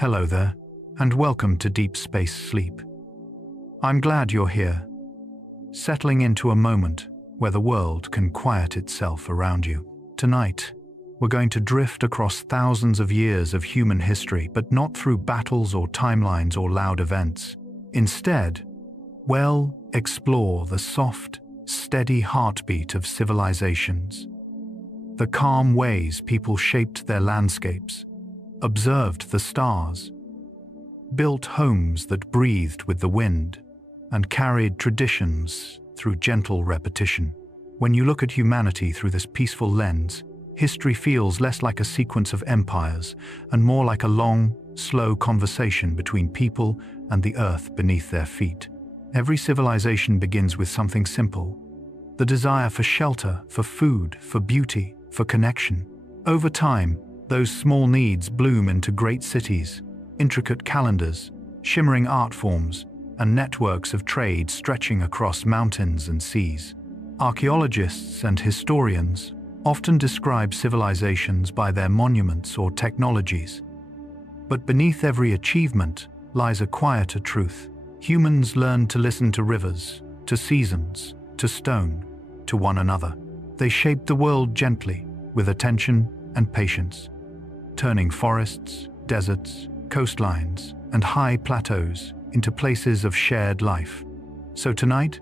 Hello there, and welcome to Deep Space Sleep. I'm glad you're here, settling into a moment where the world can quiet itself around you. Tonight, we're going to drift across thousands of years of human history, but not through battles or timelines or loud events. Instead, we'll explore the soft, steady heartbeat of civilizations, the calm ways people shaped their landscapes, observed the stars, built homes that breathed with the wind, and carried traditions through gentle repetition. When you look at humanity through this peaceful lens, history feels less like a sequence of empires and more like a long, slow conversation between people and the earth beneath their feet. Every civilization begins with something simple: the desire for shelter, for food, for beauty, for connection. Over time, those small needs bloom into great cities, intricate calendars, shimmering art forms, and networks of trade stretching across mountains and seas. Archaeologists and historians often describe civilizations by their monuments or technologies. But beneath every achievement lies a quieter truth. Humans learned to listen to rivers, to seasons, to stone, to one another. They shaped the world gently, with attention and patience, turning forests, deserts, coastlines, and high plateaus into places of shared life. So tonight,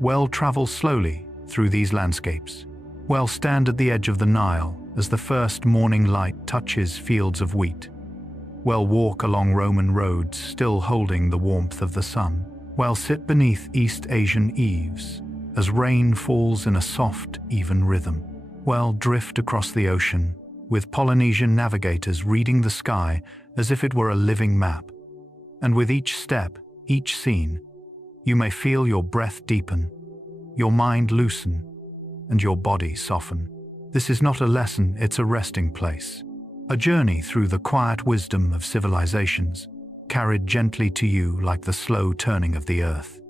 we'll travel slowly through these landscapes. We'll stand at the edge of the Nile as the first morning light touches fields of wheat. We'll walk along Roman roads still holding the warmth of the sun. We'll sit beneath East Asian eaves as rain falls in a soft, even rhythm. We'll drift across the ocean with Polynesian navigators reading the sky as if it were a living map. And with each step, each scene, you may feel your breath deepen, your mind loosen, and your body soften. This is not a lesson, it's a resting place. A journey through the quiet wisdom of civilizations, carried gently to you like the slow turning of the earth.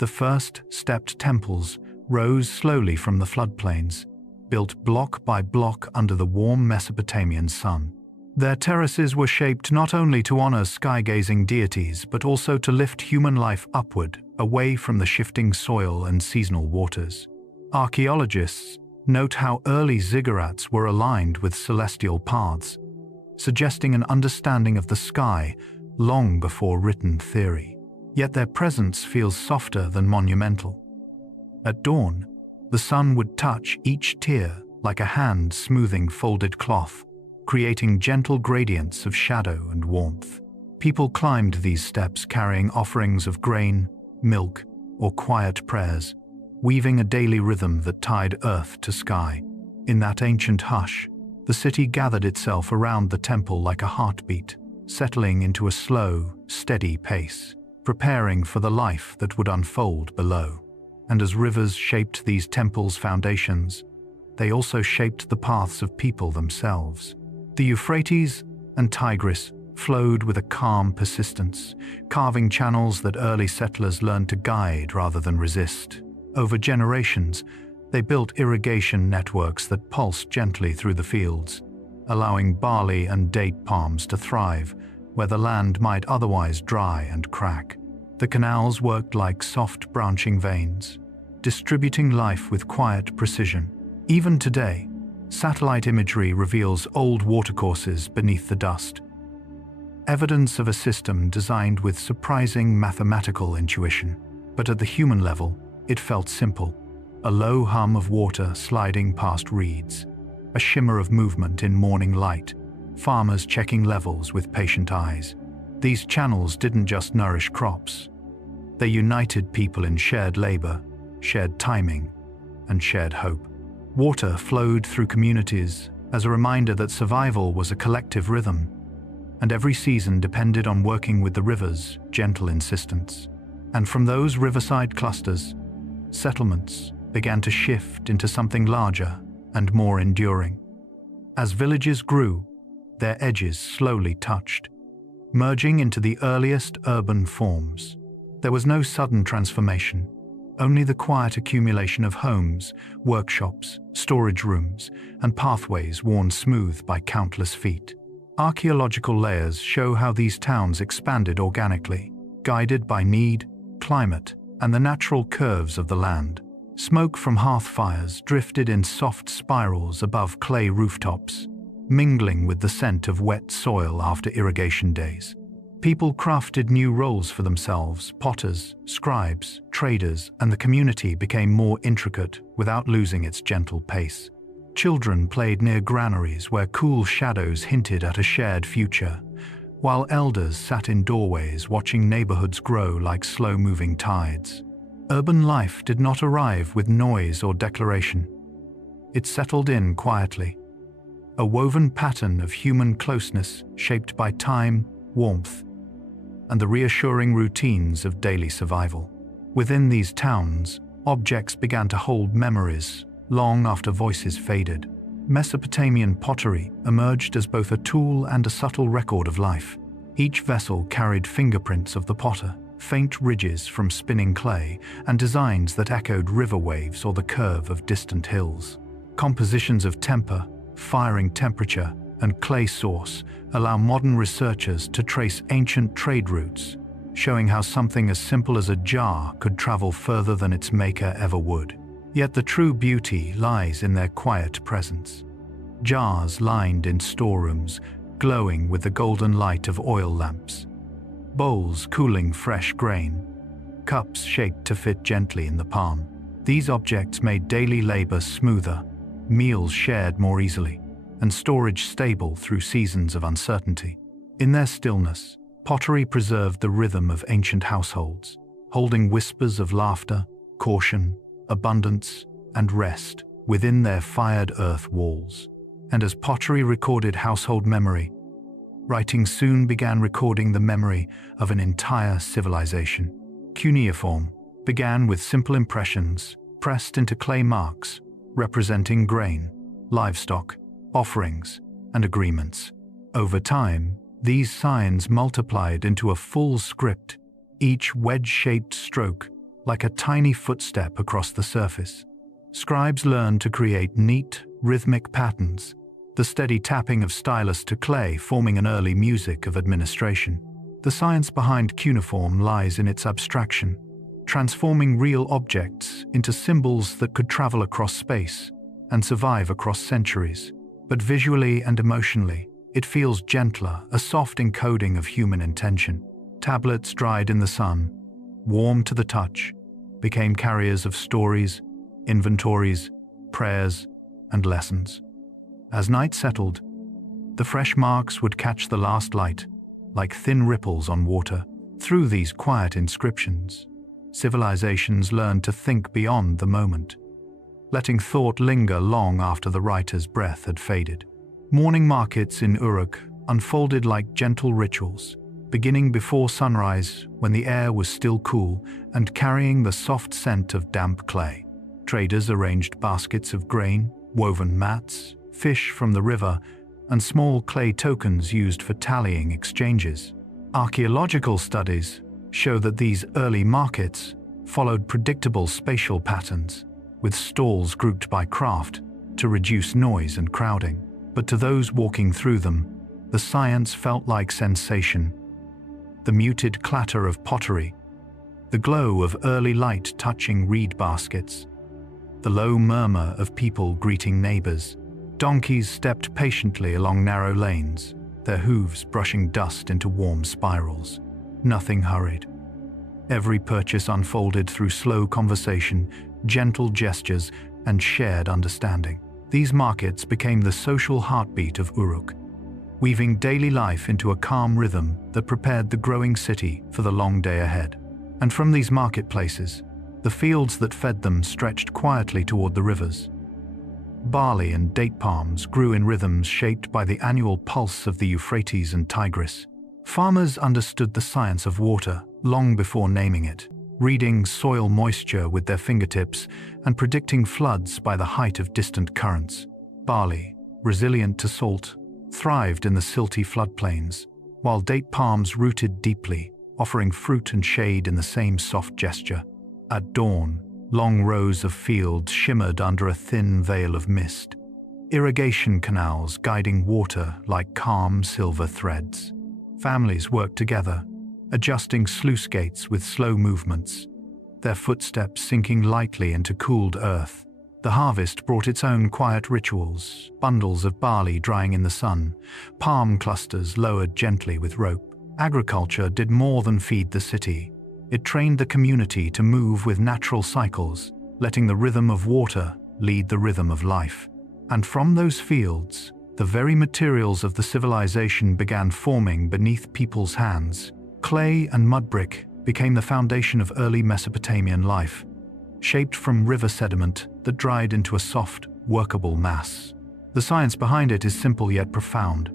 The first stepped temples rose slowly from the floodplains, built block by block under the warm Mesopotamian sun. Their terraces were shaped not only to honor sky-gazing deities, but also to lift human life upward, away from the shifting soil and seasonal waters. Archaeologists note how early ziggurats were aligned with celestial paths, suggesting an understanding of the sky long before written theory. Yet their presence feels softer than monumental. At dawn, the sun would touch each tier like a hand smoothing folded cloth, creating gentle gradients of shadow and warmth. People climbed these steps carrying offerings of grain, milk, or quiet prayers, weaving a daily rhythm that tied earth to sky. In that ancient hush, the city gathered itself around the temple like a heartbeat, settling into a slow, steady pace, preparing for the life that would unfold below. And as rivers shaped these temples' foundations, they also shaped the paths of people themselves. The Euphrates and Tigris flowed with a calm persistence, carving channels that early settlers learned to guide rather than resist. Over generations, they built irrigation networks that pulsed gently through the fields, allowing barley and date palms to thrive where the land might otherwise dry and crack. The canals worked like soft branching veins, distributing life with quiet precision. Even today, satellite imagery reveals old watercourses beneath the dust, evidence of a system designed with surprising mathematical intuition. But at the human level, it felt simple: a low hum of water sliding past reeds, a shimmer of movement in morning light, farmers checking levels with patient eyes. These channels didn't just nourish crops. They united people in shared labor, shared timing, and shared hope. Water flowed through communities as a reminder that survival was a collective rhythm, and every season depended on working with the river's gentle insistence. And from those riverside clusters, settlements began to shift into something larger and more enduring. As villages grew, their edges slowly touched, merging into the earliest urban forms. There was no sudden transformation, only the quiet accumulation of homes, workshops, storage rooms, and pathways worn smooth by countless feet. Archaeological layers show how these towns expanded organically, guided by need, climate, and the natural curves of the land. Smoke from hearth fires drifted in soft spirals above clay rooftops, mingling with the scent of wet soil after irrigation days. People crafted new roles for themselves: potters, scribes, traders, and the community became more intricate without losing its gentle pace. Children played near granaries where cool shadows hinted at a shared future, while elders sat in doorways watching neighborhoods grow like slow-moving tides. Urban life did not arrive with noise or declaration. It settled in quietly, a woven pattern of human closeness shaped by time, warmth, and the reassuring routines of daily survival. Within these towns, objects began to hold memories long after voices faded. Mesopotamian pottery emerged as both a tool and a subtle record of life. Each vessel carried fingerprints of the potter, faint ridges from spinning clay, and designs that echoed river waves or the curve of distant hills. Compositions of temper, firing temperature, and clay source allow modern researchers to trace ancient trade routes, showing how something as simple as a jar could travel further than its maker ever would. Yet the true beauty lies in their quiet presence. Jars lined in storerooms, glowing with the golden light of oil lamps. Bowls cooling fresh grain. Cups shaped to fit gently in the palm. These objects made daily labor smoother, meals shared more easily, and storage stable through seasons of uncertainty. In their stillness, pottery preserved the rhythm of ancient households, holding whispers of laughter, caution, abundance, and rest within their fired earth walls. And as pottery recorded household memory, writing soon began recording the memory of an entire civilization. Cuneiform began with simple impressions pressed into clay marks, representing grain, livestock, offerings, and agreements. Over time, these signs multiplied into a full script, each wedge-shaped stroke like a tiny footstep across the surface. Scribes learned to create neat, rhythmic patterns, the steady tapping of stylus to clay forming an early music of administration. The science behind cuneiform lies in its abstraction, transforming real objects into symbols that could travel across space and survive across centuries. But visually and emotionally, it feels gentler, a soft encoding of human intention. Tablets dried in the sun, warm to the touch, became carriers of stories, inventories, prayers, and lessons. As night settled, the fresh marks would catch the last light, like thin ripples on water. Through these quiet inscriptions, civilizations learned to think beyond the moment, letting thought linger long after the writer's breath had faded. Morning markets in Uruk unfolded like gentle rituals, beginning before sunrise when the air was still cool and carrying the soft scent of damp clay. Traders arranged baskets of grain, woven mats, fish from the river, and small clay tokens used for tallying exchanges. Archaeological studies show that these early markets followed predictable spatial patterns, with stalls grouped by craft to reduce noise and crowding. But to those walking through them, the science felt like sensation. The muted clatter of pottery, the glow of early light touching reed baskets, the low murmur of people greeting neighbors. Donkeys stepped patiently along narrow lanes, their hooves brushing dust into warm spirals. Nothing hurried. Every purchase unfolded through slow conversation, gentle gestures, and shared understanding. These markets became the social heartbeat of Uruk, weaving daily life into a calm rhythm that prepared the growing city for the long day ahead. And from these marketplaces, the fields that fed them stretched quietly toward the rivers. Barley and date palms grew in rhythms shaped by the annual pulse of the Euphrates and Tigris. Farmers understood the science of water long before naming it, reading soil moisture with their fingertips and predicting floods by the height of distant currents. Barley, resilient to salt, thrived in the silty floodplains, while date palms rooted deeply, offering fruit and shade in the same soft gesture. At dawn, long rows of fields shimmered under a thin veil of mist, irrigation canals guiding water like calm silver threads. Families worked together, adjusting sluice gates with slow movements, their footsteps sinking lightly into cooled earth. The harvest brought its own quiet rituals, bundles of barley drying in the sun, palm clusters lowered gently with rope. Agriculture did more than feed the city. It trained the community to move with natural cycles, letting the rhythm of water lead the rhythm of life. And from those fields, the very materials of the civilization began forming beneath people's hands. Clay and mud brick became the foundation of early Mesopotamian life, shaped from river sediment that dried into a soft, workable mass. The science behind it is simple yet profound.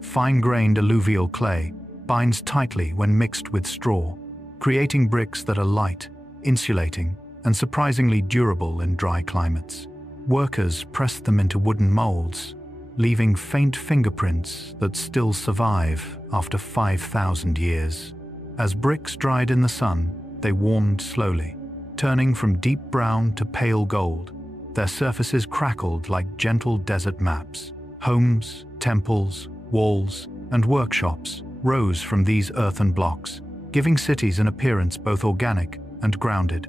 Fine-grained alluvial clay binds tightly when mixed with straw, creating bricks that are light, insulating, and surprisingly durable in dry climates. Workers pressed them into wooden molds, leaving faint fingerprints that still survive after 5,000 years. As bricks dried in the sun, they warmed slowly, turning from deep brown to pale gold. Their surfaces crackled like gentle desert maps. Homes, temples, walls, and workshops rose from these earthen blocks, giving cities an appearance both organic and grounded.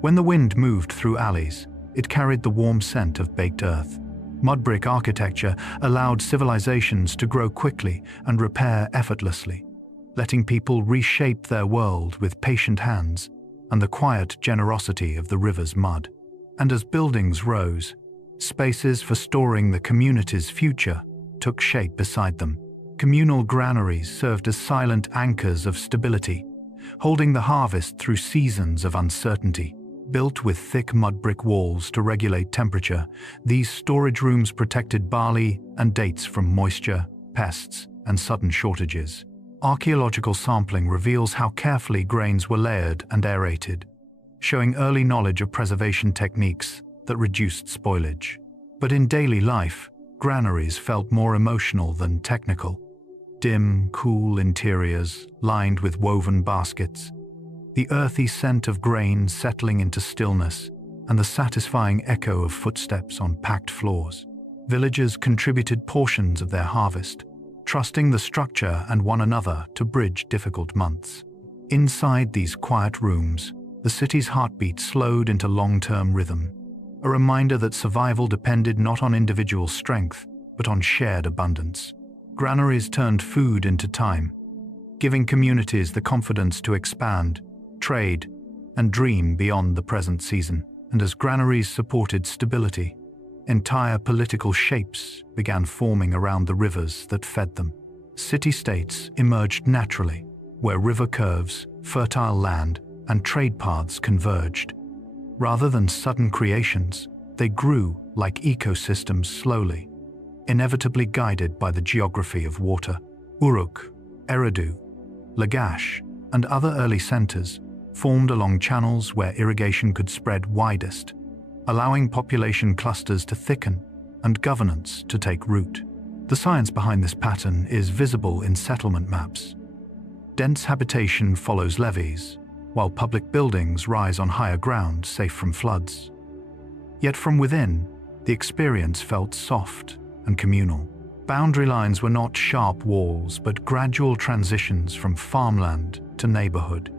When the wind moved through alleys, it carried the warm scent of baked earth. Mud brick architecture allowed civilizations to grow quickly and repair effortlessly, letting people reshape their world with patient hands and the quiet generosity of the river's mud. And as buildings rose, spaces for storing the community's future took shape beside them. Communal granaries served as silent anchors of stability, holding the harvest through seasons of uncertainty. Built with thick mud brick walls to regulate temperature, these storage rooms protected barley and dates from moisture, pests, and sudden shortages. Archaeological sampling reveals how carefully grains were layered and aerated, showing early knowledge of preservation techniques that reduced spoilage. But in daily life, granaries felt more emotional than technical. Dim, cool interiors lined with woven baskets, the earthy scent of grain settling into stillness, and the satisfying echo of footsteps on packed floors. Villagers contributed portions of their harvest, trusting the structure and one another to bridge difficult months. Inside these quiet rooms, the city's heartbeat slowed into long-term rhythm, a reminder that survival depended not on individual strength, but on shared abundance. Granaries turned food into time, giving communities the confidence to expand, trade, and dream beyond the present season. And as granaries supported stability, entire political shapes began forming around the rivers that fed them. City-states emerged naturally, where river curves, fertile land, and trade paths converged. Rather than sudden creations, they grew like ecosystems slowly, inevitably guided by the geography of water. Uruk, Eridu, Lagash, and other early centers formed along channels where irrigation could spread widest, allowing population clusters to thicken and governance to take root. The science behind this pattern is visible in settlement maps. Dense habitation follows levees, while public buildings rise on higher ground safe from floods. Yet from within, the experience felt soft and communal. Boundary lines were not sharp walls, but gradual transitions from farmland to neighborhood.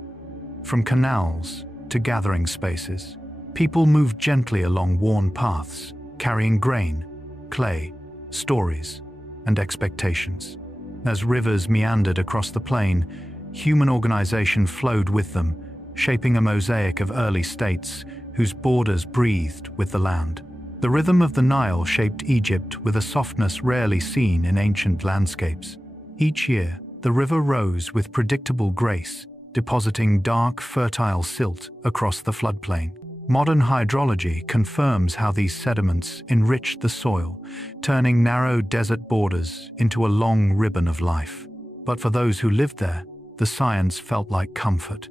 From canals to gathering spaces, people moved gently along worn paths, carrying grain, clay, stories, and expectations. As rivers meandered across the plain, human organization flowed with them, shaping a mosaic of early states whose borders breathed with the land. The rhythm of the Nile shaped Egypt with a softness rarely seen in ancient landscapes. Each year, the river rose with predictable grace, depositing dark, fertile silt across the floodplain. Modern hydrology confirms how these sediments enriched the soil, turning narrow desert borders into a long ribbon of life. But for those who lived there, the science felt like comfort.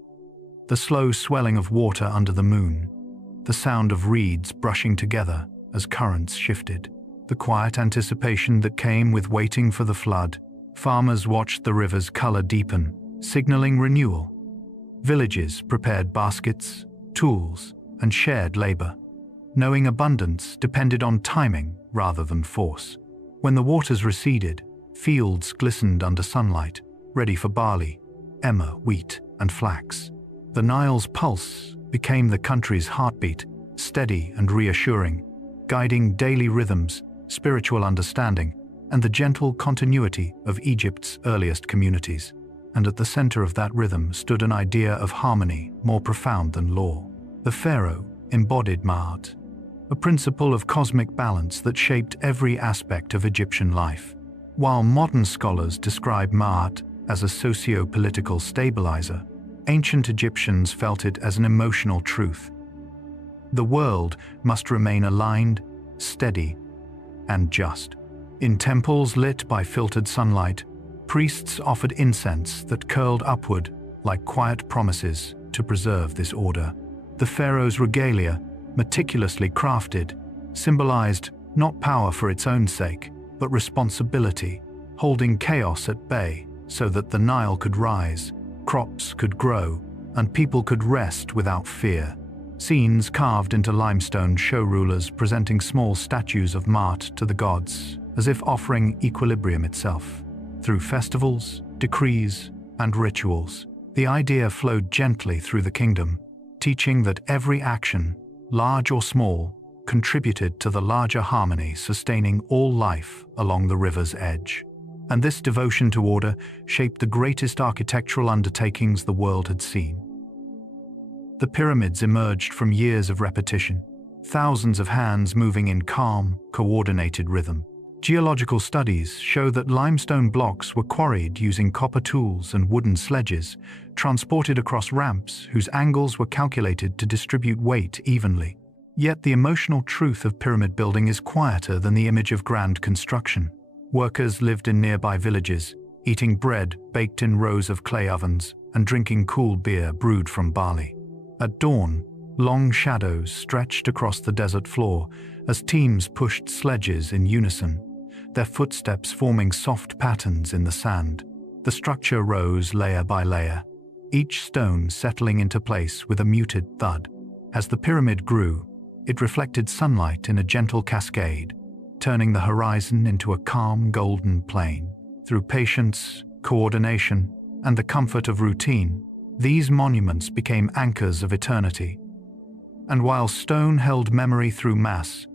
The slow swelling of water under the moon, the sound of reeds brushing together as currents shifted, the quiet anticipation that came with waiting for the flood. Farmers watched the river's color deepen, signaling renewal. Villages prepared baskets, tools, and shared labor, knowing abundance depended on timing rather than force. When the waters receded, fields glistened under sunlight, ready for barley, emmer, wheat, and flax. The Nile's pulse became the country's heartbeat, steady and reassuring, guiding daily rhythms, spiritual understanding, and the gentle continuity of Egypt's earliest communities. And at the center of that rhythm stood an idea of harmony more profound than law. The pharaoh embodied Ma'at, a principle of cosmic balance that shaped every aspect of Egyptian life. While modern scholars describe Ma'at as a socio-political stabilizer, ancient Egyptians felt it as an emotional truth. The world must remain aligned, steady, and just. In temples lit by filtered sunlight, priests offered incense that curled upward like quiet promises to preserve this order. The pharaoh's regalia, meticulously crafted, symbolized not power for its own sake, but responsibility, holding chaos at bay so that the Nile could rise, crops could grow, and people could rest without fear. Scenes carved into limestone show rulers presenting small statues of Ma'at to the gods, as if offering equilibrium itself. Through festivals, decrees, and rituals, the idea flowed gently through the kingdom, teaching that every action, large or small, contributed to the larger harmony sustaining all life along the river's edge. And this devotion to order shaped the greatest architectural undertakings the world had seen. The pyramids emerged from years of repetition, thousands of hands moving in calm, coordinated rhythm. Geological studies show that limestone blocks were quarried using copper tools and wooden sledges, transported across ramps whose angles were calculated to distribute weight evenly. Yet the emotional truth of pyramid building is quieter than the image of grand construction. Workers lived in nearby villages, eating bread baked in rows of clay ovens and drinking cool beer brewed from barley. At dawn, long shadows stretched across the desert floor as teams pushed sledges in unison, their footsteps forming soft patterns in the sand. The structure rose layer by layer, each stone settling into place with a muted thud. As the pyramid grew, it reflected sunlight in a gentle cascade, turning the horizon into a calm golden plain. Through patience, coordination, and the comfort of routine, these monuments became anchors of eternity. And while stone held memory through mass,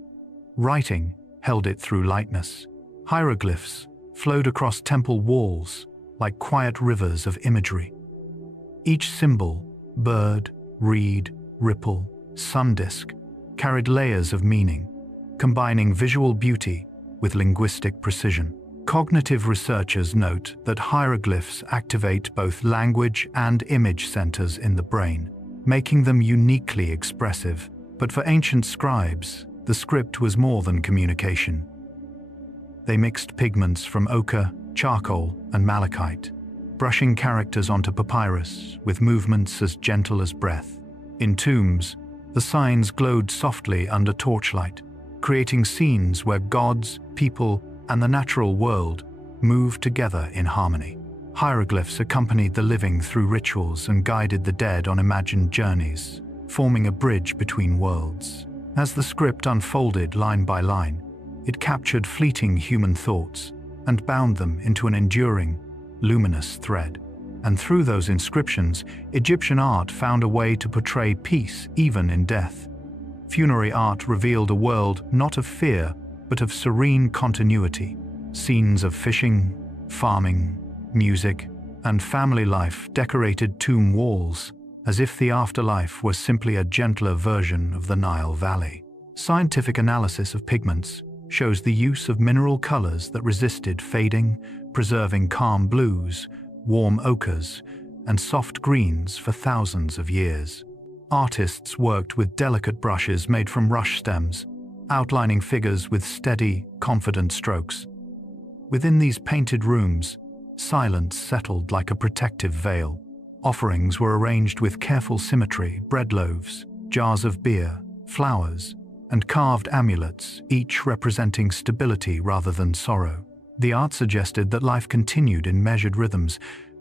writing held it through lightness. Hieroglyphs flowed across temple walls like quiet rivers of imagery. Each symbol, bird, reed, ripple, sun disk, carried layers of meaning, combining visual beauty with linguistic precision. Cognitive researchers note that hieroglyphs activate both language and image centers in the brain, making them uniquely expressive. But for ancient scribes, the script was more than communication. They mixed pigments from ochre, charcoal, and malachite, brushing characters onto papyrus with movements as gentle as breath. In tombs, the signs glowed softly under torchlight, creating scenes where gods, people, and the natural world moved together in harmony. Hieroglyphs accompanied the living through rituals and guided the dead on imagined journeys, forming a bridge between worlds. As the script unfolded line by line, it captured fleeting human thoughts and bound them into an enduring, luminous thread. And through those inscriptions, Egyptian art found a way to portray peace even in death. Funerary art revealed a world not of fear, but of serene continuity. Scenes of fishing, farming, music, and family life decorated tomb walls, as if the afterlife were simply a gentler version of the Nile Valley. Scientific analysis of pigments shows the use of mineral colors that resisted fading, preserving calm blues, warm ochres, and soft greens for thousands of years. Artists worked with delicate brushes made from rush stems, outlining figures with steady, confident strokes. Within these painted rooms, silence settled like a protective veil. Offerings were arranged with careful symmetry: bread loaves, jars of beer, flowers, and carved amulets, each representing stability rather than sorrow. The art suggested that life continued in measured rhythms,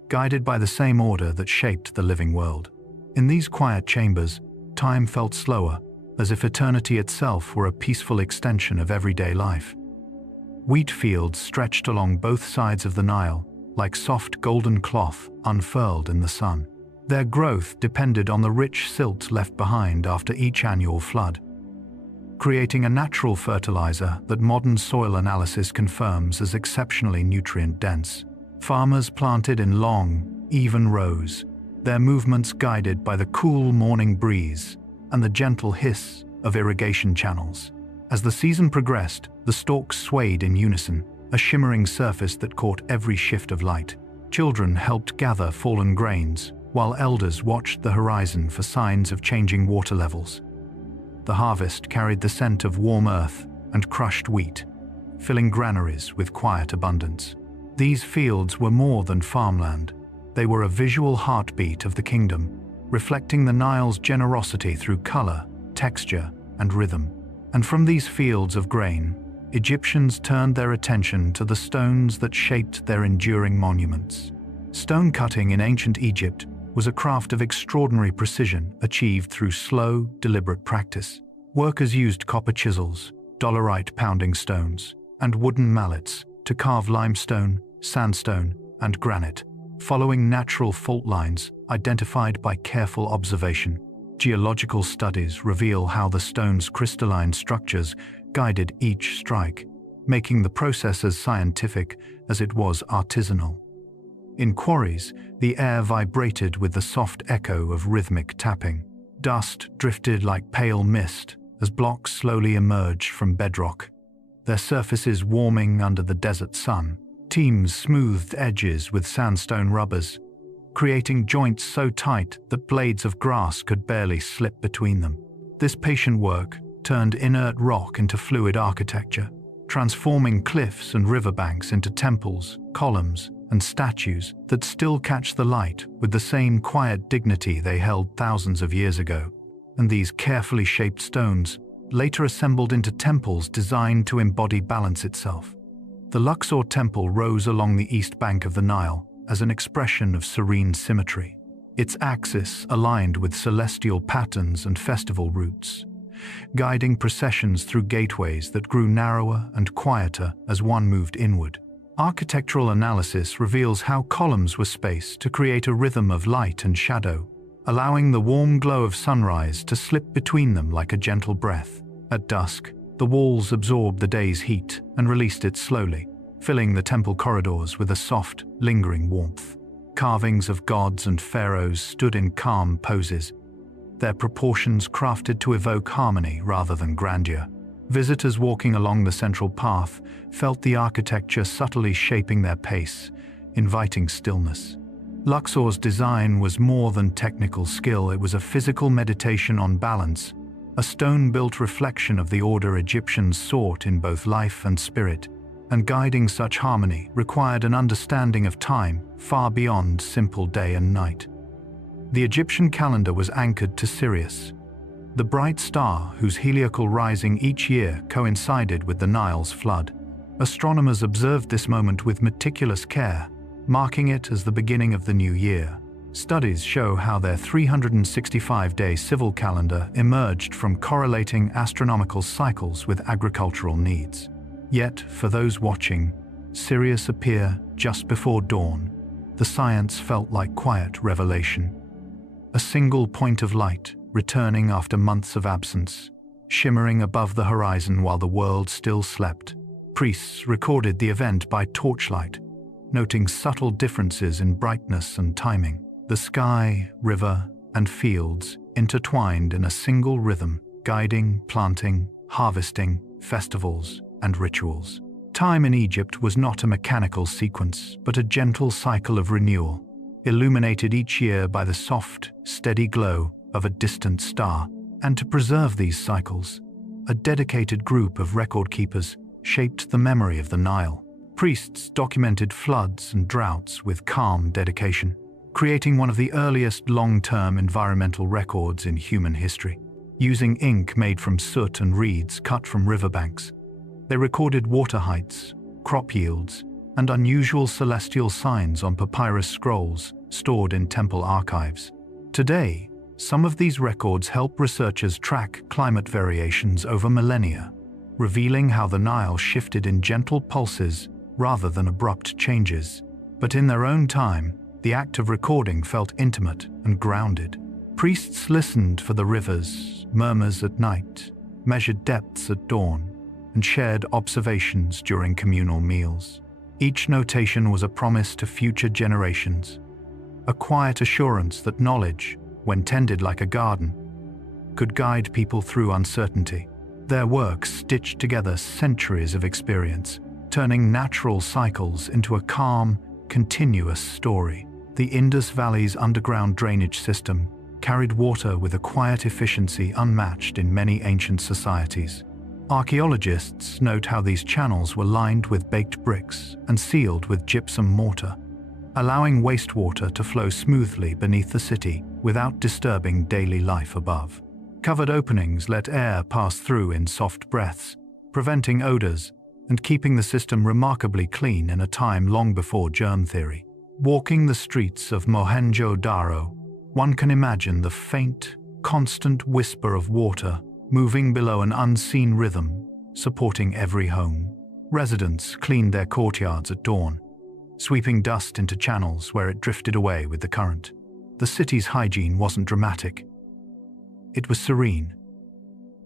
guided by the same order that shaped the living world. In these quiet chambers, time felt slower, as if eternity itself were a peaceful extension of everyday life. Wheat fields stretched along both sides of the Nile, like soft golden cloth unfurled in the sun. Their growth depended on the rich silt left behind after each annual flood, creating a natural fertilizer that modern soil analysis confirms as exceptionally nutrient-dense. Farmers planted in long, even rows, their movements guided by the cool morning breeze and the gentle hiss of irrigation channels. As the season progressed, the stalks swayed in unison, a shimmering surface that caught every shift of light. Children helped gather fallen grains, while elders watched the horizon for signs of changing water levels. The harvest carried the scent of warm earth and crushed wheat, filling granaries with quiet abundance. These fields were more than farmland. They were a visual heartbeat of the kingdom, reflecting the Nile's generosity through color, texture, and rhythm. And from these fields of grain, Egyptians turned their attention to the stones that shaped their enduring monuments. Stone cutting in ancient Egypt was a craft of extraordinary precision achieved through slow, deliberate practice. Workers used copper chisels, dolerite pounding stones, and wooden mallets to carve limestone, sandstone, and granite, following natural fault lines identified by careful observation. Geological studies reveal how the stone's crystalline structures guided each strike, making the process as scientific as it was artisanal. In quarries, the air vibrated with the soft echo of rhythmic tapping. Dust drifted like pale mist as blocks slowly emerged from bedrock, their surfaces warming under the desert sun. Teams smoothed edges with sandstone rubbers, creating joints so tight that blades of grass could barely slip between them. This patient work turned inert rock into fluid architecture, transforming cliffs and riverbanks into temples, columns, and statues that still catch the light with the same quiet dignity they held thousands of years ago. And these carefully shaped stones later assembled into temples designed to embody balance itself. The Luxor temple rose along the east bank of the Nile as an expression of serene symmetry, its axis aligned with celestial patterns and festival routes, guiding processions through gateways that grew narrower and quieter as one moved inward. Architectural analysis reveals how columns were spaced to create a rhythm of light and shadow, allowing the warm glow of sunrise to slip between them like a gentle breath. At dusk, the walls absorbed the day's heat and released it slowly, filling the temple corridors with a soft, lingering warmth. Carvings of gods and pharaohs stood in calm poses, their proportions crafted to evoke harmony rather than grandeur. Visitors walking along the central path felt the architecture subtly shaping their pace, inviting stillness. Luxor's design was more than technical skill, it was a physical meditation on balance, a stone-built reflection of the order Egyptians sought in both life and spirit, and guiding such harmony required an understanding of time far beyond simple day and night. The Egyptian calendar was anchored to Sirius, the bright star whose heliacal rising each year coincided with the Nile's flood. Astronomers observed this moment with meticulous care, marking it as the beginning of the new year. Studies show how their 365-day civil calendar emerged from correlating astronomical cycles with agricultural needs. Yet, for those watching, Sirius appear just before dawn. The science felt like quiet revelation. A single point of light, returning after months of absence, shimmering above the horizon while the world still slept. Priests recorded the event by torchlight, noting subtle differences in brightness and timing. The sky, river, and fields intertwined in a single rhythm, guiding, planting, harvesting, festivals, and rituals. Time in Egypt was not a mechanical sequence, but a gentle cycle of renewal, illuminated each year by the soft, steady glow of a distant star. And to preserve these cycles, a dedicated group of record keepers shaped the memory of the Nile. Priests documented floods and droughts with calm dedication, creating one of the earliest long-term environmental records in human history. Using ink made from soot and reeds cut from riverbanks, they recorded water heights, crop yields, and unusual celestial signs on papyrus scrolls stored in temple archives. Today, Some of these records help researchers track climate variations over millennia, revealing how the Nile shifted in gentle pulses rather than abrupt changes. But in their own time, the act of recording felt intimate and grounded. Priests listened for the river's murmurs at night, measured depths at dawn, and shared observations during communal meals. Each notation was a promise to future generations, a quiet assurance that knowledge, when tended like a garden, could guide people through uncertainty. Their work stitched together centuries of experience, turning natural cycles into a calm, continuous story. The Indus Valley's underground drainage system carried water with a quiet efficiency unmatched in many ancient societies. Archaeologists note how these channels were lined with baked bricks and sealed with gypsum mortar, allowing wastewater to flow smoothly beneath the city without disturbing daily life above. Covered openings let air pass through in soft breaths, preventing odors and keeping the system remarkably clean in a time long before germ theory. Walking the streets of Mohenjo-Daro, one can imagine the faint, constant whisper of water moving below an unseen rhythm, supporting every home. Residents cleaned their courtyards at dawn, sweeping dust into channels where it drifted away with the current. The city's hygiene wasn't dramatic. It was serene,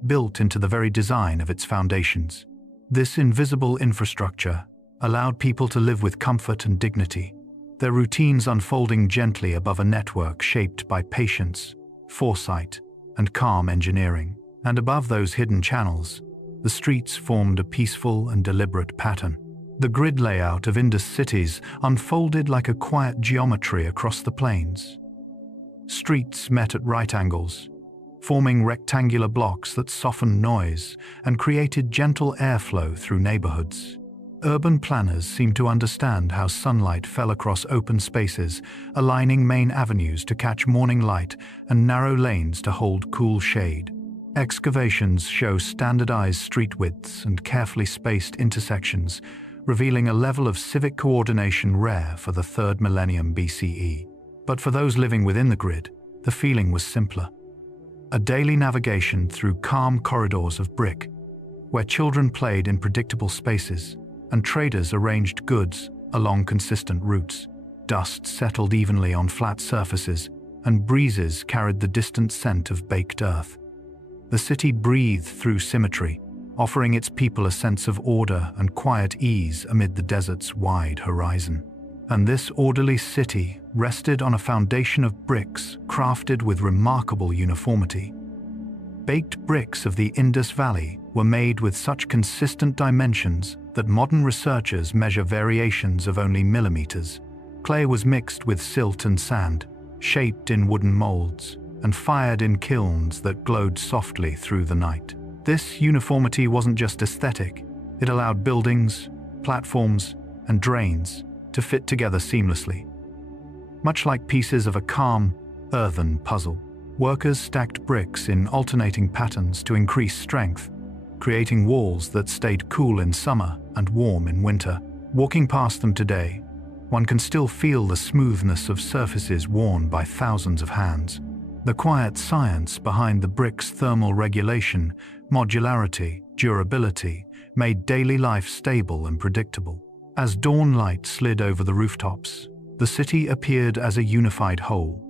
built into the very design of its foundations. This invisible infrastructure allowed people to live with comfort and dignity, their routines unfolding gently above a network shaped by patience, foresight, and calm engineering. And above those hidden channels, the streets formed a peaceful and deliberate pattern. The grid layout of Indus cities unfolded like a quiet geometry across the plains. Streets met at right angles, forming rectangular blocks that softened noise and created gentle airflow through neighborhoods. Urban planners seemed to understand how sunlight fell across open spaces, aligning main avenues to catch morning light and narrow lanes to hold cool shade. Excavations show standardized street widths and carefully spaced intersections, revealing a level of civic coordination rare for the 3rd millennium BCE. But for those living within the grid, the feeling was simpler. A daily navigation through calm corridors of brick, where children played in predictable spaces, and traders arranged goods along consistent routes. Dust settled evenly on flat surfaces, and breezes carried the distant scent of baked earth. The city breathed through symmetry, offering its people a sense of order and quiet ease amid the desert's wide horizon. And this orderly city rested on a foundation of bricks crafted with remarkable uniformity. Baked bricks of the Indus Valley were made with such consistent dimensions that modern researchers measure variations of only millimeters. Clay was mixed with silt and sand, shaped in wooden molds, and fired in kilns that glowed softly through the night. This uniformity wasn't just aesthetic, it allowed buildings, platforms, and drains to fit together seamlessly. Much like pieces of a calm, earthen puzzle, workers stacked bricks in alternating patterns to increase strength, creating walls that stayed cool in summer and warm in winter. Walking past them today, one can still feel the smoothness of surfaces worn by thousands of hands. The quiet science behind the brick's thermal regulation, modularity, durability, made daily life stable and predictable. As dawn light slid over the rooftops, the city appeared as a unified whole,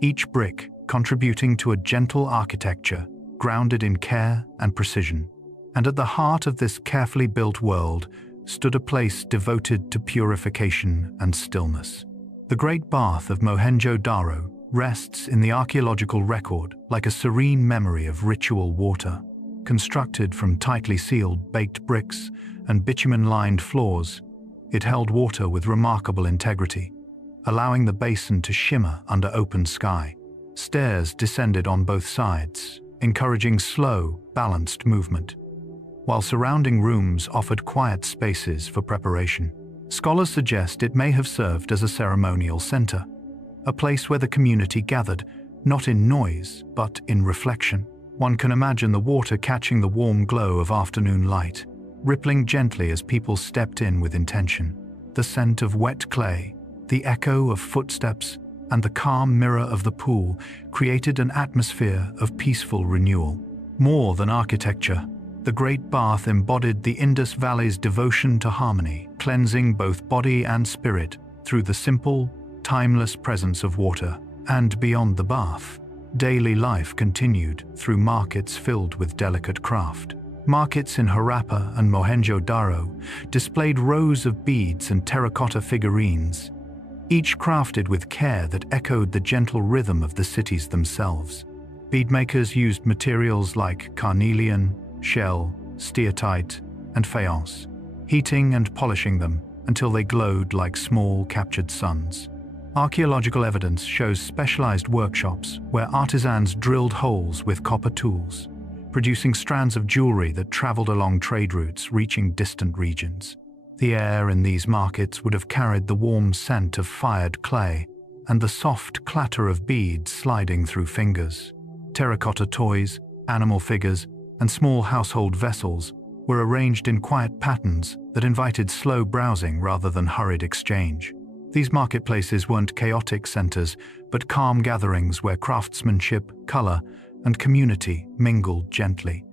each brick contributing to a gentle architecture grounded in care and precision. And at the heart of this carefully built world stood a place devoted to purification and stillness. The Great Bath of Mohenjo-Daro rests in the archaeological record like a serene memory of ritual water. Constructed from tightly sealed baked bricks and bitumen-lined floors, it held water with remarkable integrity, allowing the basin to shimmer under open sky. Stairs descended on both sides, encouraging slow, balanced movement, while surrounding rooms offered quiet spaces for preparation. Scholars suggest it may have served as a ceremonial center, a place where the community gathered, not in noise, but in reflection. One can imagine the water catching the warm glow of afternoon light, rippling gently as people stepped in with intention. The scent of wet clay, the echo of footsteps, and the calm mirror of the pool created an atmosphere of peaceful renewal. More than architecture, the Great Bath embodied the Indus Valley's devotion to harmony, cleansing both body and spirit through the simple, timeless presence of water. And beyond the bath, daily life continued through markets filled with delicate craft. Markets in Harappa and Mohenjo-Daro displayed rows of beads and terracotta figurines, each crafted with care that echoed the gentle rhythm of the cities themselves. Beadmakers used materials like carnelian, shell, steatite, and faience, heating and polishing them until they glowed like small captured suns. Archaeological evidence shows specialized workshops where artisans drilled holes with copper tools, producing strands of jewelry that traveled along trade routes reaching distant regions. The air in these markets would have carried the warm scent of fired clay and the soft clatter of beads sliding through fingers. Terracotta toys, animal figures, and small household vessels were arranged in quiet patterns that invited slow browsing rather than hurried exchange. These marketplaces weren't chaotic centers, but calm gatherings where craftsmanship, color, and community mingled gently,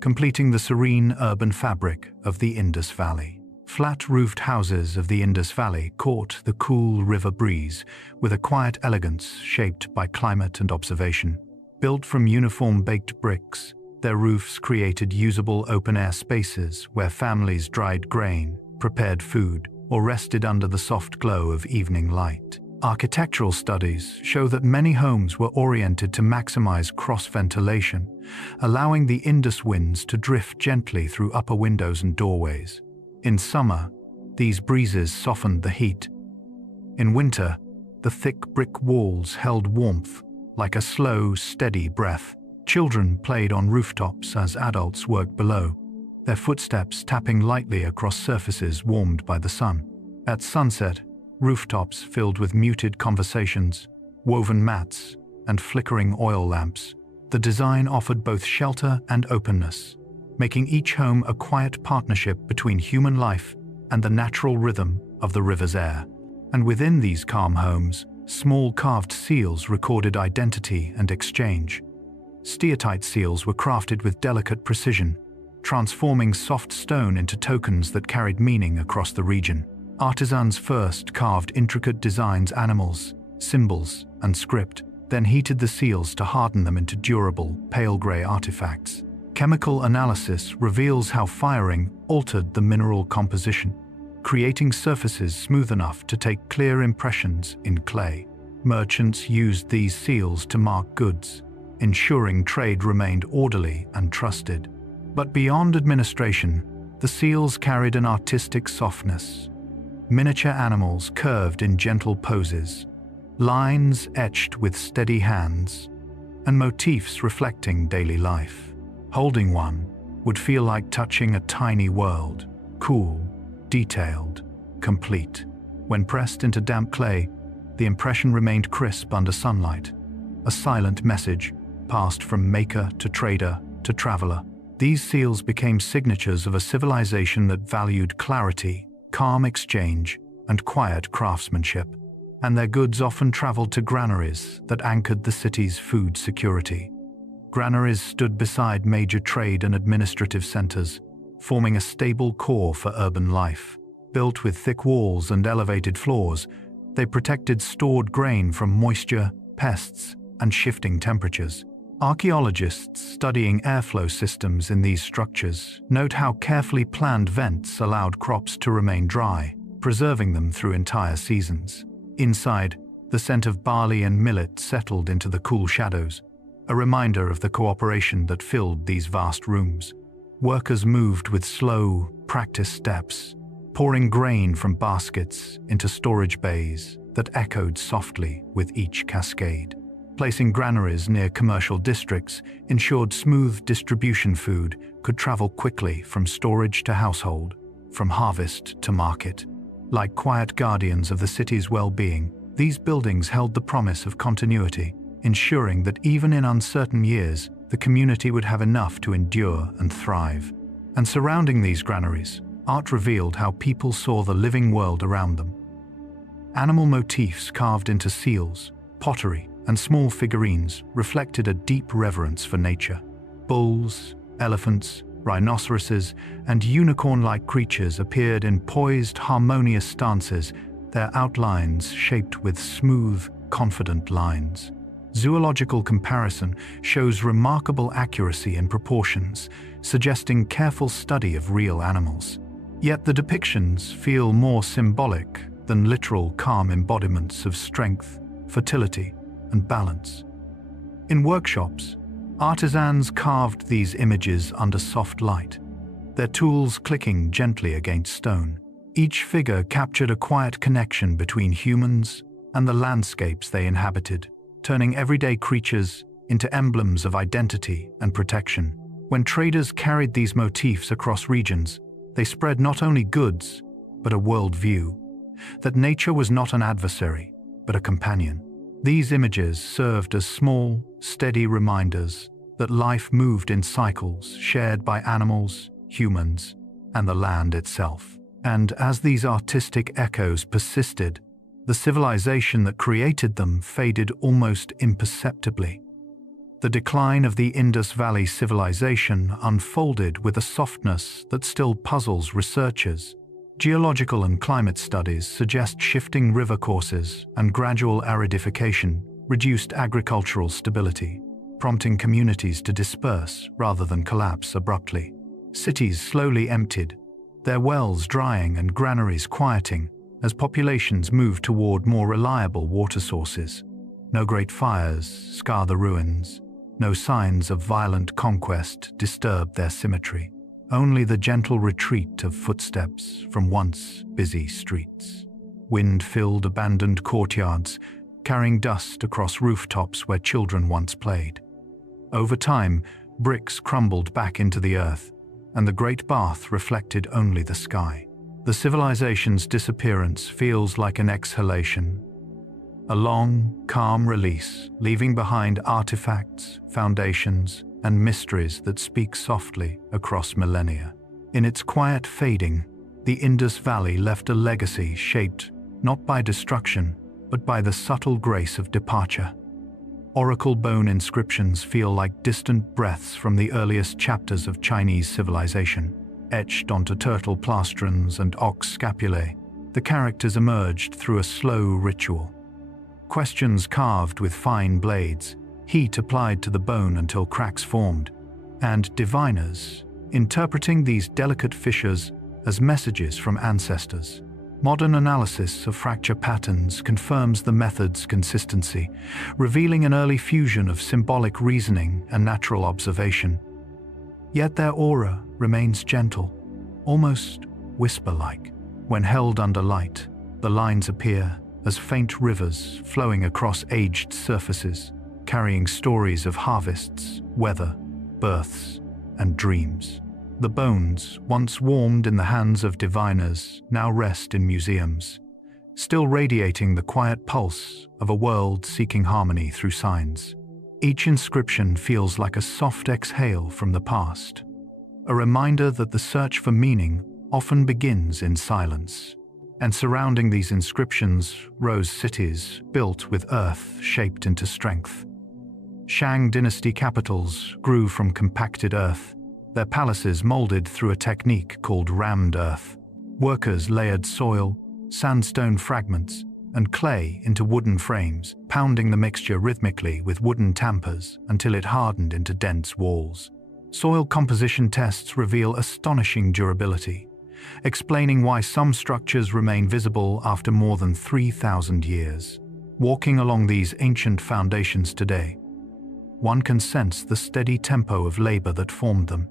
completing the serene urban fabric of the Indus Valley. Flat-roofed houses of the Indus Valley caught the cool river breeze with a quiet elegance shaped by climate and observation. Built from uniform baked bricks, their roofs created usable open-air spaces where families dried grain, prepared food, or rested under the soft glow of evening light. Architectural studies show that many homes were oriented to maximize cross-ventilation, allowing the Indus winds to drift gently through upper windows and doorways. In summer, these breezes softened the heat. In winter, the thick brick walls held warmth, like a slow, steady breath. Children played on rooftops as adults worked below, their footsteps tapping lightly across surfaces warmed by the sun. At sunset, rooftops filled with muted conversations, woven mats, and flickering oil lamps. The design offered both shelter and openness, making each home a quiet partnership between human life and the natural rhythm of the river's air. And within these calm homes, small carved seals recorded identity and exchange. Steatite seals were crafted with delicate precision, transforming soft stone into tokens that carried meaning across the region. Artisans first carved intricate designs, animals, symbols, and script, then heated the seals to harden them into durable, pale gray artifacts. Chemical analysis reveals how firing altered the mineral composition, creating surfaces smooth enough to take clear impressions in clay. Merchants used these seals to mark goods, ensuring trade remained orderly and trusted. But beyond administration, the seals carried an artistic softness. Miniature animals curved in gentle poses, lines etched with steady hands, and motifs reflecting daily life. Holding one would feel like touching a tiny world, cool, detailed, complete. When pressed into damp clay, the impression remained crisp under sunlight, a silent message passed from maker to trader to traveler. These seals became signatures of a civilization that valued clarity, calm exchange, and quiet craftsmanship, and their goods often traveled to granaries that anchored the city's food security. Granaries stood beside major trade and administrative centers, forming a stable core for urban life. Built with thick walls and elevated floors, they protected stored grain from moisture, pests, and shifting temperatures. Archaeologists studying airflow systems in these structures note how carefully planned vents allowed crops to remain dry, preserving them through entire seasons. Inside, the scent of barley and millet settled into the cool shadows, a reminder of the cooperation that filled these vast rooms. Workers moved with slow, practiced steps, pouring grain from baskets into storage bays that echoed softly with each cascade. Placing granaries near commercial districts ensured smooth distribution. Food could travel quickly from storage to household, from harvest to market. Like quiet guardians of the city's well-being, these buildings held the promise of continuity, ensuring that even in uncertain years, the community would have enough to endure and thrive. And surrounding these granaries, art revealed how people saw the living world around them. Animal motifs carved into seals, pottery, and small figurines reflected a deep reverence for nature. Bulls, elephants, rhinoceroses, and unicorn-like creatures appeared in poised, harmonious stances, their outlines shaped with smooth, confident lines. Zoological comparison shows remarkable accuracy in proportions, suggesting careful study of real animals. Yet the depictions feel more symbolic than literal calm embodiments of strength, fertility, and balance. In workshops, artisans carved these images under soft light, their tools clicking gently against stone. Each figure captured a quiet connection between humans and the landscapes they inhabited, turning everyday creatures into emblems of identity and protection. When traders carried these motifs across regions, they spread not only goods, but a worldview, that nature was not an adversary, but a companion. These images served as small, steady reminders that life moved in cycles shared by animals, humans, and the land itself. And as these artistic echoes persisted, the civilization that created them faded almost imperceptibly. The decline of the Indus Valley civilization unfolded with a softness that still puzzles researchers. Geological and climate studies suggest shifting river courses and gradual aridification reduced agricultural stability, prompting communities to disperse rather than collapse abruptly. Cities slowly emptied, their wells drying and granaries quieting as populations moved toward more reliable water sources. No great fires scar the ruins, no signs of violent conquest disturb their symmetry. Only the gentle retreat of footsteps from once busy streets. Wind-filled abandoned courtyards, carrying dust across rooftops where children once played. Over time, bricks crumbled back into the earth, and the Great Bath reflected only the sky. The civilization's disappearance feels like an exhalation, a long, calm release, leaving behind artifacts, foundations, and mysteries that speak softly across millennia. In its quiet fading, the Indus Valley left a legacy shaped not by destruction, but by the subtle grace of departure. Oracle bone inscriptions feel like distant breaths from the earliest chapters of Chinese civilization. Etched onto turtle plastrons and ox scapulae, the characters emerged through a slow ritual. Questions carved with fine blades, heat applied to the bone until cracks formed, and diviners interpreting these delicate fissures as messages from ancestors. Modern analysis of fracture patterns confirms the method's consistency, revealing an early fusion of symbolic reasoning and natural observation. Yet their aura remains gentle, almost whisper-like. When held under light, the lines appear as faint rivers flowing across aged surfaces, carrying stories of harvests, weather, births, and dreams. The bones, once warmed in the hands of diviners, now rest in museums, still radiating the quiet pulse of a world seeking harmony through signs. Each inscription feels like a soft exhale from the past, a reminder that the search for meaning often begins in silence. And surrounding these inscriptions rose cities built with earth shaped into strength. Shang dynasty capitals grew from compacted earth, their palaces molded through a technique called rammed earth. Workers layered soil, sandstone fragments, and clay into wooden frames, pounding the mixture rhythmically with wooden tampers until it hardened into dense walls. Soil composition tests reveal astonishing durability, explaining why some structures remain visible after more than 3,000 years. Walking along these ancient foundations today, one can sense the steady tempo of labor that formed them,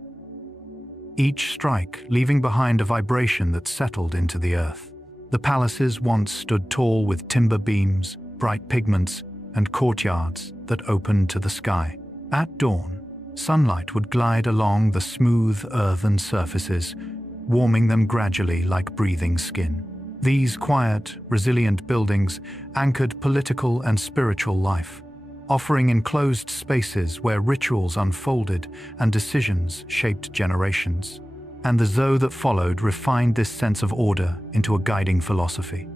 each strike leaving behind a vibration that settled into the earth. The palaces once stood tall with timber beams, bright pigments, and courtyards that opened to the sky. At dawn, sunlight would glide along the smooth earthen surfaces, warming them gradually like breathing skin. These quiet, resilient buildings anchored political and spiritual life, offering enclosed spaces where rituals unfolded and decisions shaped generations. And the Zhou that followed refined this sense of order into a guiding philosophy.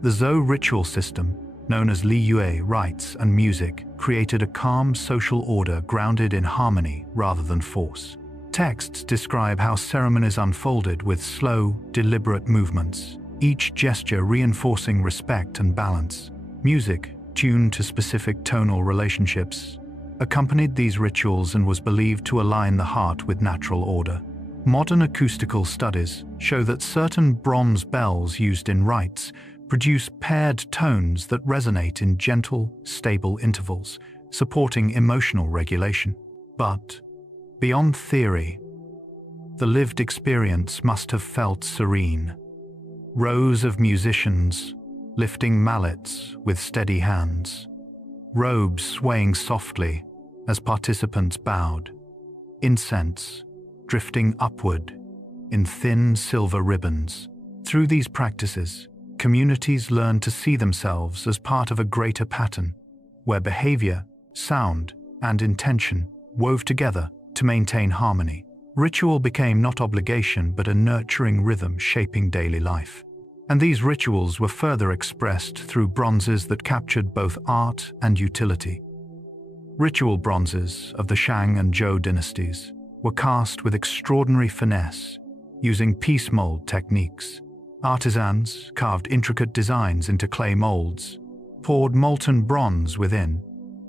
The Zhou ritual system, known as Li Yue rites and music, created a calm social order grounded in harmony rather than force. Texts describe how ceremonies unfolded with slow, deliberate movements, each gesture reinforcing respect and balance. Music, tuned to specific tonal relationships, accompanied these rituals and was believed to align the heart with natural order. Modern acoustical studies show that certain bronze bells used in rites produce paired tones that resonate in gentle, stable intervals, supporting emotional regulation. But, beyond theory, the lived experience must have felt serene. Rows of musicians, lifting mallets with steady hands, robes swaying softly as participants bowed, incense drifting upward in thin silver ribbons. Through these practices, communities learn to see themselves as part of a greater pattern, where behavior, sound, and intention wove together to maintain harmony. Ritual became not obligation but a nurturing rhythm shaping daily life. And these rituals were further expressed through bronzes that captured both art and utility. Ritual bronzes of the Shang and Zhou dynasties were cast with extraordinary finesse, using piece mold techniques. Artisans carved intricate designs into clay molds, poured molten bronze within,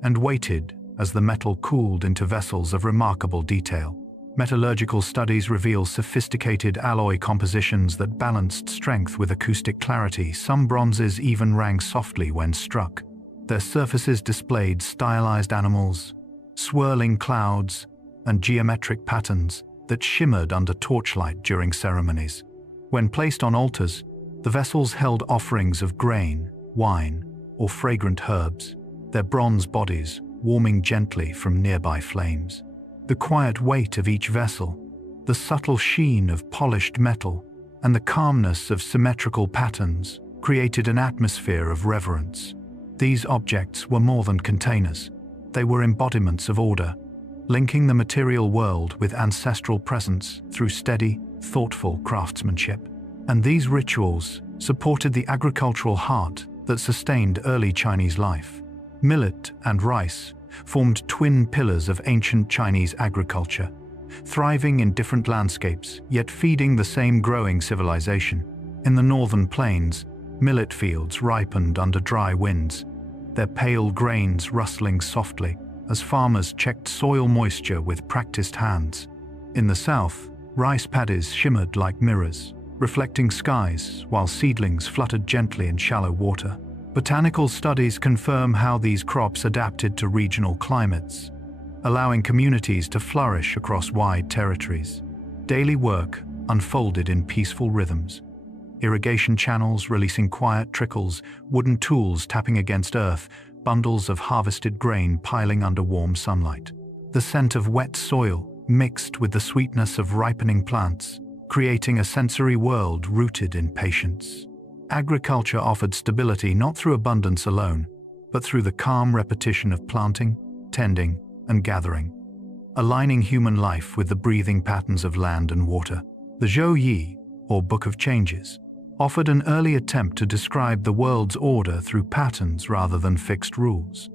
and waited as the metal cooled into vessels of remarkable detail. Metallurgical studies reveal sophisticated alloy compositions that balanced strength with acoustic clarity. Some bronzes even rang softly when struck. Their surfaces displayed stylized animals, swirling clouds, and geometric patterns that shimmered under torchlight during ceremonies. When placed on altars, the vessels held offerings of grain, wine, or fragrant herbs, their bronze bodies warming gently from nearby flames. The quiet weight of each vessel, the subtle sheen of polished metal, and the calmness of symmetrical patterns created an atmosphere of reverence. These objects were more than containers. They were embodiments of order, linking the material world with ancestral presence through steady, thoughtful craftsmanship. And these rituals supported the agricultural heart that sustained early Chinese life. Millet and rice formed twin pillars of ancient Chinese agriculture, thriving in different landscapes, yet feeding the same growing civilization. In the northern plains, millet fields ripened under dry winds, their pale grains rustling softly as farmers checked soil moisture with practiced hands. In the south, rice paddies shimmered like mirrors, reflecting skies while seedlings fluttered gently in shallow water. Botanical studies confirm how these crops adapted to regional climates, allowing communities to flourish across wide territories. Daily work unfolded in peaceful rhythms. Irrigation channels releasing quiet trickles, wooden tools tapping against earth, bundles of harvested grain piling under warm sunlight. The scent of wet soil mixed with the sweetness of ripening plants, creating a sensory world rooted in patience. Agriculture offered stability not through abundance alone, but through the calm repetition of planting, tending, and gathering, aligning human life with the breathing patterns of land and water. The Zhou Yi, or Book of Changes, offered an early attempt to describe the world's order through patterns rather than fixed rules.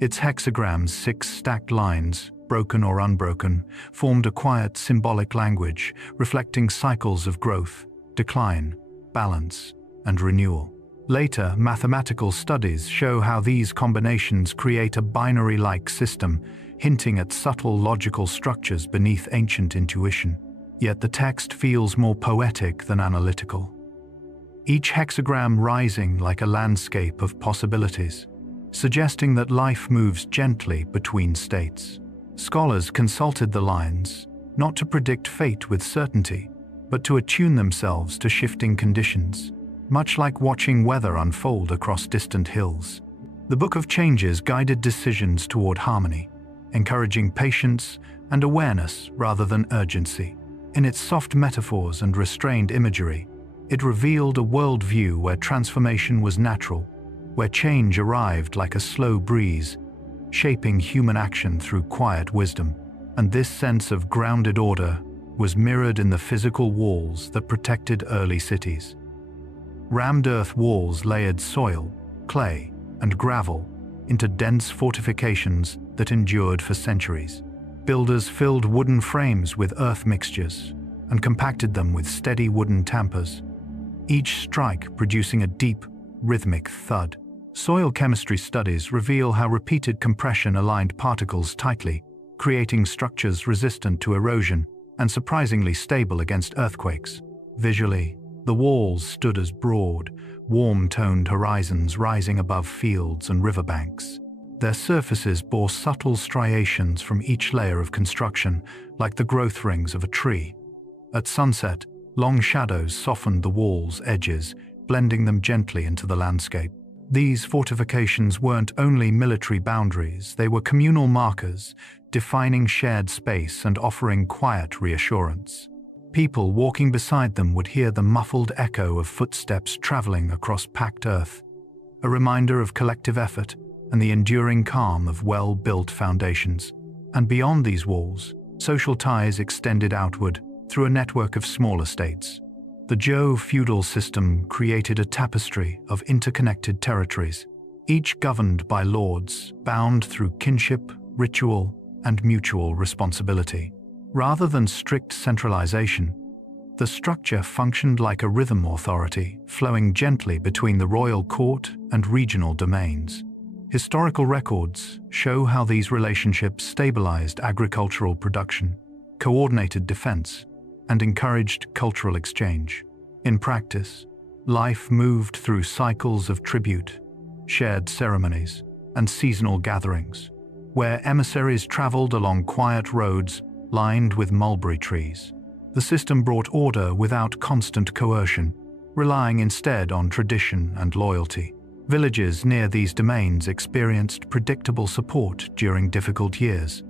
Its hexagrams, 6 stacked lines, broken or unbroken, formed a quiet symbolic language reflecting cycles of growth, decline, balance, and renewal. Later, mathematical studies show how these combinations create a binary-like system, hinting at subtle logical structures beneath ancient intuition. Yet the text feels more poetic than analytical, each hexagram rising like a landscape of possibilities, suggesting that life moves gently between states. Scholars consulted the lines, not to predict fate with certainty, but to attune themselves to shifting conditions, much like watching weather unfold across distant hills. The Book of Changes guided decisions toward harmony, encouraging patience and awareness rather than urgency. In its soft metaphors and restrained imagery, it revealed a worldview where transformation was natural, where change arrived like a slow breeze, shaping human action through quiet wisdom. And this sense of grounded order was mirrored in the physical walls that protected early cities. Rammed earth walls layered soil, clay, and gravel into dense fortifications that endured for centuries. Builders filled wooden frames with earth mixtures and compacted them with steady wooden tampers, each strike producing a deep, rhythmic thud. Soil chemistry studies reveal how repeated compression aligned particles tightly, creating structures resistant to erosion and surprisingly stable against earthquakes. Visually, the walls stood as broad, warm-toned horizons rising above fields and riverbanks. Their surfaces bore subtle striations from each layer of construction, like the growth rings of a tree. At sunset, long shadows softened the walls' edges, blending them gently into the landscape. These fortifications weren't only military boundaries, they were communal markers, defining shared space and offering quiet reassurance. People walking beside them would hear the muffled echo of footsteps traveling across packed earth, a reminder of collective effort and the enduring calm of well-built foundations. And beyond these walls, social ties extended outward through a network of small estates. The Zhou feudal system created a tapestry of interconnected territories, each governed by lords bound through kinship, ritual, and mutual responsibility. Rather than strict centralization, the structure functioned like a rhythm authority, flowing gently between the royal court and regional domains. Historical records show how these relationships stabilized agricultural production, coordinated defense, and encouraged cultural exchange. In practice, life moved through cycles of tribute, shared ceremonies, and seasonal gatherings, where emissaries traveled along quiet roads lined with mulberry trees. The system brought order without constant coercion, relying instead on tradition and loyalty. Villages near these domains experienced predictable support during difficult years,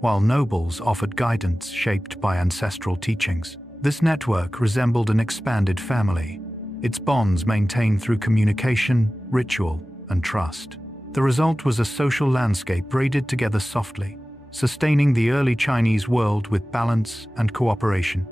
while nobles offered guidance shaped by ancestral teachings. This network resembled an expanded family, its bonds maintained through communication, ritual, and trust. The result was a social landscape braided together softly, sustaining the early Chinese world with balance and cooperation.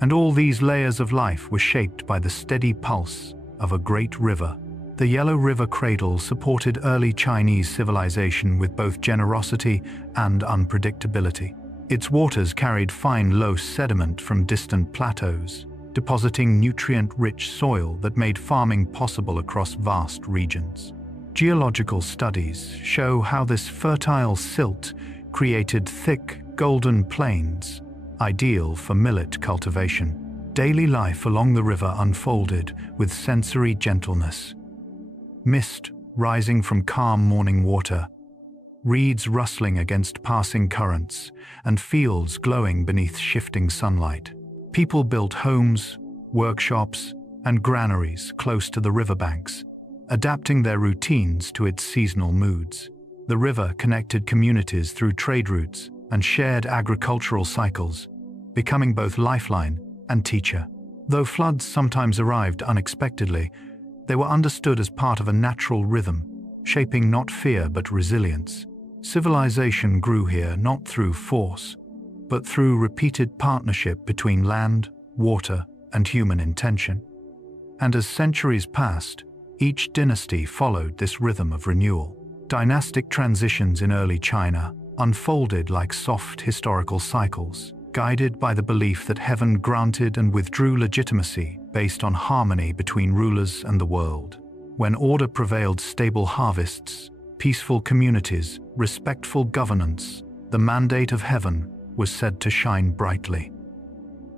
And all these layers of life were shaped by the steady pulse of a great river. The Yellow River Cradle supported early Chinese civilization with both generosity and unpredictability. Its waters carried fine loess sediment from distant plateaus, depositing nutrient-rich soil that made farming possible across vast regions. Geological studies show how this fertile silt created thick, golden plains, ideal for millet cultivation. Daily life along the river unfolded with sensory gentleness. Mist rising from calm morning water, reeds rustling against passing currents, and fields glowing beneath shifting sunlight. People built homes, workshops, and granaries close to the riverbanks, adapting their routines to its seasonal moods. The river connected communities through trade routes and shared agricultural cycles, becoming both lifeline and teacher. Though floods sometimes arrived unexpectedly, they were understood as part of a natural rhythm, shaping not fear but resilience. Civilization grew here not through force, but through repeated partnership between land, water, and human intention. And as centuries passed, each dynasty followed this rhythm of renewal. Dynastic transitions in early China unfolded like soft historical cycles, guided by the belief that heaven granted and withdrew legitimacy based on harmony between rulers and the world. When order prevailed, stable harvests, peaceful communities, respectful governance, the mandate of heaven was said to shine brightly.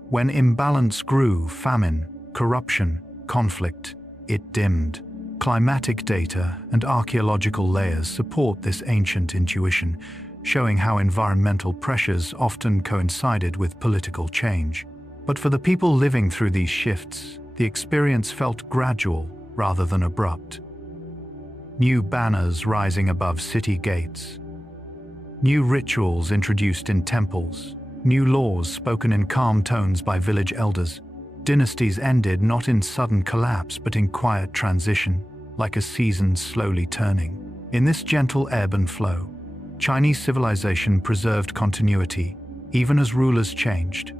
When imbalance grew, famine, corruption, conflict, it dimmed. Climatic data and archaeological layers support this ancient intuition, showing how environmental pressures often coincided with political change. But for the people living through these shifts, the experience felt gradual rather than abrupt. New banners rising above city gates, new rituals introduced in temples, new laws spoken in calm tones by village elders. Dynasties ended not in sudden collapse but in quiet transition, like a season slowly turning. In this gentle ebb and flow, Chinese civilization preserved continuity, even as rulers changed,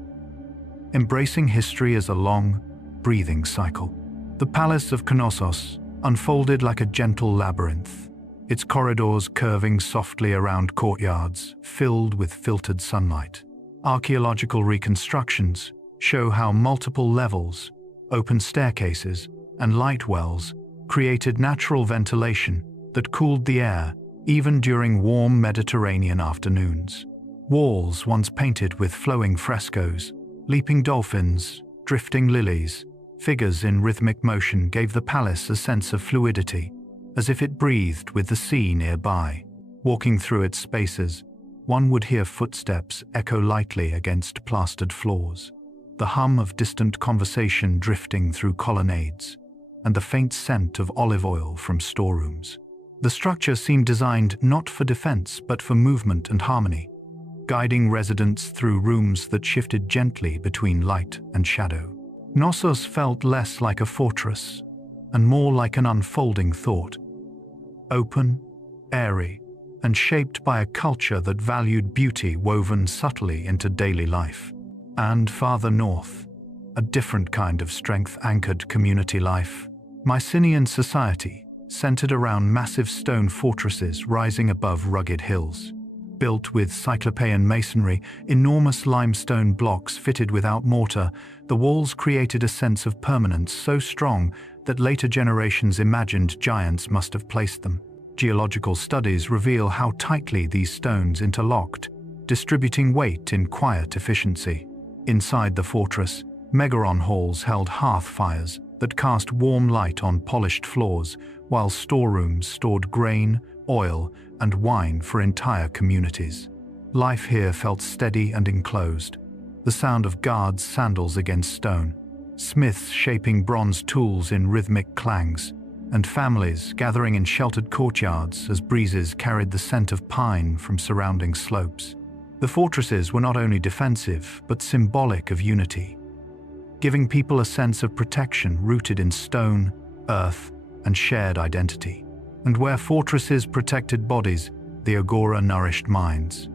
embracing history as a long, breathing cycle. The palace of Knossos unfolded like a gentle labyrinth, its corridors curving softly around courtyards filled with filtered sunlight. Archaeological reconstructions show how multiple levels, open staircases, and light wells created natural ventilation that cooled the air even during warm Mediterranean afternoons. Walls once painted with flowing frescoes, leaping dolphins, drifting lilies, figures in rhythmic motion gave the palace a sense of fluidity, as if it breathed with the sea nearby. Walking through its spaces, one would hear footsteps echo lightly against plastered floors, the hum of distant conversation drifting through colonnades, and the faint scent of olive oil from storerooms. The structure seemed designed not for defense but for movement and harmony, guiding residents through rooms that shifted gently between light and shadow. Knossos felt less like a fortress and more like an unfolding thought, open, airy, and shaped by a culture that valued beauty woven subtly into daily life. And farther north, a different kind of strength-anchored community life. Mycenaean society, centered around massive stone fortresses rising above rugged hills. Built with Cyclopean masonry, enormous limestone blocks fitted without mortar, the walls created a sense of permanence so strong that later generations imagined giants must have placed them. Geological studies reveal how tightly these stones interlocked, distributing weight in quiet efficiency. Inside the fortress, megaron halls held hearth fires that cast warm light on polished floors, while storerooms stored grain, oil, and wine for entire communities. Life here felt steady and enclosed. The sound of guards' sandals against stone, smiths shaping bronze tools in rhythmic clangs, and families gathering in sheltered courtyards as breezes carried the scent of pine from surrounding slopes. The fortresses were not only defensive, but symbolic of unity, giving people a sense of protection rooted in stone, earth, and shared identity. And where fortresses protected bodies, the agora nourished minds.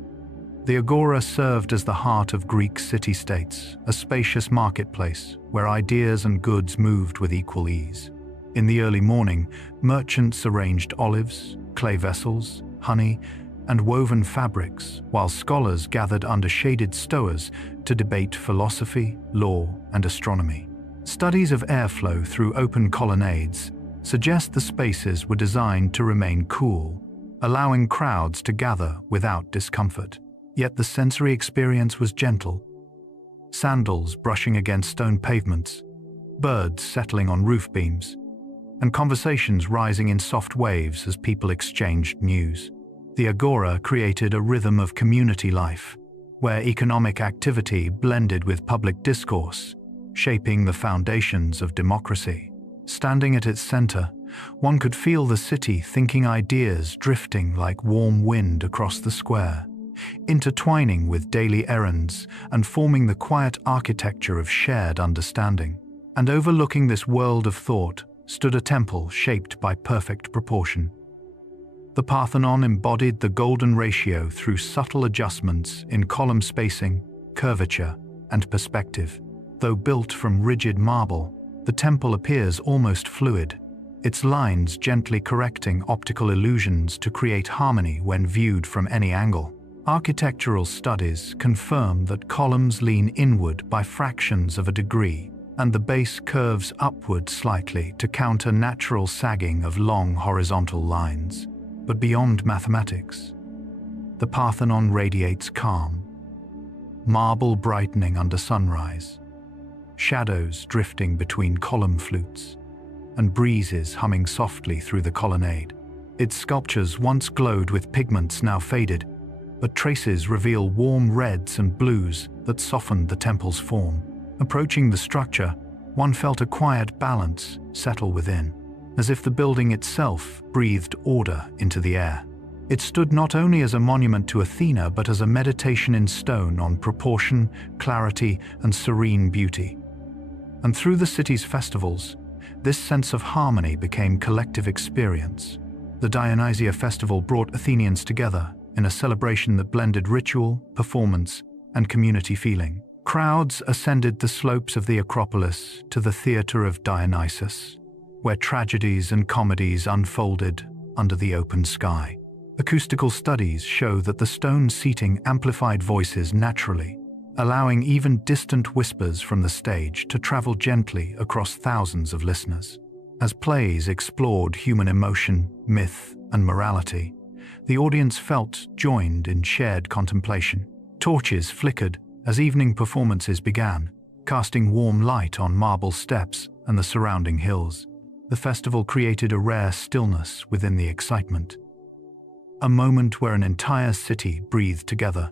The agora served as the heart of Greek city-states, a spacious marketplace where ideas and goods moved with equal ease. In the early morning, merchants arranged olives, clay vessels, honey, and woven fabrics, while scholars gathered under shaded stoas to debate philosophy, law, and astronomy. Studies of airflow through open colonnades suggest the spaces were designed to remain cool, allowing crowds to gather without discomfort. Yet the sensory experience was gentle. Sandals brushing against stone pavements, birds settling on roof beams, and conversations rising in soft waves as people exchanged news. The agora created a rhythm of community life, where economic activity blended with public discourse, shaping the foundations of democracy. Standing at its center, one could feel the city thinking ideas drifting like warm wind across the square, intertwining with daily errands and forming the quiet architecture of shared understanding. And overlooking this world of thought stood a temple shaped by perfect proportion. The Parthenon embodied the golden ratio through subtle adjustments in column spacing, curvature, and perspective. Though built from rigid marble, the temple appears almost fluid, its lines gently correcting optical illusions to create harmony when viewed from any angle. Architectural studies confirm that columns lean inward by fractions of a degree, and the base curves upward slightly to counter natural sagging of long horizontal lines. But beyond mathematics, the Parthenon radiates calm, marble brightening under sunrise, shadows drifting between column flutes, and breezes humming softly through the colonnade. Its sculptures once glowed with pigments now faded, but traces reveal warm reds and blues that softened the temple's form. Approaching the structure, one felt a quiet balance settle within, as if the building itself breathed order into the air. It stood not only as a monument to Athena, but as a meditation in stone on proportion, clarity, and serene beauty. And through the city's festivals, this sense of harmony became collective experience. The Dionysia festival brought Athenians together in a celebration that blended ritual, performance, and community feeling. Crowds ascended the slopes of the Acropolis to the Theatre of Dionysus, where tragedies and comedies unfolded under the open sky. Acoustical studies show that the stone seating amplified voices naturally, allowing even distant whispers from the stage to travel gently across thousands of listeners. As plays explored human emotion, myth, and morality, the audience felt joined in shared contemplation. Torches flickered as evening performances began, casting warm light on marble steps and the surrounding hills. The festival created a rare stillness within the excitement, a moment where an entire city breathed together,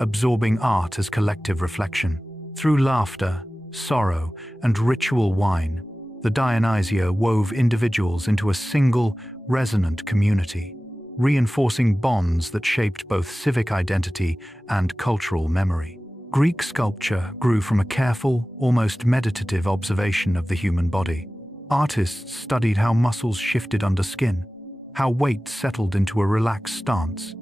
absorbing art as collective reflection. Through laughter, sorrow, and ritual wine, the Dionysia wove individuals into a single, resonant community, reinforcing bonds that shaped both civic identity and cultural memory. Greek sculpture grew from a careful, almost meditative observation of the human body. Artists studied how muscles shifted under skin, how weight settled into a relaxed stance,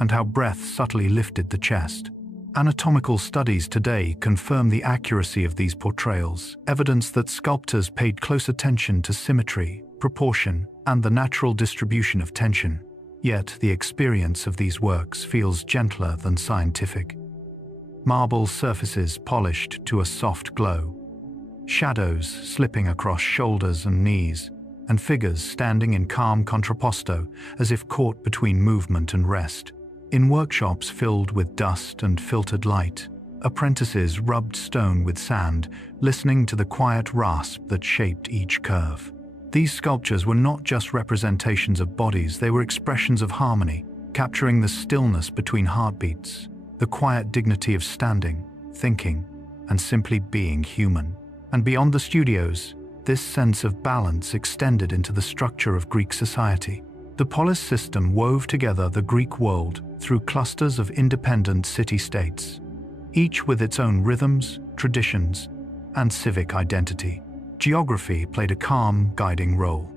and how breath subtly lifted the chest. Anatomical studies today confirm the accuracy of these portrayals, evidence that sculptors paid close attention to symmetry, proportion, and the natural distribution of tension. Yet the experience of these works feels gentler than scientific. Marble surfaces polished to a soft glow, shadows slipping across shoulders and knees, and figures standing in calm contrapposto as if caught between movement and rest. In workshops filled with dust and filtered light, apprentices rubbed stone with sand, listening to the quiet rasp that shaped each curve. These sculptures were not just representations of bodies, they were expressions of harmony, capturing the stillness between heartbeats, the quiet dignity of standing, thinking, and simply being human. And beyond the studios, this sense of balance extended into the structure of Greek society. The polis system wove together the Greek world through clusters of independent city-states, each with its own rhythms, traditions, and civic identity. Geography played a calm, guiding role.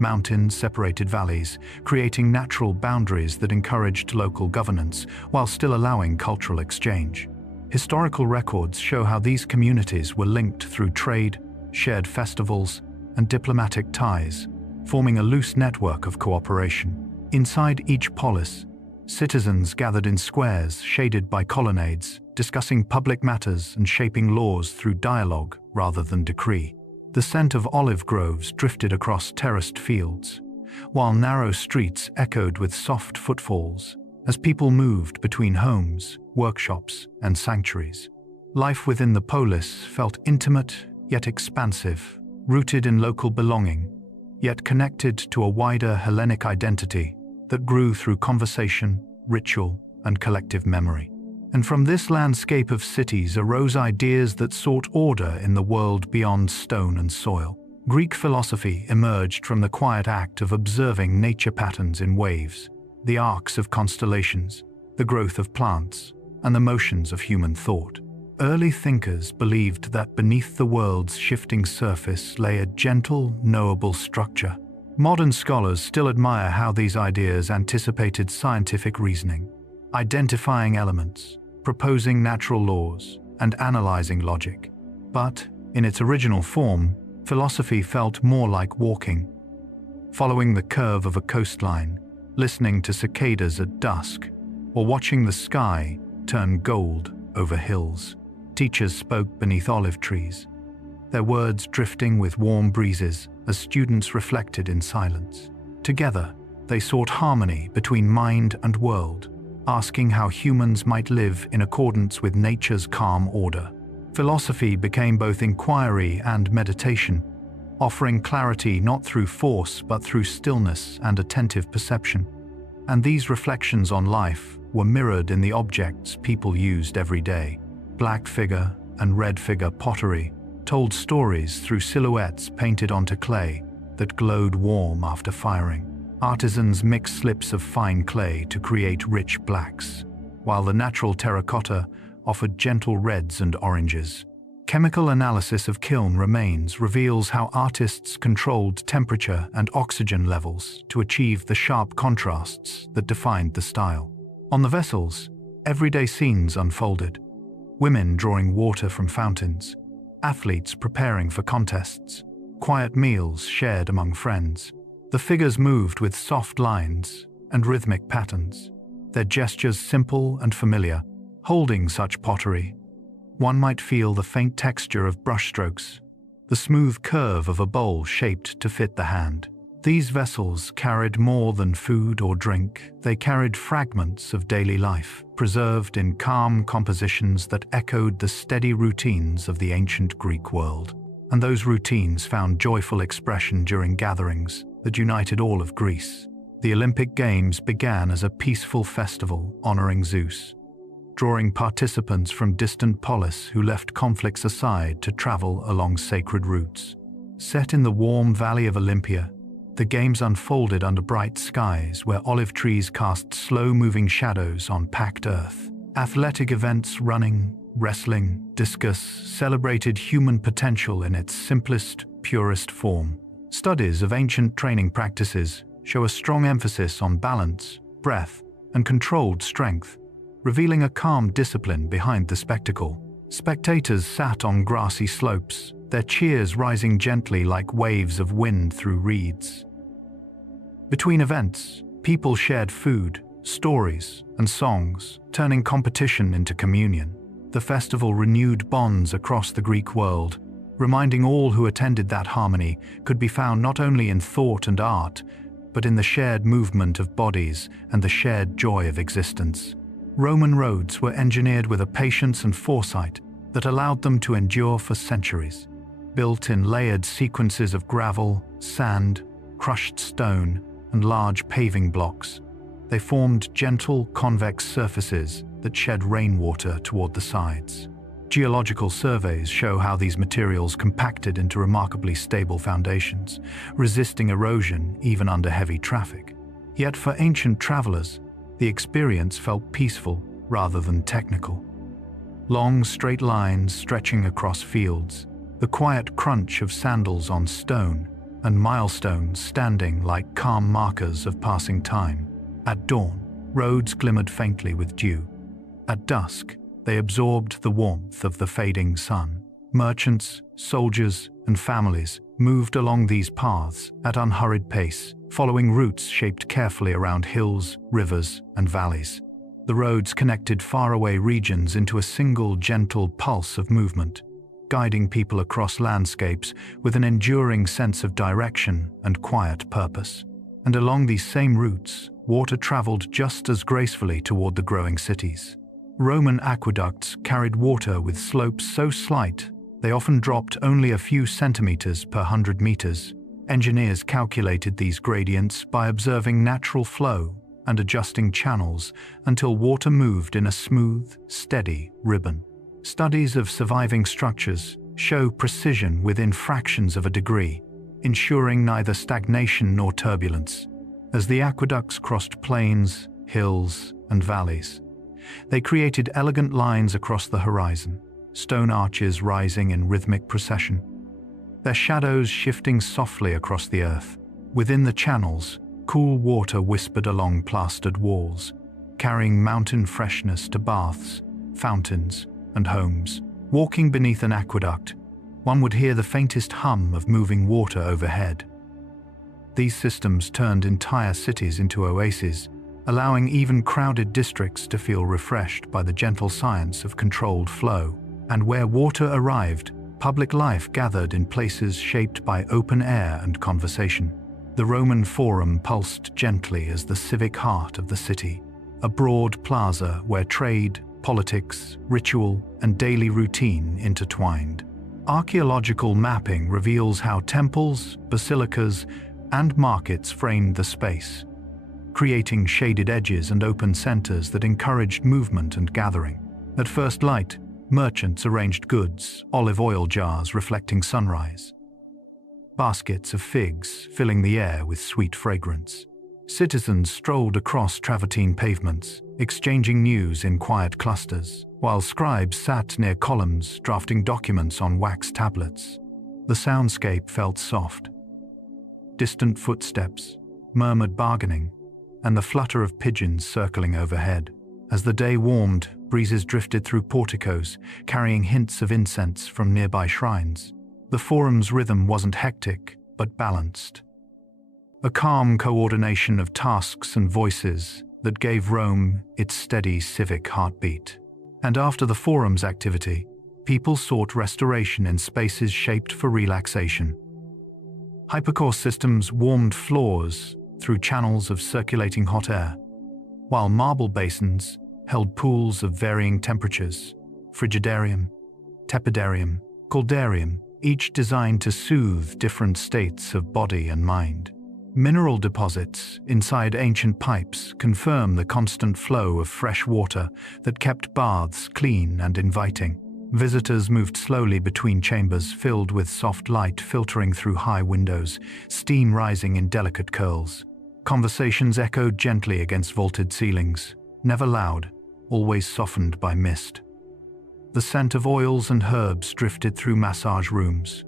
Mountains separated valleys, creating natural boundaries that encouraged local governance while still allowing cultural exchange. Historical records show how these communities were linked through trade, shared festivals, and diplomatic ties, forming a loose network of cooperation. Inside each polis, citizens gathered in squares shaded by colonnades, discussing public matters and shaping laws through dialogue rather than decree. The scent of olive groves drifted across terraced fields, while narrow streets echoed with soft footfalls as people moved between homes, workshops, and sanctuaries. Life within the polis felt intimate yet expansive, rooted in local belonging, yet connected to a wider Hellenic identity that grew through conversation, ritual, and collective memory. And from this landscape of cities arose ideas that sought order in the world beyond stone and soil. Greek philosophy emerged from the quiet act of observing nature patterns in waves, the arcs of constellations, the growth of plants, and the motions of human thought. Early thinkers believed that beneath the world's shifting surface lay a gentle, knowable structure. Modern scholars still admire how these ideas anticipated scientific reasoning, identifying elements, proposing natural laws, and analyzing logic. But, in its original form, philosophy felt more like walking, following the curve of a coastline, listening to cicadas at dusk, or watching the sky turn gold over hills. Teachers spoke beneath olive trees, their words drifting with warm breezes as students reflected in silence. Together, they sought harmony between mind and world, asking how humans might live in accordance with nature's calm order. Philosophy became both inquiry and meditation, offering clarity not through force but through stillness and attentive perception. And these reflections on life were mirrored in the objects people used every day. Black figure and red figure pottery told stories through silhouettes painted onto clay that glowed warm after firing. Artisans mixed slips of fine clay to create rich blacks, while the natural terracotta offered gentle reds and oranges. Chemical analysis of kiln remains reveals how artists controlled temperature and oxygen levels to achieve the sharp contrasts that defined the style. On the vessels, everyday scenes unfolded. Women drawing water from fountains, athletes preparing for contests, quiet meals shared among friends, The figures moved with soft lines and rhythmic patterns, their gestures simple and familiar. Holding such pottery, one might feel the faint texture of brushstrokes, the smooth curve of a bowl shaped to fit the hand. These vessels carried more than food or drink. They carried fragments of daily life, preserved in calm compositions that echoed the steady routines of the ancient Greek world. And those routines found joyful expression during gatherings that united all of Greece. The Olympic Games began as a peaceful festival honoring Zeus, drawing participants from distant polis who left conflicts aside to travel along sacred routes. Set in the warm valley of Olympia, the games unfolded under bright skies where olive trees cast slow-moving shadows on packed earth. Athletic events, running, wrestling, discus, celebrated human potential in its simplest, purest form. Studies of ancient training practices show a strong emphasis on balance, breath, and controlled strength, revealing a calm discipline behind the spectacle. Spectators sat on grassy slopes, their cheers rising gently like waves of wind through reeds. Between events, people shared food, stories, and songs, turning competition into communion. The festival renewed bonds across the Greek world, reminding all who attended that harmony could be found not only in thought and art, but in the shared movement of bodies and the shared joy of existence. Roman roads were engineered with a patience and foresight that allowed them to endure for centuries. Built in layered sequences of gravel, sand, crushed stone, and large paving blocks, they formed gentle, convex surfaces that shed rainwater toward the sides. Geological surveys show how these materials compacted into remarkably stable foundations, resisting erosion even under heavy traffic. Yet for ancient travelers, the experience felt peaceful rather than technical. Long, straight lines stretching across fields, the quiet crunch of sandals on stone, and milestones standing like calm markers of passing time. At dawn, roads glimmered faintly with dew. At dusk, they absorbed the warmth of the fading sun. Merchants, soldiers, and families moved along these paths at unhurried pace, following routes shaped carefully around hills, rivers, and valleys. The roads connected faraway regions into a single gentle pulse of movement, guiding people across landscapes with an enduring sense of direction and quiet purpose. And along these same routes, water traveled just as gracefully toward the growing cities. Roman aqueducts carried water with slopes so slight they often dropped only a few centimeters per 100 meters. Engineers calculated these gradients by observing natural flow and adjusting channels until water moved in a smooth, steady ribbon. Studies of surviving structures show precision within fractions of a degree, ensuring neither stagnation nor turbulence. As the aqueducts crossed plains, hills, and valleys, they created elegant lines across the horizon, stone arches rising in rhythmic procession, their shadows shifting softly across the earth. Within the channels, cool water whispered along plastered walls, carrying mountain freshness to baths, fountains, and homes. Walking beneath an aqueduct, one would hear the faintest hum of moving water overhead. These systems turned entire cities into oases, allowing even crowded districts to feel refreshed by the gentle science of controlled flow. And where water arrived, public life gathered in places shaped by open air and conversation. The Roman Forum pulsed gently as the civic heart of the city, a broad plaza where trade, politics, ritual, and daily routine intertwined. Archaeological mapping reveals how temples, basilicas, and markets framed the space, creating shaded edges and open centers that encouraged movement and gathering. At first light, merchants arranged goods, olive oil jars reflecting sunrise, baskets of figs filling the air with sweet fragrance. Citizens strolled across travertine pavements, exchanging news in quiet clusters, while scribes sat near columns drafting documents on wax tablets. The soundscape felt soft. Distant footsteps, murmured bargaining, and the flutter of pigeons circling overhead. As the day warmed, breezes drifted through porticos, carrying hints of incense from nearby shrines. The forum's rhythm wasn't hectic, but balanced. a calm coordination of tasks and voices that gave Rome its steady civic heartbeat. And after the forum's activity, people sought restoration in spaces shaped for relaxation. Hypercore systems warmed floors through channels of circulating hot air, while marble basins held pools of varying temperatures, frigidarium, tepidarium, caldarium, each designed to soothe different states of body and mind. Mineral deposits inside ancient pipes confirm the constant flow of fresh water that kept baths clean and inviting. Visitors moved slowly between chambers filled with soft light filtering through high windows, steam rising in delicate curls. Conversations echoed gently against vaulted ceilings, never loud, always softened by mist. The scent of oils and herbs drifted through massage rooms,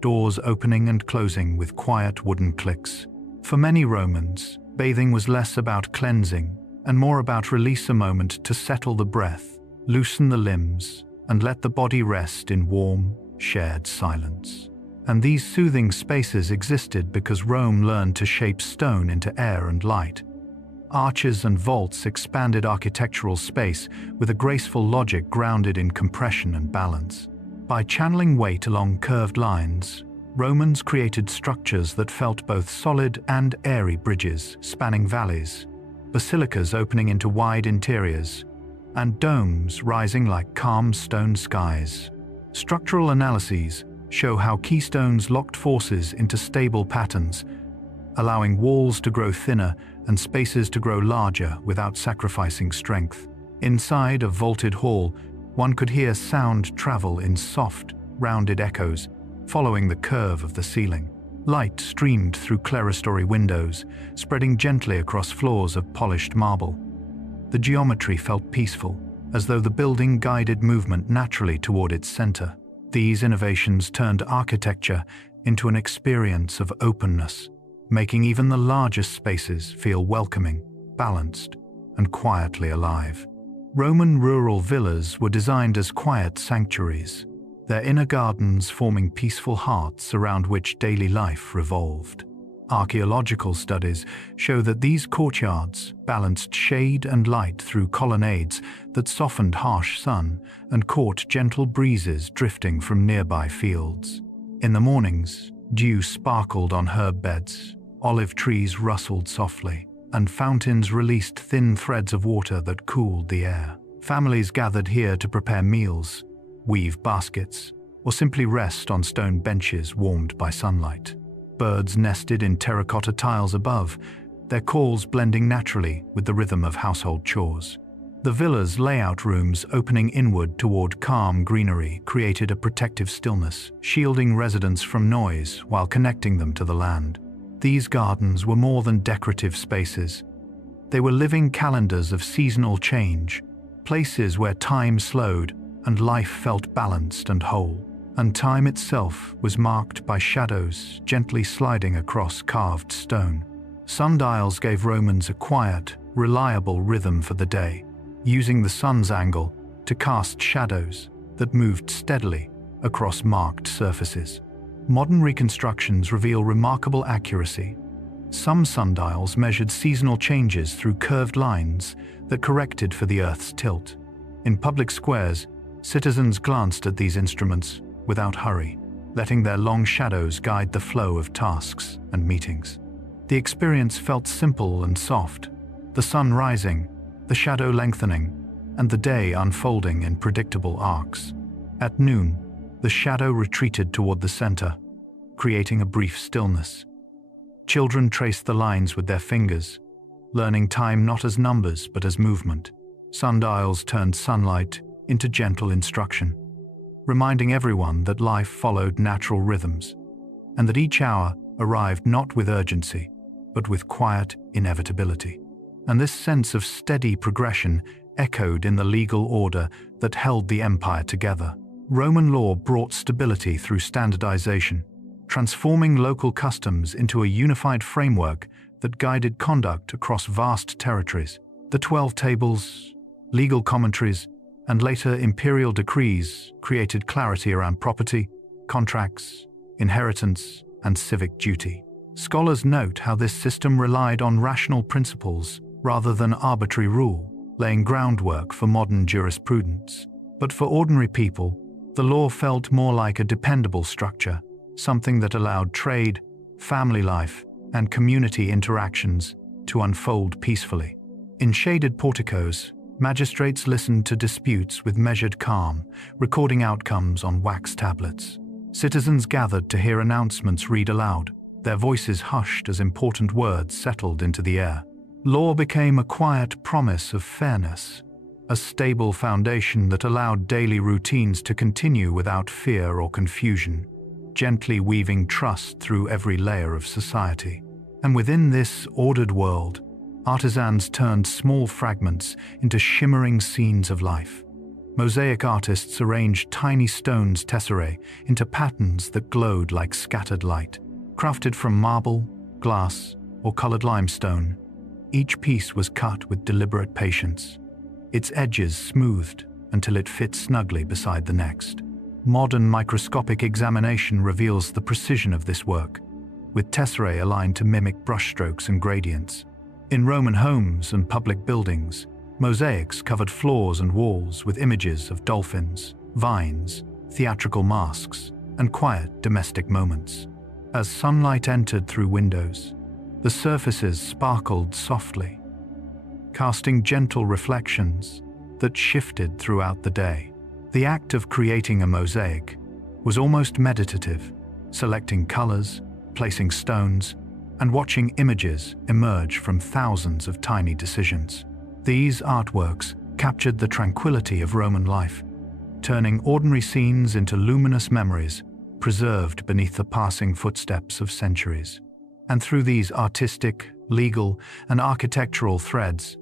doors opening and closing with quiet wooden clicks. For many Romans, bathing was less about cleansing and more about release, a moment to settle the breath, loosen the limbs, and let the body rest in warm, shared silence. And these soothing spaces existed because Rome learned to shape stone into air and light. Arches and vaults expanded architectural space with a graceful logic grounded in compression and balance. By channeling weight along curved lines, Romans created structures that felt both solid and airy, bridges spanning valleys, basilicas opening into wide interiors, and domes rising like calm stone skies. Structural analyses show how keystones locked forces into stable patterns, allowing walls to grow thinner and spaces to grow larger without sacrificing strength. Inside a vaulted hall, one could hear sound travel in soft, rounded echoes, following the curve of the ceiling. Light streamed through clerestory windows, spreading gently across floors of polished marble. The geometry felt peaceful, as though the building guided movement naturally toward its center. These innovations turned architecture into an experience of openness, making even the largest spaces feel welcoming, balanced, and quietly alive. Roman rural villas were designed as quiet sanctuaries, their inner gardens forming peaceful hearts around which daily life revolved. Archaeological studies show that these courtyards balanced shade and light through colonnades that softened harsh sun and caught gentle breezes drifting from nearby fields. In the mornings, dew sparkled on herb beds, olive trees rustled softly, and fountains released thin threads of water that cooled the air. Families gathered here to prepare meals, weave baskets, or simply rest on stone benches warmed by sunlight. Birds nested in terracotta tiles above, their calls blending naturally with the rhythm of household chores. The villa's layout rooms opening inward toward calm greenery created a protective stillness, shielding residents from noise while connecting them to the land. These gardens were more than decorative spaces. They were living calendars of seasonal change, places where time slowed and life felt balanced and whole. And time itself was marked by shadows gently sliding across carved stone. Sundials gave Romans a quiet, reliable rhythm for the day, using the sun's angle to cast shadows that moved steadily across marked surfaces. Modern reconstructions reveal remarkable accuracy. Some sundials measured seasonal changes through curved lines that corrected for the Earth's tilt. In public squares, citizens glanced at these instruments without hurry, letting their long shadows guide the flow of tasks and meetings. The experience felt simple and soft, the sun rising, the shadow lengthening, and the day unfolding in predictable arcs. At noon, the shadow retreated toward the center, creating a brief stillness. Children traced the lines with their fingers, learning time not as numbers but as movement. Sundials turned sunlight into gentle instruction, reminding everyone that life followed natural rhythms, and that each hour arrived not with urgency, but with quiet inevitability. And this sense of steady progression echoed in the legal order that held the empire together. Roman law brought stability through standardization, transforming local customs into a unified framework that guided conduct across vast territories. The 12 tables, legal commentaries, and later imperial decrees created clarity around property, contracts, inheritance, and civic duty. Scholars note how this system relied on rational principles rather than arbitrary rule, laying groundwork for modern jurisprudence. But for ordinary people, the law felt more like a dependable structure, something that allowed trade, family life, and community interactions to unfold peacefully. In shaded porticos, magistrates listened to disputes with measured calm, recording outcomes on wax tablets. Citizens gathered to hear announcements read aloud, their voices hushed as important words settled into the air. Law became a quiet promise of fairness, a stable foundation that allowed daily routines to continue without fear or confusion, gently weaving trust through every layer of society. And within this ordered world, artisans turned small fragments into shimmering scenes of life. Mosaic artists arranged tiny stones tesserae into patterns that glowed like scattered light. Crafted from marble, glass, or colored limestone, each piece was cut with deliberate patience, its edges smoothed until it fit snugly beside the next. Modern microscopic examination reveals the precision of this work, with tesserae aligned to mimic brushstrokes and gradients. In Roman homes and public buildings, mosaics covered floors and walls with images of dolphins, vines, theatrical masks, and quiet domestic moments. As sunlight entered through windows, the surfaces sparkled softly, casting gentle reflections that shifted throughout the day. The act of creating a mosaic was almost meditative, selecting colors, placing stones, and watching images emerge from thousands of tiny decisions. These artworks captured the tranquility of Roman life, turning ordinary scenes into luminous memories preserved beneath the passing footsteps of centuries. And through these artistic, legal, and architectural threads,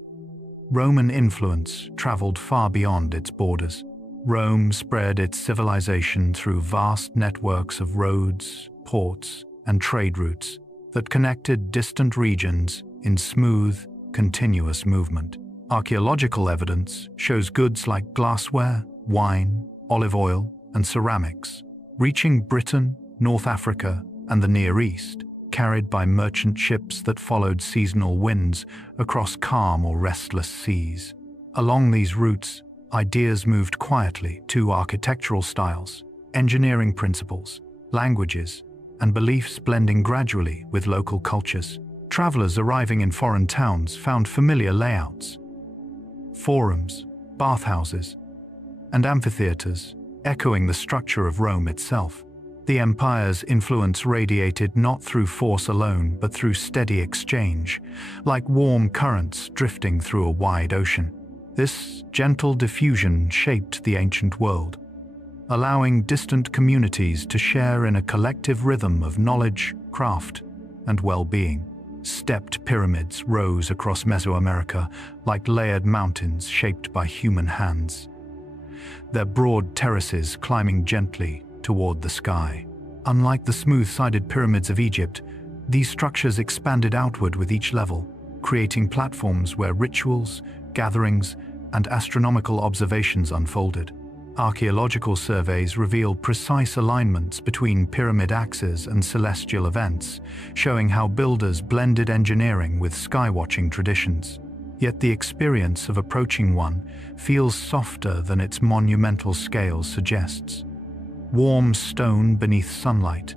Roman influence traveled far beyond its borders. Rome spread its civilization through vast networks of roads, ports, and trade routes that connected distant regions in smooth, continuous movement. Archaeological evidence shows goods like glassware, wine, olive oil, and ceramics reaching Britain, North Africa, and the Near East, carried by merchant ships that followed seasonal winds across calm or restless seas. Along these routes, ideas moved quietly to architectural styles, engineering principles, languages, and beliefs blending gradually with local cultures. Travelers arriving in foreign towns found familiar layouts, forums, bathhouses, and amphitheaters, echoing the structure of Rome itself. The empire's influence radiated not through force alone, but through steady exchange, like warm currents drifting through a wide ocean. This gentle diffusion shaped the ancient world, allowing distant communities to share in a collective rhythm of knowledge, craft, and well-being. Stepped pyramids rose across Mesoamerica like layered mountains shaped by human hands, their broad terraces climbing gently toward the sky. Unlike the smooth-sided pyramids of Egypt, these structures expanded outward with each level, creating platforms where rituals, gatherings, and astronomical observations unfolded. Archaeological surveys reveal precise alignments between pyramid axes and celestial events, showing how builders blended engineering with skywatching traditions. Yet the experience of approaching one feels softer than its monumental scale suggests. Warm stone beneath sunlight,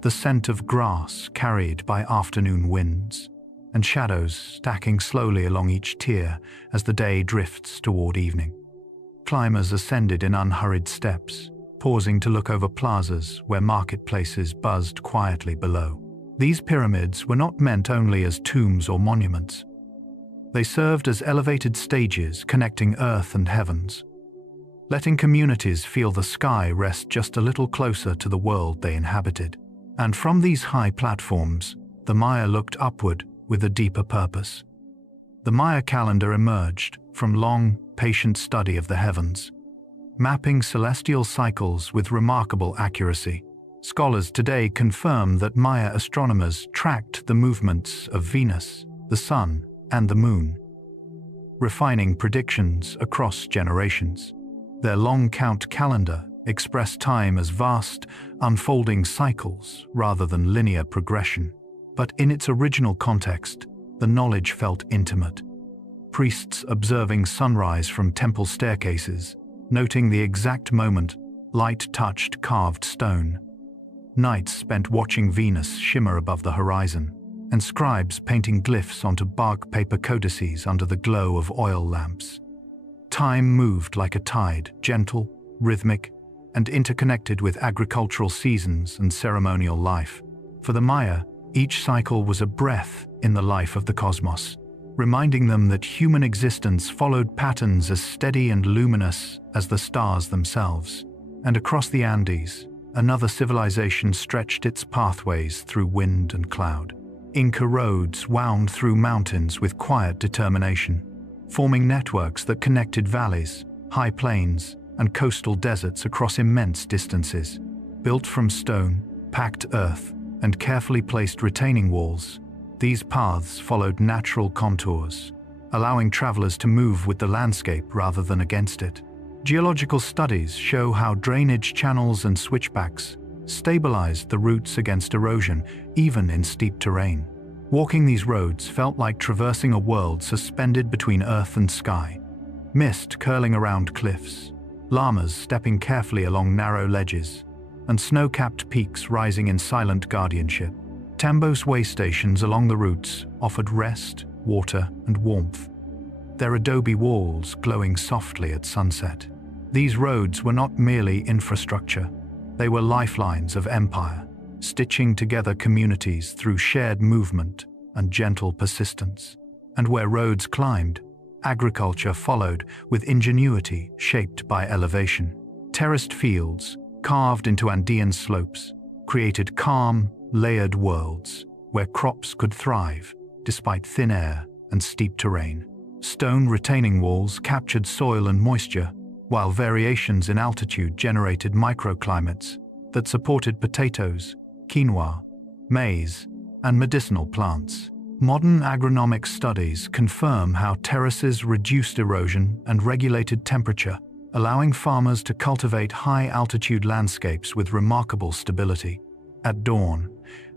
the scent of grass carried by afternoon winds, and shadows stacking slowly along each tier as the day drifts toward evening. Climbers ascended in unhurried steps, pausing to look over plazas where marketplaces buzzed quietly below. These pyramids were not meant only as tombs or monuments. They served as elevated stages connecting earth and heavens, letting communities feel the sky rest just a little closer to the world they inhabited. And from these high platforms, the Maya looked upward with a deeper purpose. The Maya calendar emerged from long, patient study of the heavens, mapping celestial cycles with remarkable accuracy. Scholars today confirm that Maya astronomers tracked the movements of Venus, the Sun, and the Moon, refining predictions across generations. Their long-count calendar expressed time as vast, unfolding cycles rather than linear progression. But in its original context, the knowledge felt intimate. Priests observing sunrise from temple staircases, noting the exact moment light touched carved stone. Nights spent watching Venus shimmer above the horizon, and scribes painting glyphs onto bark paper codices under the glow of oil lamps. Time moved like a tide, gentle, rhythmic, and interconnected with agricultural seasons and ceremonial life. For the Maya, each cycle was a breath in the life of the cosmos, reminding them that human existence followed patterns as steady and luminous as the stars themselves. And across the Andes, another civilization stretched its pathways through wind and cloud. Inca roads wound through mountains with quiet determination, forming networks that connected valleys, high plains, and coastal deserts across immense distances. Built from stone, packed earth, and carefully placed retaining walls, these paths followed natural contours, allowing travelers to move with the landscape rather than against it. Geological studies show how drainage channels and switchbacks stabilized the routes against erosion, even in steep terrain. Walking these roads felt like traversing a world suspended between earth and sky. Mist curling around cliffs, llamas stepping carefully along narrow ledges, and snow-capped peaks rising in silent guardianship. Tambos way stations along the routes offered rest, water, and warmth, their adobe walls glowing softly at sunset. These roads were not merely infrastructure, they were lifelines of empire, stitching together communities through shared movement and gentle persistence. And where roads climbed, agriculture followed with ingenuity shaped by elevation. Terraced fields, carved into Andean slopes, created calm, layered worlds where crops could thrive despite thin air and steep terrain. Stone retaining walls captured soil and moisture, while variations in altitude generated microclimates that supported potatoes, quinoa, maize, and medicinal plants. Modern agronomic studies confirm how terraces reduced erosion and regulated temperature, allowing farmers to cultivate high-altitude landscapes with remarkable stability. At dawn,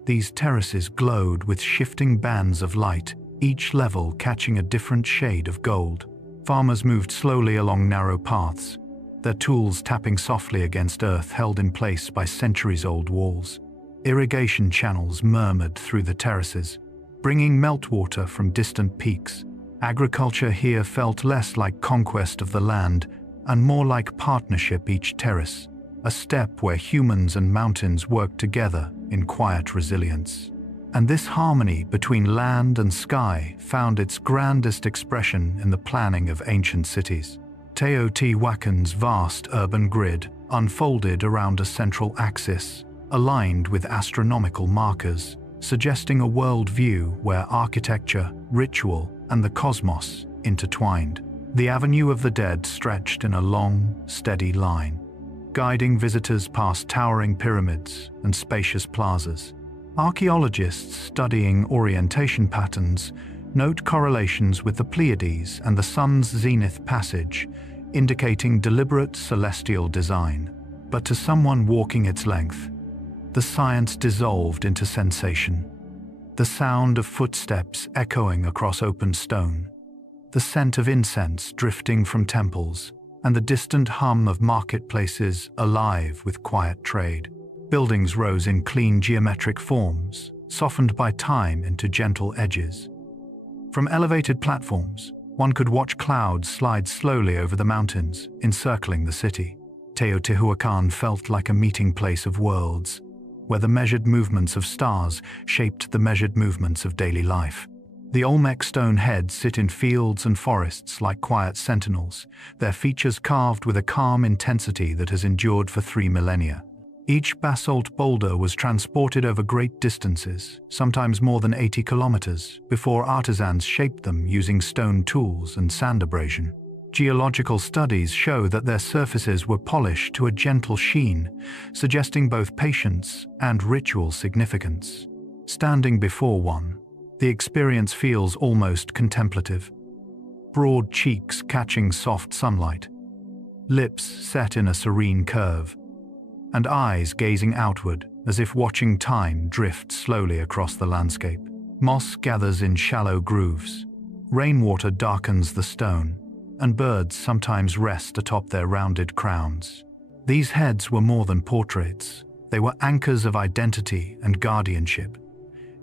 these terraces glowed with shifting bands of light, each level catching a different shade of gold. Farmers moved slowly along narrow paths, their tools tapping softly against earth held in place by centuries-old walls. Irrigation channels murmured through the terraces, bringing meltwater from distant peaks. Agriculture here felt less like conquest of the land and more like partnership. Each terrace, a step where humans and mountains worked together in quiet resilience. And this harmony between land and sky found its grandest expression in the planning of ancient cities. Teotihuacan's vast urban grid unfolded around a central axis, aligned with astronomical markers, suggesting a world view where architecture, ritual, and the cosmos intertwined. The Avenue of the Dead stretched in a long, steady line, guiding visitors past towering pyramids and spacious plazas. Archaeologists studying orientation patterns note correlations with the Pleiades and the Sun's zenith passage, indicating deliberate celestial design. But to someone walking its length, the science dissolved into sensation. The sound of footsteps echoing across open stone, the scent of incense drifting from temples, and the distant hum of marketplaces alive with quiet trade. Buildings rose in clean geometric forms, softened by time into gentle edges. From elevated platforms, one could watch clouds slide slowly over the mountains, encircling the city. Teotihuacan felt like a meeting place of worlds, where the measured movements of stars shaped the measured movements of daily life. The Olmec stone heads sit in fields and forests like quiet sentinels, their features carved with a calm intensity that has endured for 3 millennia. Each basalt boulder was transported over great distances, sometimes more than 80 kilometers, before artisans shaped them using stone tools and sand abrasion. Geological studies show that their surfaces were polished to a gentle sheen, suggesting both patience and ritual significance. Standing before one, the experience feels almost contemplative. Broad cheeks catching soft sunlight, lips set in a serene curve, and eyes gazing outward, as if watching time drift slowly across the landscape. Moss gathers in shallow grooves. Rainwater darkens the stone, and birds sometimes rest atop their rounded crowns. These heads were more than portraits. They were anchors of identity and guardianship,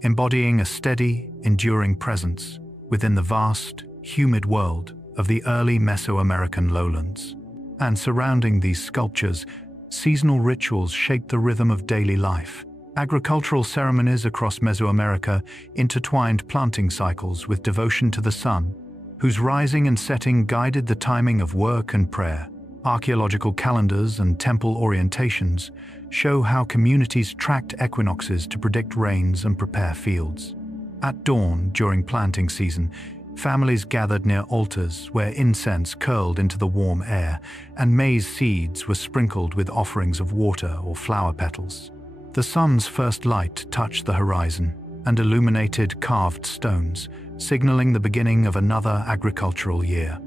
embodying a steady, enduring presence within the vast, humid world of the early Mesoamerican lowlands. And surrounding these sculptures, seasonal rituals shaped the rhythm of daily life. Agricultural ceremonies across Mesoamerica intertwined planting cycles with devotion to the sun, whose rising and setting guided the timing of work and prayer. Archaeological calendars and temple orientations show how communities tracked equinoxes to predict rains and prepare fields. At dawn, during planting season, families gathered near altars where incense curled into the warm air, and maize seeds were sprinkled with offerings of water or flower petals. The sun's first light touched the horizon and illuminated carved stones, signaling the beginning of another agricultural year.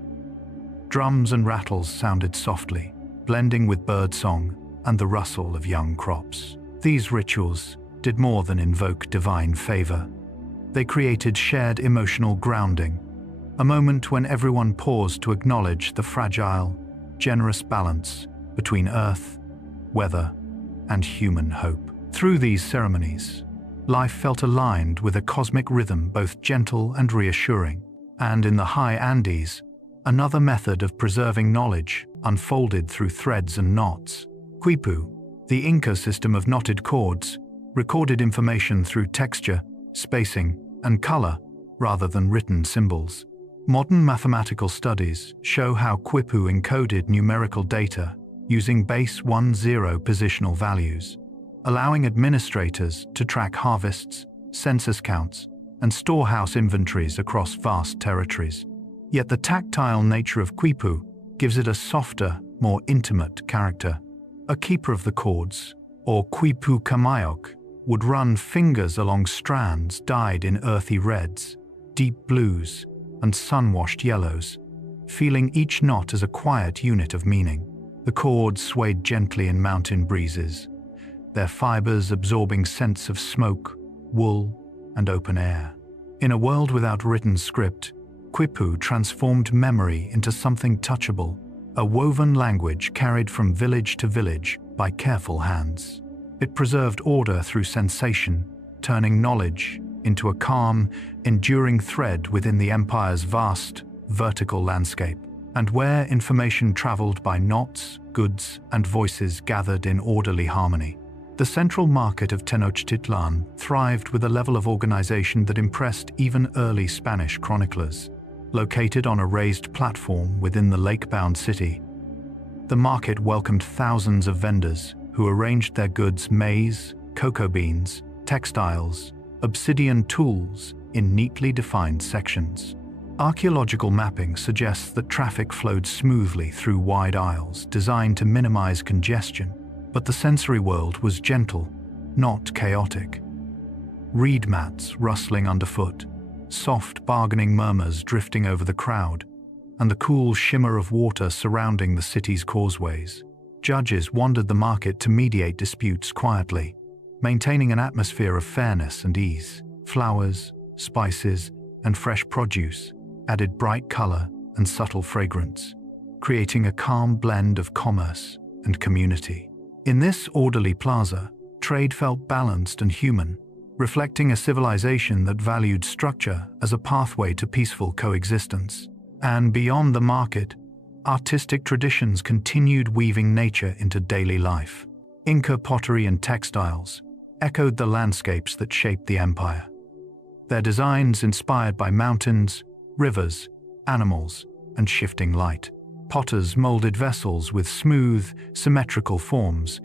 Drums and rattles sounded softly, blending with bird song and the rustle of young crops. These rituals did more than invoke divine favor. They created shared emotional grounding, a moment when everyone paused to acknowledge the fragile, generous balance between earth, weather, and human hope. Through these ceremonies, life felt aligned with a cosmic rhythm both gentle and reassuring. And in the high Andes, another method of preserving knowledge unfolded through threads and knots. Quipu, the Inca system of knotted cords, recorded information through texture, spacing, and color rather than written symbols. Modern mathematical studies show how Quipu encoded numerical data using base 10 positional values, allowing administrators to track harvests, census counts, and storehouse inventories across vast territories. Yet the tactile nature of Quipu gives it a softer, more intimate character. A keeper of the cords, or Quipu Kamayok, would run fingers along strands dyed in earthy reds, deep blues, and sun-washed yellows, feeling each knot as a quiet unit of meaning. The cords swayed gently in mountain breezes, their fibers absorbing scents of smoke, wool, and open air. In a world without written script, Quipu transformed memory into something touchable, a woven language carried from village to village by careful hands. It preserved order through sensation, turning knowledge into a calm, enduring thread within the empire's vast, vertical landscape. And where information traveled by knots, goods, and voices gathered in orderly harmony. The central market of Tenochtitlan thrived with a level of organization that impressed even early Spanish chroniclers. Located on a raised platform within the lake-bound city, the market welcomed thousands of vendors who arranged their goods, maize, cocoa beans, textiles, obsidian tools in neatly defined sections. Archaeological mapping suggests that traffic flowed smoothly through wide aisles designed to minimize congestion, but the sensory world was gentle, not chaotic. Reed mats rustling underfoot, soft bargaining murmurs drifting over the crowd, and the cool shimmer of water surrounding the city's causeways. Judges wandered the market to mediate disputes quietly, maintaining an atmosphere of fairness and ease. Flowers, spices, and fresh produce added bright color and subtle fragrance, creating a calm blend of commerce and community. In this orderly plaza, trade felt balanced and human, reflecting a civilization that valued structure as a pathway to peaceful coexistence. And beyond the market, artistic traditions continued weaving nature into daily life. Inca pottery and textiles echoed the landscapes that shaped the empire. Their designs inspired by mountains, rivers, animals, and shifting light. Potters molded vessels with smooth, symmetrical forms,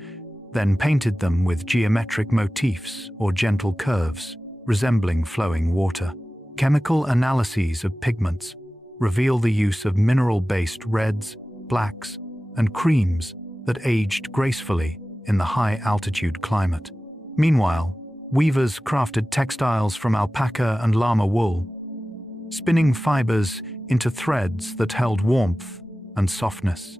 then painted them with geometric motifs or gentle curves, resembling flowing water. Chemical analyses of pigments reveal the use of mineral-based reds, blacks, and creams that aged gracefully in the high-altitude climate. Meanwhile, weavers crafted textiles from alpaca and llama wool, spinning fibers into threads that held warmth and softness.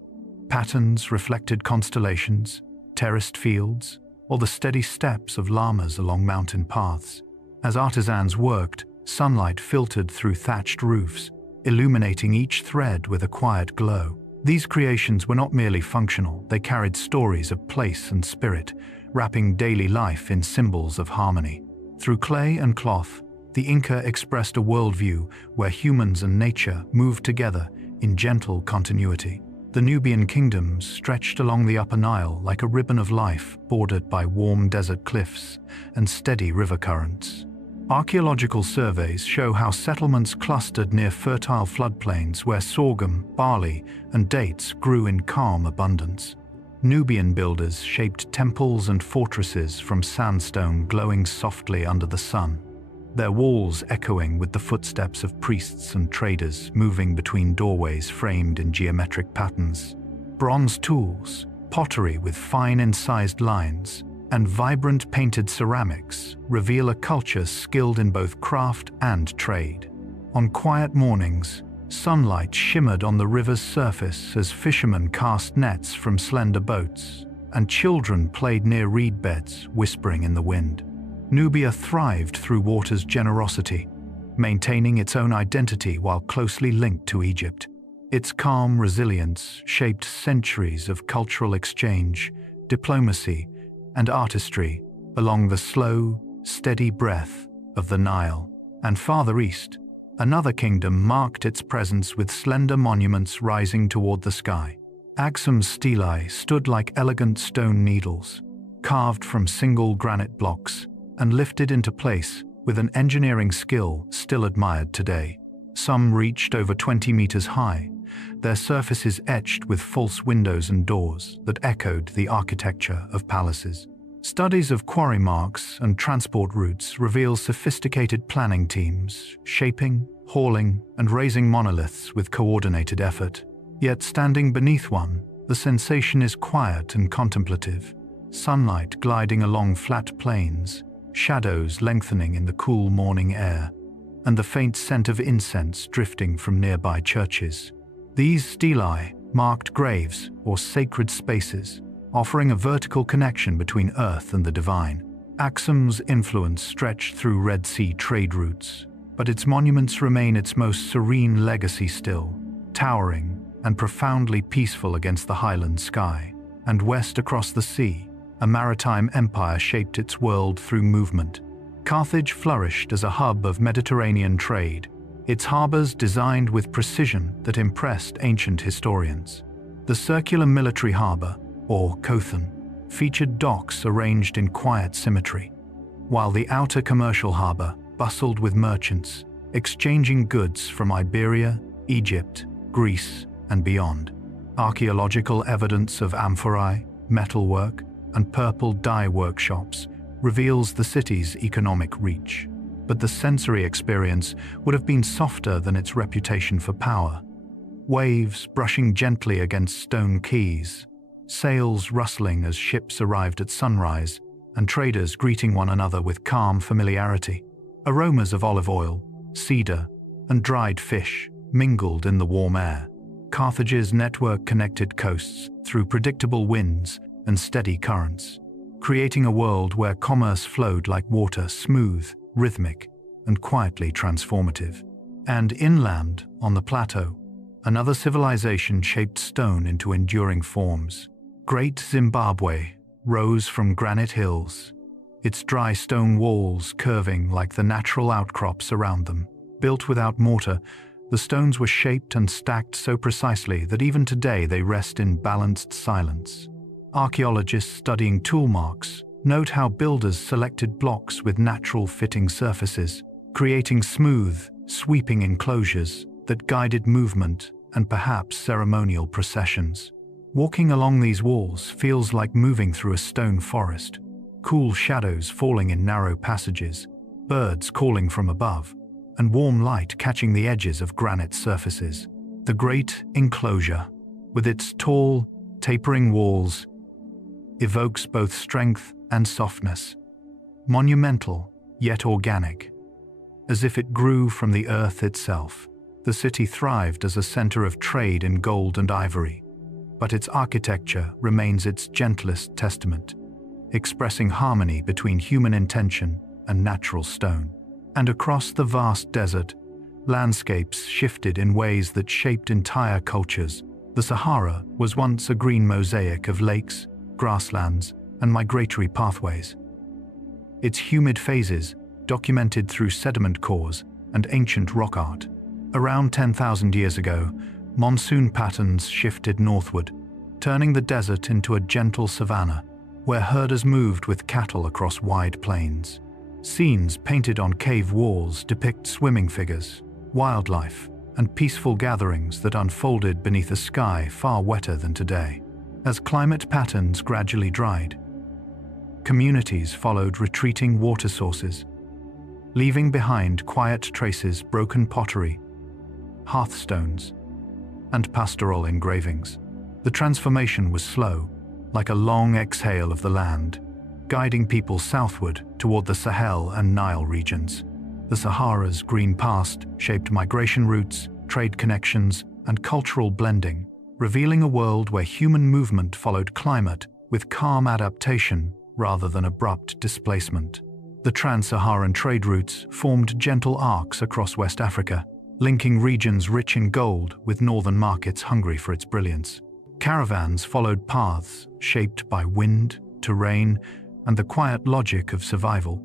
Patterns reflected constellations, terraced fields, or the steady steps of llamas along mountain paths. As artisans worked, sunlight filtered through thatched roofs, illuminating each thread with a quiet glow. These creations were not merely functional, they carried stories of place and spirit, wrapping daily life in symbols of harmony. Through clay and cloth, the Inca expressed a worldview where humans and nature moved together in gentle continuity. The Nubian kingdoms stretched along the Upper Nile like a ribbon of life, bordered by warm desert cliffs and steady river currents. Archaeological surveys show how settlements clustered near fertile floodplains where sorghum, barley, and dates grew in calm abundance. Nubian builders shaped temples and fortresses from sandstone glowing softly under the sun, their walls echoing with the footsteps of priests and traders moving between doorways framed in geometric patterns. Bronze tools, pottery with fine incised lines, and vibrant painted ceramics reveal a culture skilled in both craft and trade. On quiet mornings, sunlight shimmered on the river's surface as fishermen cast nets from slender boats, and children played near reed beds, whispering in the wind. Nubia thrived through water's generosity, maintaining its own identity while closely linked to Egypt. Its calm resilience shaped centuries of cultural exchange, diplomacy, and artistry along the slow, steady breath of the Nile. And farther east, another kingdom marked its presence with slender monuments rising toward the sky. Aksum's stelae stood like elegant stone needles, carved from single granite blocks and lifted into place with an engineering skill still admired today. Some reached over 20 meters high, their surfaces etched with false windows and doors that echoed the architecture of palaces. Studies of quarry marks and transport routes reveal sophisticated planning teams, shaping, hauling, and raising monoliths with coordinated effort. Yet standing beneath one, the sensation is quiet and contemplative. Sunlight gliding along flat plains, shadows lengthening in the cool morning air, and the faint scent of incense drifting from nearby churches. These stelae marked graves or sacred spaces, offering a vertical connection between earth and the divine. Aksum's influence stretched through Red Sea trade routes, but its monuments remain its most serene legacy still, towering and profoundly peaceful against the highland sky. And west across the sea, a maritime empire shaped its world through movement. Carthage flourished as a hub of Mediterranean trade, its harbors designed with precision that impressed ancient historians. The circular military harbor, or Kothan, featured docks arranged in quiet symmetry, while the outer commercial harbor bustled with merchants, exchanging goods from Iberia, Egypt, Greece, and beyond. Archaeological evidence of amphorae, metalwork, and purple dye workshops reveals the city's economic reach. But the sensory experience would have been softer than its reputation for power. Waves brushing gently against stone quays, sails rustling as ships arrived at sunrise, and traders greeting one another with calm familiarity. Aromas of olive oil, cedar, and dried fish mingled in the warm air. Carthage's network connected coasts through predictable winds and steady currents, creating a world where commerce flowed like water, smooth, rhythmic, and quietly transformative. And inland, on the plateau, another civilization shaped stone into enduring forms. Great Zimbabwe rose from granite hills, its dry stone walls curving like the natural outcrops around them. Built without mortar, the stones were shaped and stacked so precisely that even today they rest in balanced silence. Archaeologists studying tool marks note how builders selected blocks with natural fitting surfaces, creating smooth, sweeping enclosures that guided movement and perhaps ceremonial processions. Walking along these walls feels like moving through a stone forest, cool shadows falling in narrow passages, birds calling from above, and warm light catching the edges of granite surfaces. The great enclosure, with its tall, tapering walls, evokes both strength and softness, monumental yet organic. As if it grew from the earth itself, the city thrived as a center of trade in gold and ivory, but its architecture remains its gentlest testament. expressing harmony between human intention and natural stone. And across the vast desert, landscapes shifted in ways that shaped entire cultures. The Sahara was once a green mosaic of lakes, grasslands, and migratory pathways. Its humid phases, documented through sediment cores and ancient rock art. Around 10,000 years ago, monsoon patterns shifted northward, turning the desert into a gentle savanna, where herders moved with cattle across wide plains. Scenes painted on cave walls depict swimming figures, wildlife, and peaceful gatherings that unfolded beneath a sky far wetter than today. As climate patterns gradually dried, communities followed retreating water sources, leaving behind quiet traces, broken pottery, hearthstones, and pastoral engravings. The transformation was slow, like a long exhale of the land, guiding people southward toward the Sahel and Nile regions. The Sahara's green past shaped migration routes, trade connections, and cultural blending, revealing a world where human movement followed climate with calm adaptation rather than abrupt displacement. The trans-Saharan trade routes formed gentle arcs across West Africa, linking regions rich in gold with northern markets hungry for its brilliance. Caravans followed paths shaped by wind, terrain, and the quiet logic of survival,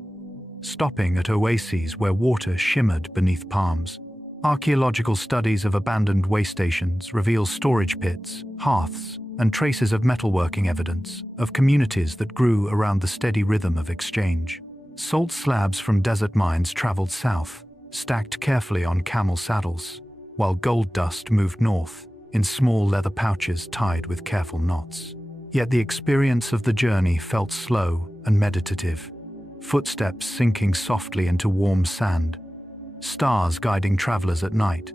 stopping at oases where water shimmered beneath palms. Archaeological studies of abandoned way stations reveal storage pits, hearths, and traces of metalworking, evidence of communities that grew around the steady rhythm of exchange. Salt slabs from desert mines traveled south, stacked carefully on camel saddles, while gold dust moved north in small leather pouches tied with careful knots. Yet the experience of the journey felt slow and meditative, footsteps sinking softly into warm sand, stars guiding travelers at night,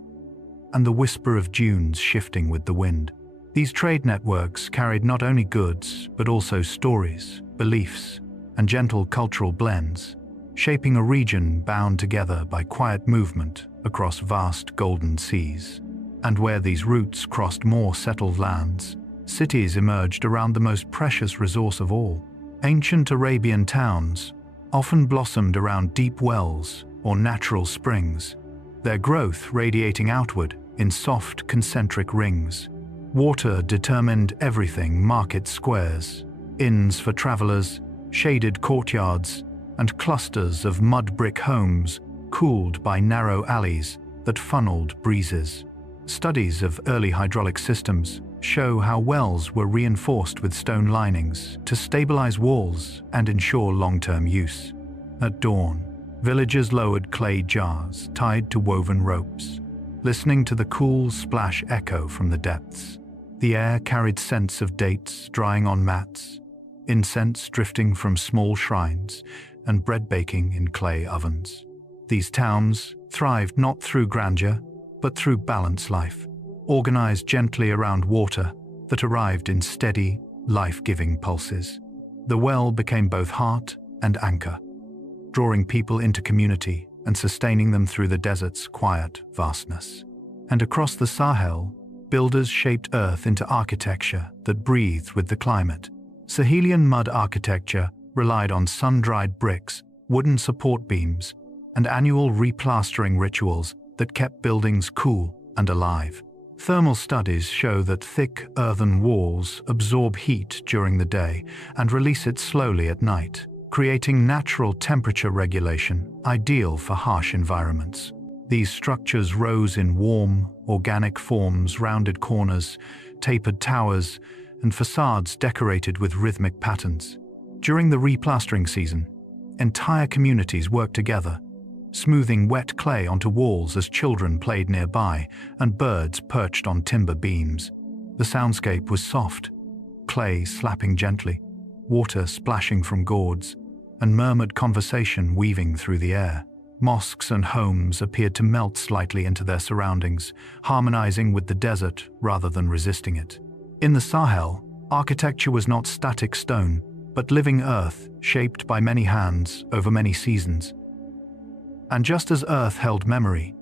and the whisper of dunes shifting with the wind. These trade networks carried not only goods, but also stories, beliefs, and gentle cultural blends, shaping a region bound together by quiet movement across vast golden seas. And where these routes crossed more settled lands, cities emerged around the most precious resource of all. Ancient Arabian towns often blossomed around deep wells or natural springs, their growth radiating outward in soft concentric rings. Water determined everything: market squares, inns for travelers, shaded courtyards, and clusters of mud brick homes cooled by narrow alleys that funneled breezes. Studies of early hydraulic systems show how wells were reinforced with stone linings to stabilize walls and ensure long-term use. At dawn, villagers lowered clay jars tied to woven ropes, listening to the cool splash echo from the depths. The air carried scents of dates drying on mats, incense drifting from small shrines, and bread baking in clay ovens. These towns thrived not through grandeur, but through balanced life, organized gently around water that arrived in steady, life-giving pulses. The well became both heart and anchor, drawing people into community and sustaining them through the desert's quiet vastness. And across the Sahel, builders shaped earth into architecture that breathed with the climate. Sahelian mud architecture relied on sun-dried bricks, wooden support beams, and annual replastering rituals that kept buildings cool and alive. Thermal studies show that thick earthen walls absorb heat during the day and release it slowly at night, creating natural temperature regulation ideal for harsh environments. These structures rose in warm, organic forms: rounded corners, tapered towers, and facades decorated with rhythmic patterns. During the replastering season, entire communities worked together, smoothing wet clay onto walls as children played nearby and birds perched on timber beams. The soundscape was soft, clay slapping gently, water splashing from gourds, and murmured conversation weaving through the air. Mosques and homes appeared to melt slightly into their surroundings, harmonizing with the desert rather than resisting it. In the Sahel, architecture was not static stone, but living earth shaped by many hands over many seasons. And just as earth held memory,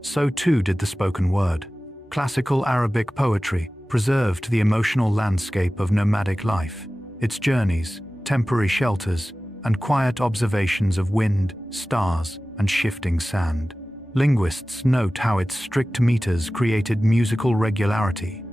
so too did the spoken word. Classical Arabic poetry preserved the emotional landscape of nomadic life, its journeys temporary shelters, and quiet observations of wind, stars, and shifting sand. Linguists note how its strict meters created musical regularity,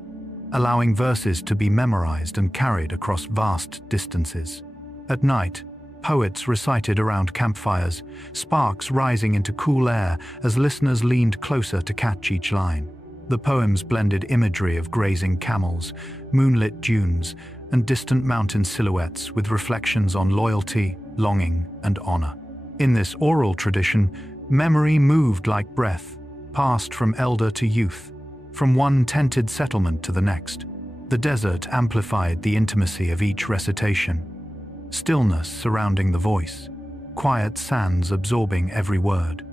allowing verses to be memorized and carried across vast distances. At night, poets recited around campfires, sparks rising into cool air as listeners leaned closer to catch each line. The poems blended imagery of grazing camels, moonlit dunes, and distant mountain silhouettes with reflections on loyalty, longing, and honor. In this oral tradition, memory moved like breath, passed from elder to youth, from one tented settlement to the next. The desert amplified the intimacy of each recitation. Stillness surrounding the voice, quiet sands absorbing every word.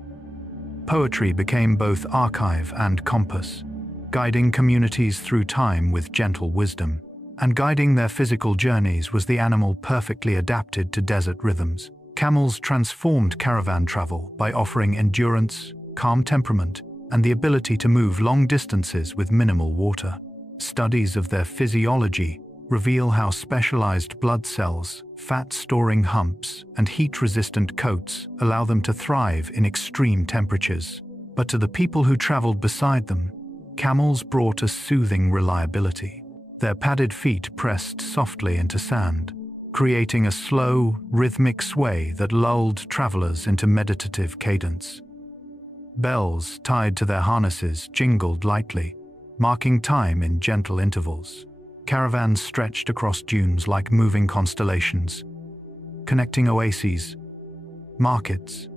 Poetry became both archive and compass, guiding communities through time with gentle wisdom. And guiding their physical journeys was the animal perfectly adapted to desert rhythms. Camels transformed caravan travel by offering endurance, calm temperament, and the ability to move long distances with minimal water. Studies of their physiology reveal how specialized blood cells, fat-storing humps, and heat-resistant coats allow them to thrive in extreme temperatures. But to the people who traveled beside them, camels brought a soothing reliability. Their padded feet pressed softly into sand, creating a slow, rhythmic sway that lulled travelers into meditative cadence. Bells tied to their harnesses jingled lightly, marking time in gentle intervals. Caravans stretched across dunes like moving constellations, connecting oases, markets,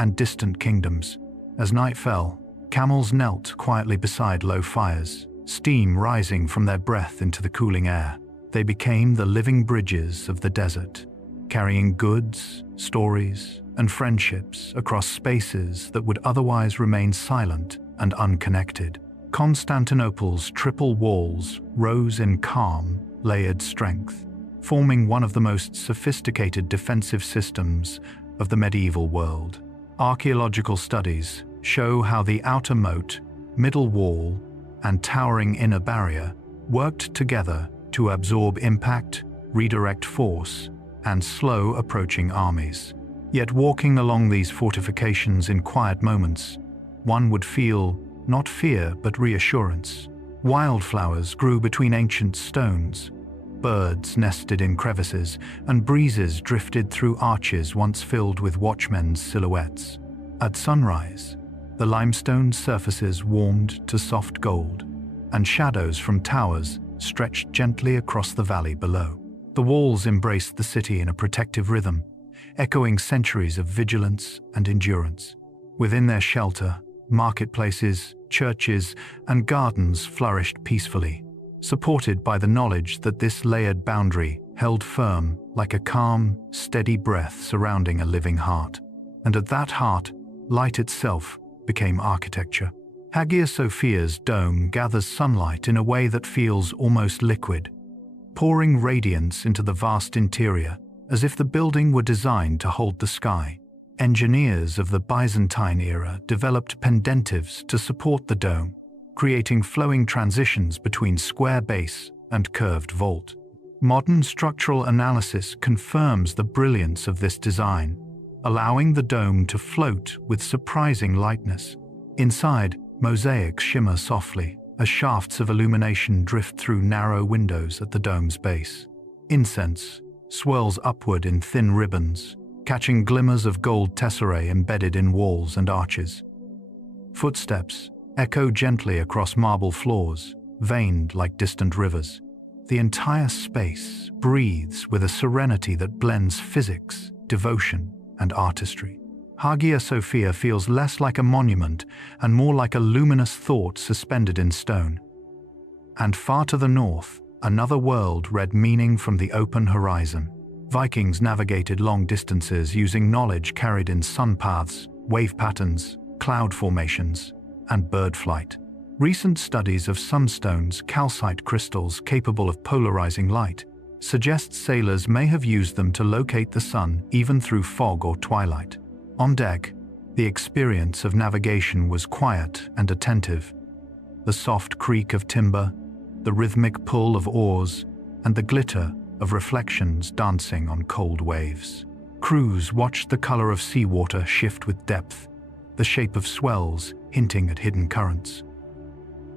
and distant kingdoms. As night fell, camels knelt quietly beside low fires, steam rising from their breath into the cooling air. They became the living bridges of the desert, carrying goods, stories, and friendships across spaces that would otherwise remain silent and unconnected. Constantinople's triple walls rose in calm, layered strength, forming one of the most sophisticated defensive systems of the medieval world. Archaeological studies show how the outer moat, middle wall, and towering inner barrier worked together to absorb impact, redirect force, and slow approaching armies. Yet walking along these fortifications in quiet moments, one would feel not fear but reassurance. Wildflowers grew between ancient stones, birds nested in crevices, and breezes drifted through arches once filled with watchmen's silhouettes. At sunrise, the limestone surfaces warmed to soft gold, and shadows from towers stretched gently across the valley below. The walls embraced the city in a protective rhythm, echoing centuries of vigilance and endurance. Within their shelter, marketplaces, churches, and gardens flourished peacefully, supported by the knowledge that this layered boundary held firm like a calm, steady breath surrounding a living heart. And at that heart, light itself became architecture. Hagia Sophia's dome gathers sunlight in a way that feels almost liquid, pouring radiance into the vast interior, as if the building were designed to hold the sky. Engineers of the Byzantine era developed pendentives to support the dome, creating flowing transitions between square base and curved vault. Modern structural analysis confirms the brilliance of this design, allowing the dome to float with surprising lightness. Inside, mosaics shimmer softly as shafts of illumination drift through narrow windows at the dome's base. Incense swirls upward in thin ribbons, catching glimmers of gold tesserae embedded in walls and arches. Footsteps echo gently across marble floors, veined like distant rivers. The entire space breathes with a serenity that blends physics, devotion, and artistry. Hagia Sophia feels less like a monument and more like a luminous thought suspended in stone. And far to the north, another world read meaning from the open horizon. Vikings navigated long distances using knowledge carried in sun paths, wave patterns, cloud formations, and bird flight. Recent studies of sunstones, calcite crystals capable of polarizing light, suggest sailors may have used them to locate the sun even through fog or twilight. On deck, the experience of navigation was quiet and attentive. The soft creak of timber, the rhythmic pull of oars, and the glitter of reflections dancing on cold waves. Crews watched the color of seawater shift with depth, the shape of swells hinting at hidden currents.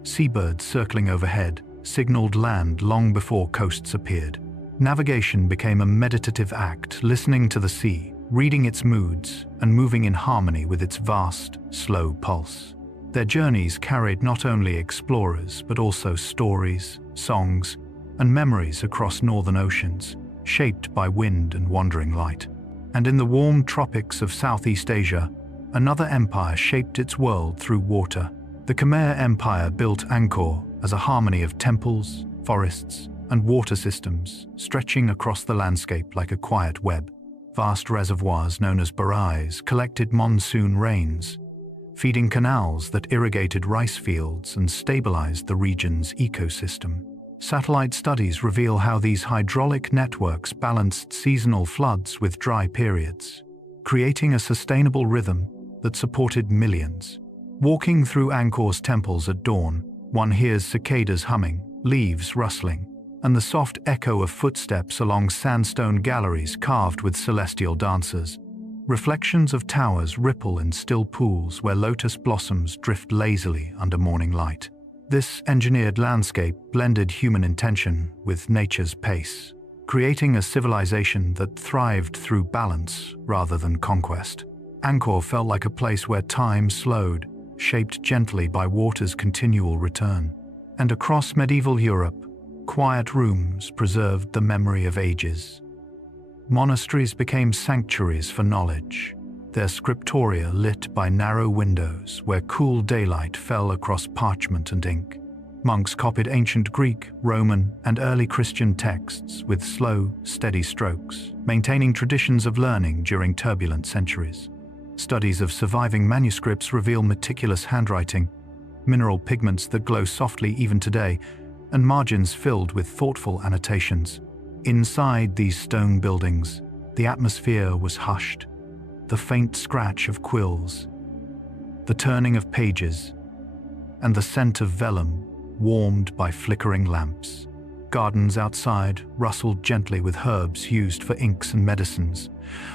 Seabirds circling overhead signaled land long before coasts appeared. Navigation became a meditative act, listening to the sea, reading its moods, and moving in harmony with its vast, slow pulse. Their journeys carried not only explorers but also stories, songs, and memories across northern oceans, shaped by wind and wandering light. And in the warm tropics of Southeast Asia, another empire shaped its world through water. The Khmer Empire built Angkor as a harmony of temples, forests, and water systems, stretching across the landscape like a quiet web. Vast reservoirs known as barais collected monsoon rains, feeding canals that irrigated rice fields and stabilized the region's ecosystem. Satellite studies reveal how these hydraulic networks balanced seasonal floods with dry periods, creating a sustainable rhythm that supported millions. Walking through Angkor's temples at dawn, one hears cicadas humming, leaves rustling, and the soft echo of footsteps along sandstone galleries carved with celestial dancers. Reflections of towers ripple in still pools where lotus blossoms drift lazily under morning light. This engineered landscape blended human intention with nature's pace, creating a civilization that thrived through balance rather than conquest. Angkor felt like a place where time slowed, shaped gently by water's continual return. And across medieval Europe, quiet rooms preserved the memory of ages. Monasteries became sanctuaries for knowledge, their scriptoria lit by narrow windows where cool daylight fell across parchment and ink. Monks copied ancient Greek, Roman, and early Christian texts with slow, steady strokes, maintaining traditions of learning during turbulent centuries. Studies of surviving manuscripts reveal meticulous handwriting, mineral pigments that glow softly even today, and margins filled with thoughtful annotations. Inside these stone buildings, the atmosphere was hushed. The faint scratch of quills, the turning of pages, and the scent of vellum warmed by flickering lamps. Gardens outside rustled gently with herbs used for inks and medicines,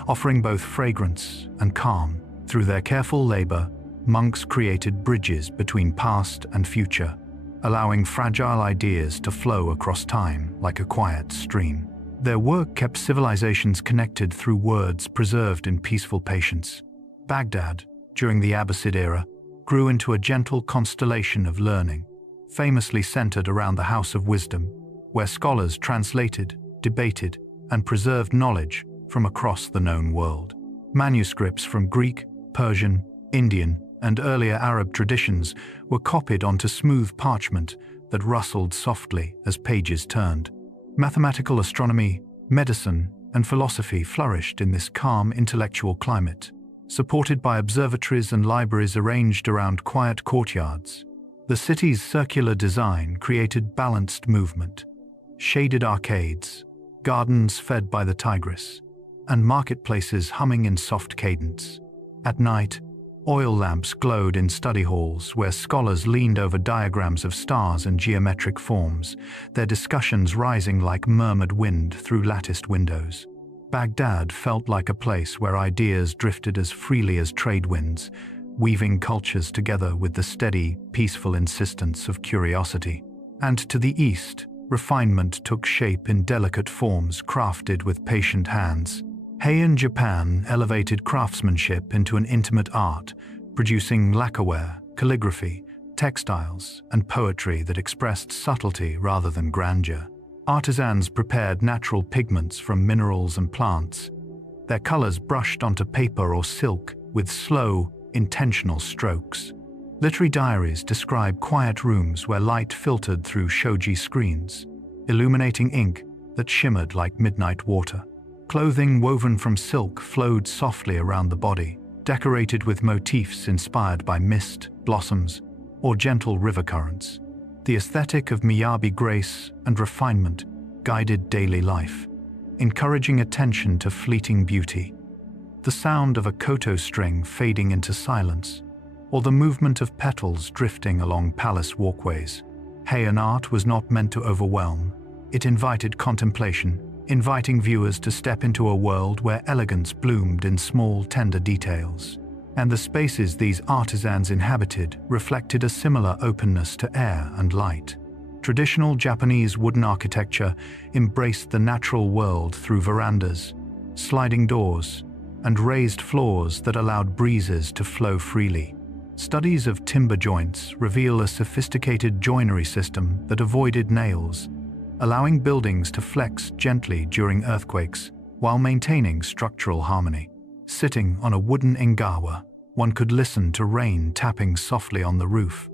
offering both fragrance and calm. Through their careful labor, monks created bridges between past and future, allowing fragile ideas to flow across time like a quiet stream. Their work kept civilizations connected through words preserved in peaceful patience. Baghdad, during the Abbasid era, grew into a gentle constellation of learning, famously centered around the House of Wisdom, where scholars translated, debated, and preserved knowledge from across the known world. Manuscripts from Greek, Persian, Indian, and earlier Arab traditions were copied onto smooth parchment that rustled softly as pages turned. Mathematical astronomy, medicine, and philosophy flourished in this calm intellectual climate, supported by observatories and libraries arranged around quiet courtyards. The city's circular design created balanced movement, shaded arcades, gardens fed by the Tigris, and marketplaces humming in soft cadence. At night, oil lamps glowed in study halls where scholars leaned over diagrams of stars and geometric forms, their discussions rising like murmured wind through latticed windows. Baghdad felt like a place where ideas drifted as freely as trade winds, weaving cultures together with the steady, peaceful insistence of curiosity. And to the east, refinement took shape in delicate forms crafted with patient hands. Heian, Japan elevated craftsmanship into an intimate art, producing lacquerware, calligraphy, textiles, and poetry that expressed subtlety rather than grandeur. Artisans prepared natural pigments from minerals and plants, their colors brushed onto paper or silk with slow, intentional strokes. Literary diaries describe quiet rooms where light filtered through shoji screens, illuminating ink that shimmered like midnight water. Clothing woven from silk flowed softly around the body, decorated with motifs inspired by mist, blossoms, or gentle river currents. The aesthetic of Miyabi grace and refinement guided daily life, encouraging attention to fleeting beauty. The sound of a koto string fading into silence, or the movement of petals drifting along palace walkways. Heian art was not meant to overwhelm. It invited contemplation, inviting viewers to step into a world where elegance bloomed in small, tender details. And the spaces these artisans inhabited reflected a similar openness to air and light. Traditional Japanese wooden architecture embraced the natural world through verandas, sliding doors, and raised floors that allowed breezes to flow freely. Studies of timber joints reveal a sophisticated joinery system that avoided nails, allowing buildings to flex gently during earthquakes while maintaining structural harmony. Sitting on a wooden ingawa, one could listen to rain tapping softly on the roof,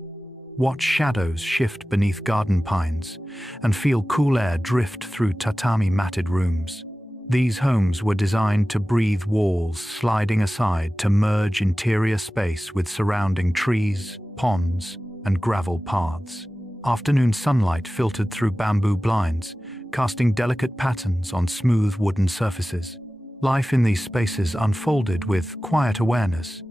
watch shadows shift beneath garden pines, and feel cool air drift through tatami-matted rooms. These homes were designed to breathe, walls sliding aside to merge interior space with surrounding trees, ponds, and gravel paths. Afternoon sunlight filtered through bamboo blinds, casting delicate patterns on smooth wooden surfaces. Life in these spaces unfolded with quiet awareness,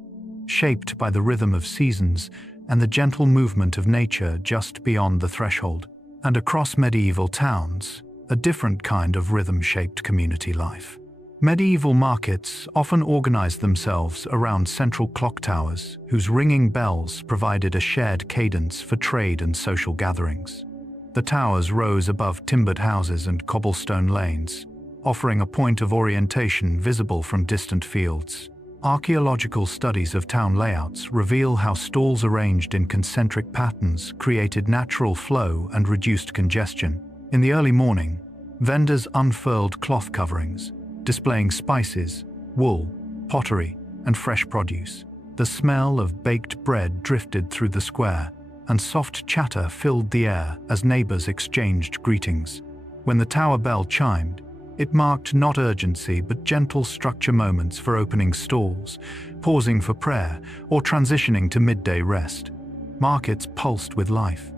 shaped by the rhythm of seasons and the gentle movement of nature just beyond the threshold. And across medieval towns, a different kind of rhythm shaped community life. Medieval markets often organized themselves around central clock towers, whose ringing bells provided a shared cadence for trade and social gatherings. The towers rose above timbered houses and cobblestone lanes, offering a point of orientation visible from distant fields. Archaeological studies of town layouts reveal how stalls arranged in concentric patterns created natural flow and reduced congestion. In the early morning, vendors unfurled cloth coverings, displaying spices, wool, pottery, and fresh produce. The smell of baked bread drifted through the square, and soft chatter filled the air as neighbors exchanged greetings. When the tower bell chimed, it marked not urgency but gentle structure moments for opening stalls, pausing for prayer, or transitioning to midday rest. Markets pulsed with life,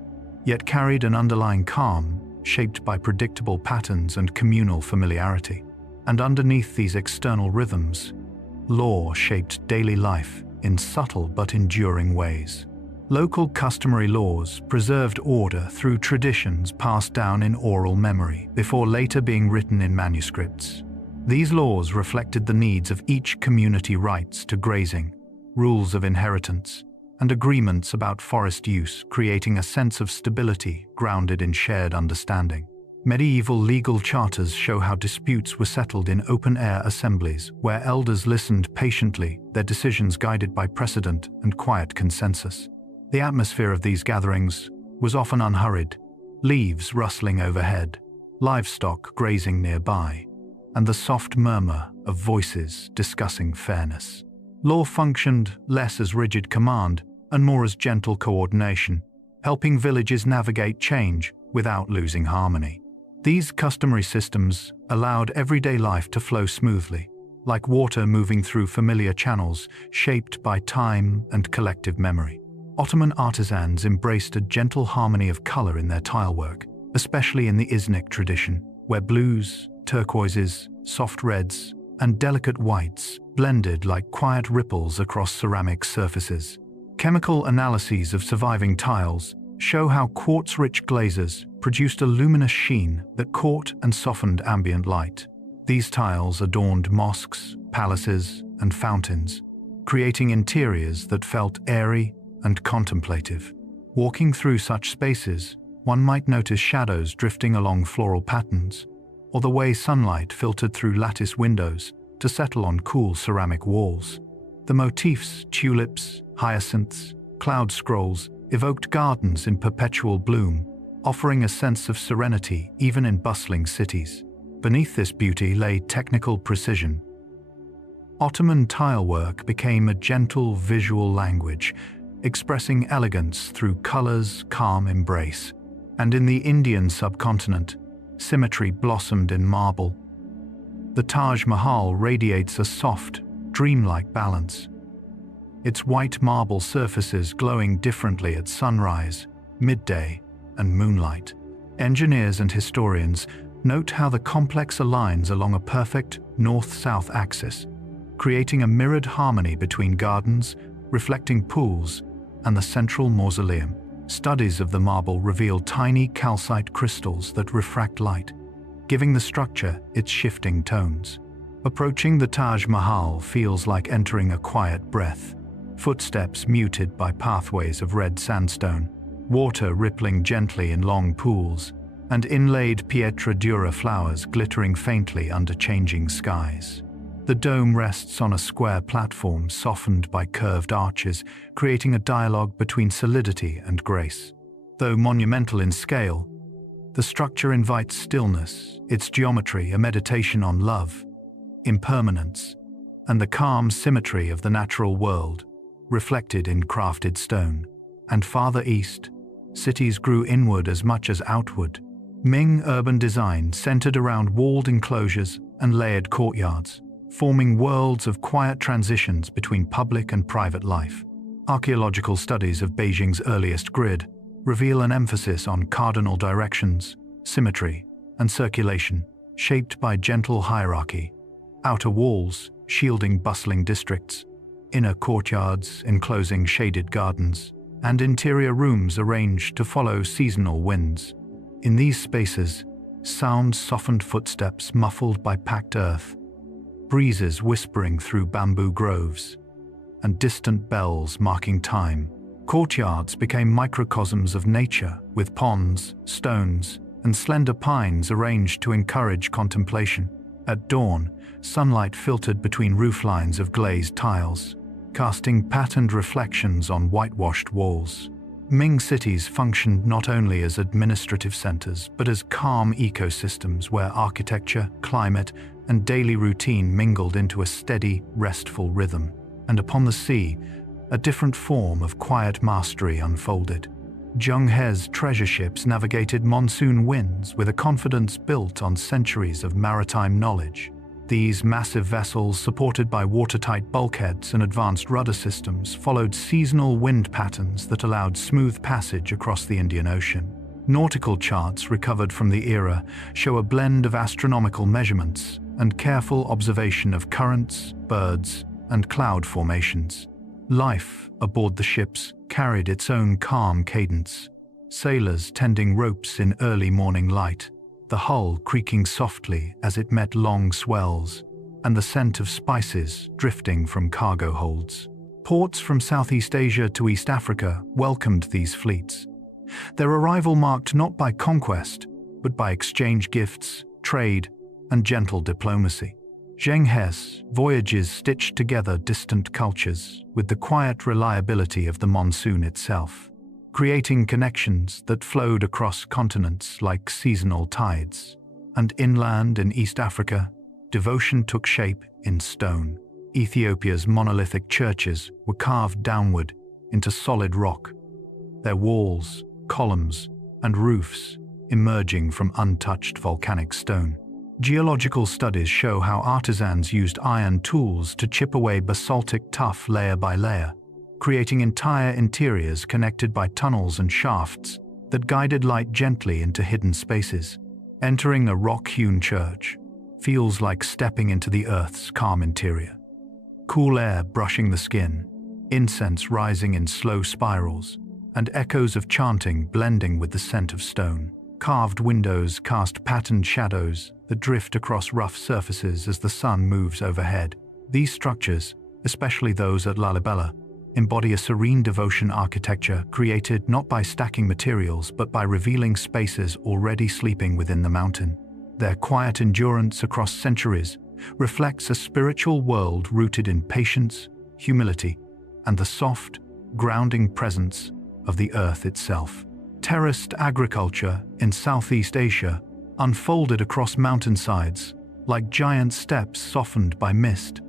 yet carried an underlying calm, shaped by predictable patterns and communal familiarity. And underneath these external rhythms, law shaped daily life in subtle but enduring ways. Local customary laws preserved order through traditions passed down in oral memory before later being written in manuscripts. These laws reflected the needs of each community: rights to grazing, rules of inheritance, and agreements about forest use, creating a sense of stability grounded in shared understanding. Medieval legal charters show how disputes were settled in open-air assemblies, where elders listened patiently, their decisions guided by precedent and quiet consensus. The atmosphere of these gatherings was often unhurried, leaves rustling overhead, livestock grazing nearby, and the soft murmur of voices discussing fairness. Law functioned less as rigid command and more as gentle coordination, helping villages navigate change without losing harmony. These customary systems allowed everyday life to flow smoothly, like water moving through familiar channels shaped by time and collective memory. Ottoman artisans embraced a gentle harmony of color in their tilework, especially in the Iznik tradition, where blues, turquoises, soft reds, and delicate whites blended like quiet ripples across ceramic surfaces. Chemical analyses of surviving tiles show how quartz-rich glazes produced a luminous sheen that caught and softened ambient light. These tiles adorned mosques, palaces, and fountains, creating interiors that felt airy and contemplative. Walking through such spaces, one might notice shadows drifting along floral patterns, or the way sunlight filtered through lattice windows to settle on cool ceramic walls. The motifs, tulips, hyacinths, cloud scrolls, evoked gardens in perpetual bloom, offering a sense of serenity even in bustling cities. Beneath this beauty lay technical precision. Ottoman tilework became a gentle visual language, expressing elegance through color's calm embrace. And in the Indian subcontinent, symmetry blossomed in marble. The Taj Mahal radiates a soft, dreamlike balance, its white marble surfaces glowing differently at sunrise, midday, and moonlight. Engineers and historians note how the complex aligns along a perfect north-south axis, creating a mirrored harmony between gardens, reflecting pools, and the central mausoleum. Studies of the marble reveal tiny calcite crystals that refract light, giving the structure its shifting tones. Approaching the Taj Mahal feels like entering a quiet breath. Footsteps muted by pathways of red sandstone, water rippling gently in long pools, and inlaid pietra dura flowers glittering faintly under changing skies. The dome rests on a square platform softened by curved arches, creating a dialogue between solidity and grace. Though monumental in scale, the structure invites stillness, its geometry a meditation on love, impermanence, and the calm symmetry of the natural world, reflected in crafted stone. And farther east, cities grew inward as much as outward. Ming urban design centered around walled enclosures and layered courtyards, forming worlds of quiet transitions between public and private life. Archaeological studies of Beijing's earliest grid reveal an emphasis on cardinal directions, symmetry, and circulation, shaped by gentle hierarchy. Outer walls shielding bustling districts, inner courtyards enclosing shaded gardens, and interior rooms arranged to follow seasonal winds. In these spaces, sound softened footsteps muffled by packed earth, breezes whispering through bamboo groves, and distant bells marking time. Courtyards became microcosms of nature, with ponds, stones, and slender pines arranged to encourage contemplation. At dawn, sunlight filtered between rooflines of glazed tiles, casting patterned reflections on whitewashed walls. Ming cities functioned not only as administrative centers, but as calm ecosystems where architecture, climate, and daily routine mingled into a steady, restful rhythm. And upon the sea, a different form of quiet mastery unfolded. Zhenghe's treasure ships navigated monsoon winds with a confidence built on centuries of maritime knowledge. These massive vessels, supported by watertight bulkheads and advanced rudder systems, followed seasonal wind patterns that allowed smooth passage across the Indian Ocean. Nautical charts recovered from the era show a blend of astronomical measurements and careful observation of currents, birds, and cloud formations. Life aboard the ships carried its own calm cadence, sailors tending ropes in early morning light, the hull creaking softly as it met long swells, and the scent of spices drifting from cargo holds. Ports from Southeast Asia to East Africa welcomed these fleets. Their arrival marked not by conquest, but by exchange gifts, trade, and gentle diplomacy. Zhenghe's voyages stitched together distant cultures with the quiet reliability of the monsoon itself, creating connections that flowed across continents like seasonal tides. And inland in East Africa, devotion took shape in stone. Ethiopia's monolithic churches were carved downward into solid rock, their walls, columns, and roofs emerging from untouched volcanic stone. Geological studies show how artisans used iron tools to chip away basaltic tuff layer by layer, creating entire interiors connected by tunnels and shafts that guided light gently into hidden spaces. Entering a rock-hewn church feels like stepping into the earth's calm interior. Cool air brushing the skin, incense rising in slow spirals, and echoes of chanting blending with the scent of stone. Carved windows cast patterned shadows that drift across rough surfaces as the sun moves overhead. These structures, especially those at Lalibela, embody a serene devotion architecture created not by stacking materials but by revealing spaces already sleeping within the mountain. Their quiet endurance across centuries reflects a spiritual world rooted in patience, humility, and the soft, grounding presence of the earth itself. Terraced agriculture in Southeast Asia unfolded across mountainsides like giant steps softened by mist,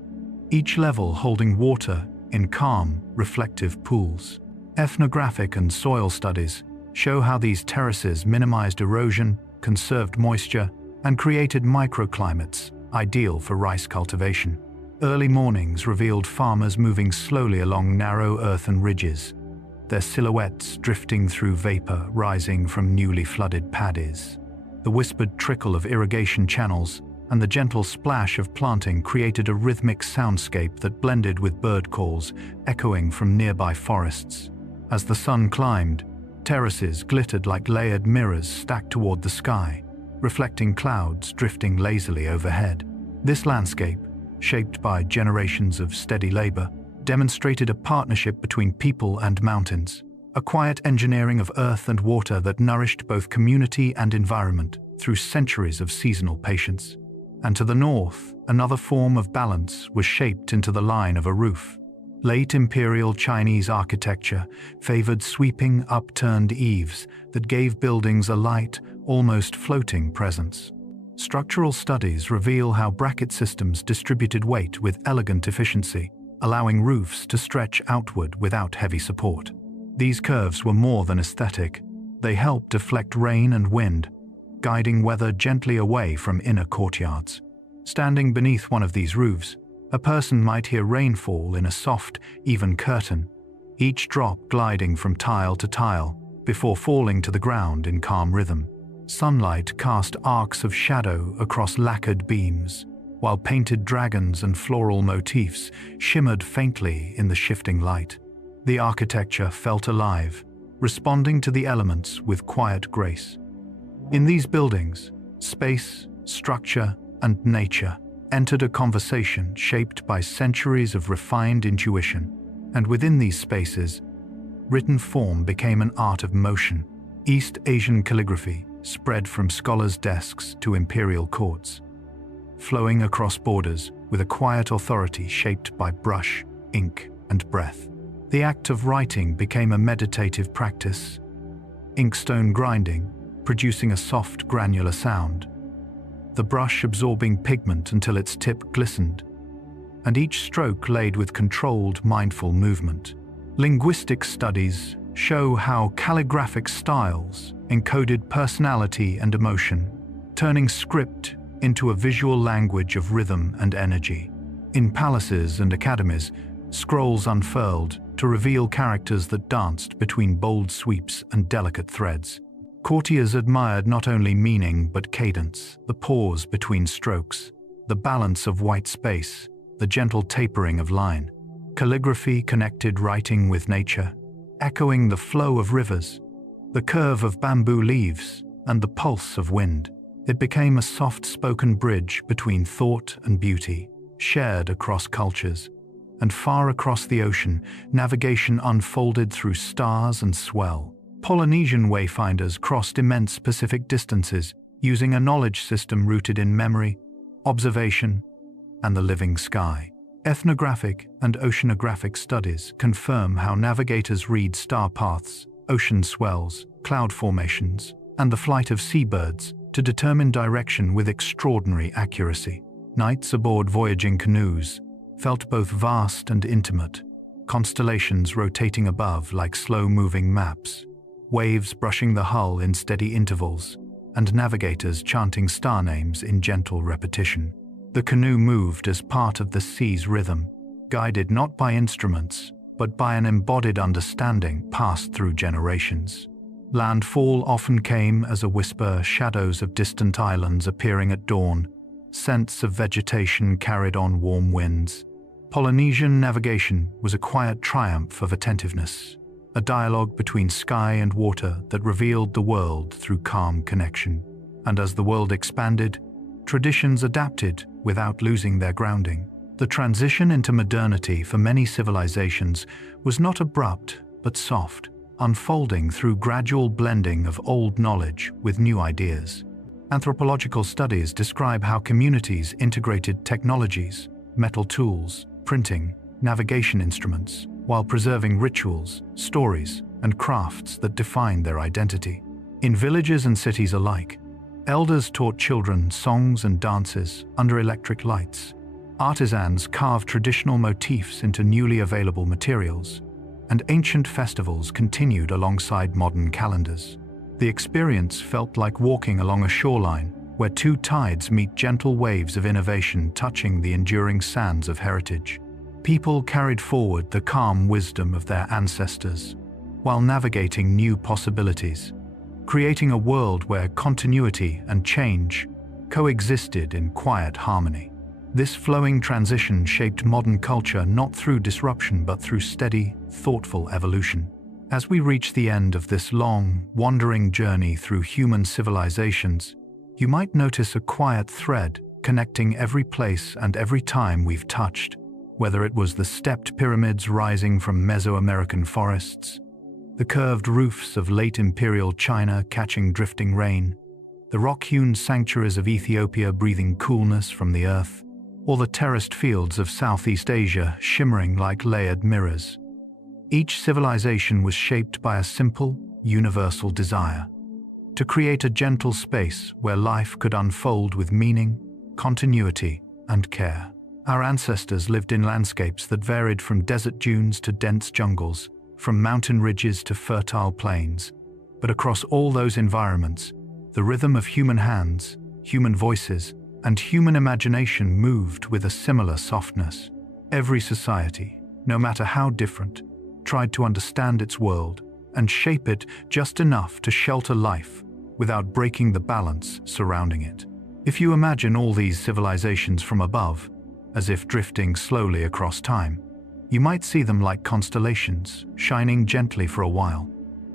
each level holding water in calm, reflective pools. Ethnographic and soil studies show how these terraces minimized erosion, conserved moisture, and created microclimates ideal for rice cultivation. Early mornings revealed farmers moving slowly along narrow earthen ridges, their silhouettes drifting through vapor rising from newly flooded paddies. The whispered trickle of irrigation channels and the gentle splash of planting created a rhythmic soundscape that blended with bird calls echoing from nearby forests. As the sun climbed, terraces glittered like layered mirrors stacked toward the sky, reflecting clouds drifting lazily overhead. This landscape, shaped by generations of steady labor, demonstrated a partnership between people and mountains, a quiet engineering of earth and water that nourished both community and environment through centuries of seasonal patience. And to the north, another form of balance was shaped into the line of a roof. Late imperial Chinese architecture favored sweeping, upturned eaves that gave buildings a light, almost floating presence. Structural studies reveal how bracket systems distributed weight with elegant efficiency, allowing roofs to stretch outward without heavy support. These curves were more than aesthetic. They helped deflect rain and wind, guiding weather gently away from inner courtyards. Standing beneath one of these roofs, a person might hear rainfall in a soft, even curtain, each drop gliding from tile to tile before falling to the ground in calm rhythm. Sunlight cast arcs of shadow across lacquered beams, while painted dragons and floral motifs shimmered faintly in the shifting light. The architecture felt alive, responding to the elements with quiet grace. In these buildings, space, structure, and nature entered a conversation shaped by centuries of refined intuition, and within these spaces, written form became an art of motion. East Asian calligraphy spread from scholars' desks to imperial courts, flowing across borders with a quiet authority shaped by brush, ink, and breath. The act of writing became a meditative practice, inkstone grinding, producing a soft, granular sound, the brush absorbing pigment until its tip glistened, and each stroke laid with controlled, mindful movement. Linguistic studies show how calligraphic styles encoded personality and emotion, turning script into a visual language of rhythm and energy. In palaces and academies, scrolls unfurled to reveal characters that danced between bold sweeps and delicate threads. Courtiers admired not only meaning but cadence, the pause between strokes, the balance of white space, the gentle tapering of line. Calligraphy connected writing with nature, echoing the flow of rivers, the curve of bamboo leaves, and the pulse of wind. It became a soft-spoken bridge between thought and beauty, shared across cultures. And far across the ocean, navigation unfolded through stars and swell. Polynesian wayfinders crossed immense Pacific distances, using a knowledge system rooted in memory, observation, and the living sky. Ethnographic and oceanographic studies confirm how navigators read star paths, ocean swells, cloud formations, and the flight of seabirds to determine direction with extraordinary accuracy. Nights aboard voyaging canoes felt both vast and intimate, constellations rotating above like slow-moving maps, waves brushing the hull in steady intervals, and navigators chanting star names in gentle repetition. The canoe moved as part of the sea's rhythm, guided not by instruments, but by an embodied understanding passed through generations. Landfall often came as a whisper, shadows of distant islands appearing at dawn, scents of vegetation carried on warm winds. Polynesian navigation was a quiet triumph of attentiveness, a dialogue between sky and water that revealed the world through calm connection. And as the world expanded, traditions adapted without losing their grounding. The transition into modernity for many civilizations was not abrupt but soft, unfolding through gradual blending of old knowledge with new ideas. Anthropological studies describe how communities integrated technologies, metal tools, printing, navigation instruments, while preserving rituals, stories, and crafts that defined their identity. In villages and cities alike, elders taught children songs and dances under electric lights. Artisans carved traditional motifs into newly available materials, and ancient festivals continued alongside modern calendars. The experience felt like walking along a shoreline where two tides meet, gentle waves of innovation touching the enduring sands of heritage. People carried forward the calm wisdom of their ancestors, while navigating new possibilities, creating a world where continuity and change coexisted in quiet harmony. This flowing transition shaped modern culture not through disruption but through steady, thoughtful evolution. As we reach the end of this long, wandering journey through human civilizations, you might notice a quiet thread connecting every place and every time we've touched, whether it was the stepped pyramids rising from Mesoamerican forests, the curved roofs of late imperial China catching drifting rain, the rock-hewn sanctuaries of Ethiopia breathing coolness from the earth, or the terraced fields of Southeast Asia shimmering like layered mirrors. Each civilization was shaped by a simple, universal desire: to create a gentle space where life could unfold with meaning, continuity, and care. Our ancestors lived in landscapes that varied from desert dunes to dense jungles, from mountain ridges to fertile plains. But across all those environments, the rhythm of human hands, human voices, and human imagination moved with a similar softness. Every society, no matter how different, tried to understand its world and shape it just enough to shelter life without breaking the balance surrounding it. If you imagine all these civilizations from above, as if drifting slowly across time, you might see them like constellations, shining gently for a while,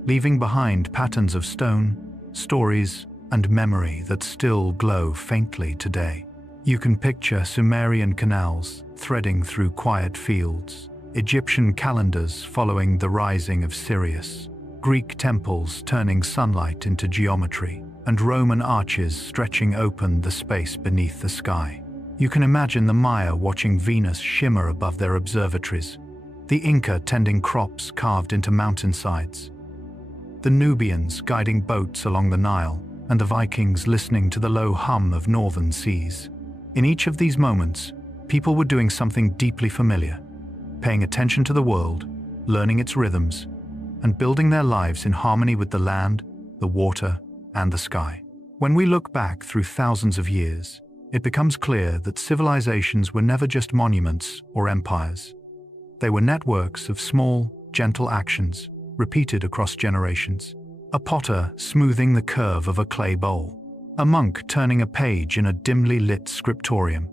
leaving behind patterns of stone, stories, and memory that still glow faintly today. You can picture Sumerian canals threading through quiet fields, Egyptian calendars following the rising of Sirius, Greek temples turning sunlight into geometry, and Roman arches stretching open the space beneath the sky. You can imagine the Maya watching Venus shimmer above their observatories, the Inca tending crops carved into mountainsides, the Nubians guiding boats along the Nile, and the Vikings listening to the low hum of northern seas. In each of these moments, people were doing something deeply familiar, paying attention to the world, learning its rhythms, and building their lives in harmony with the land, the water, and the sky. When we look back through thousands of years, it becomes clear that civilizations were never just monuments or empires. They were networks of small, gentle actions, repeated across generations. A potter smoothing the curve of a clay bowl, a monk turning a page in a dimly lit scriptorium,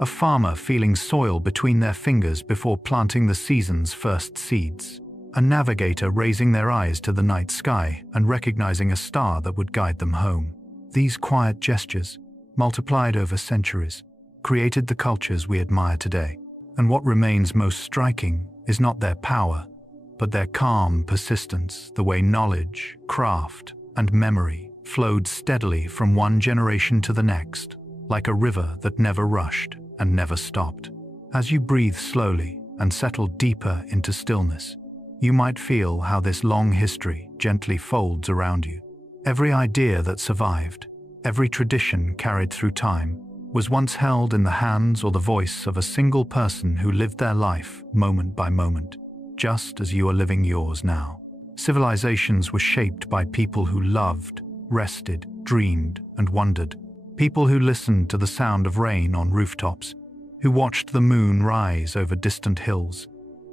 a farmer feeling soil between their fingers before planting the season's first seeds, a navigator raising their eyes to the night sky and recognizing a star that would guide them home. These quiet gestures, multiplied over centuries, created the cultures we admire today. And what remains most striking is not their power, but their calm persistence, the way knowledge, craft, and memory flowed steadily from one generation to the next, like a river that never rushed and never stopped. As you breathe slowly and settle deeper into stillness, you might feel how this long history gently folds around you. Every idea that survived, every tradition carried through time, was once held in the hands or the voice of a single person who lived their life moment by moment, just as you are living yours now. Civilizations were shaped by people who loved, rested, dreamed, and wondered. People who listened to the sound of rain on rooftops, who watched the moon rise over distant hills,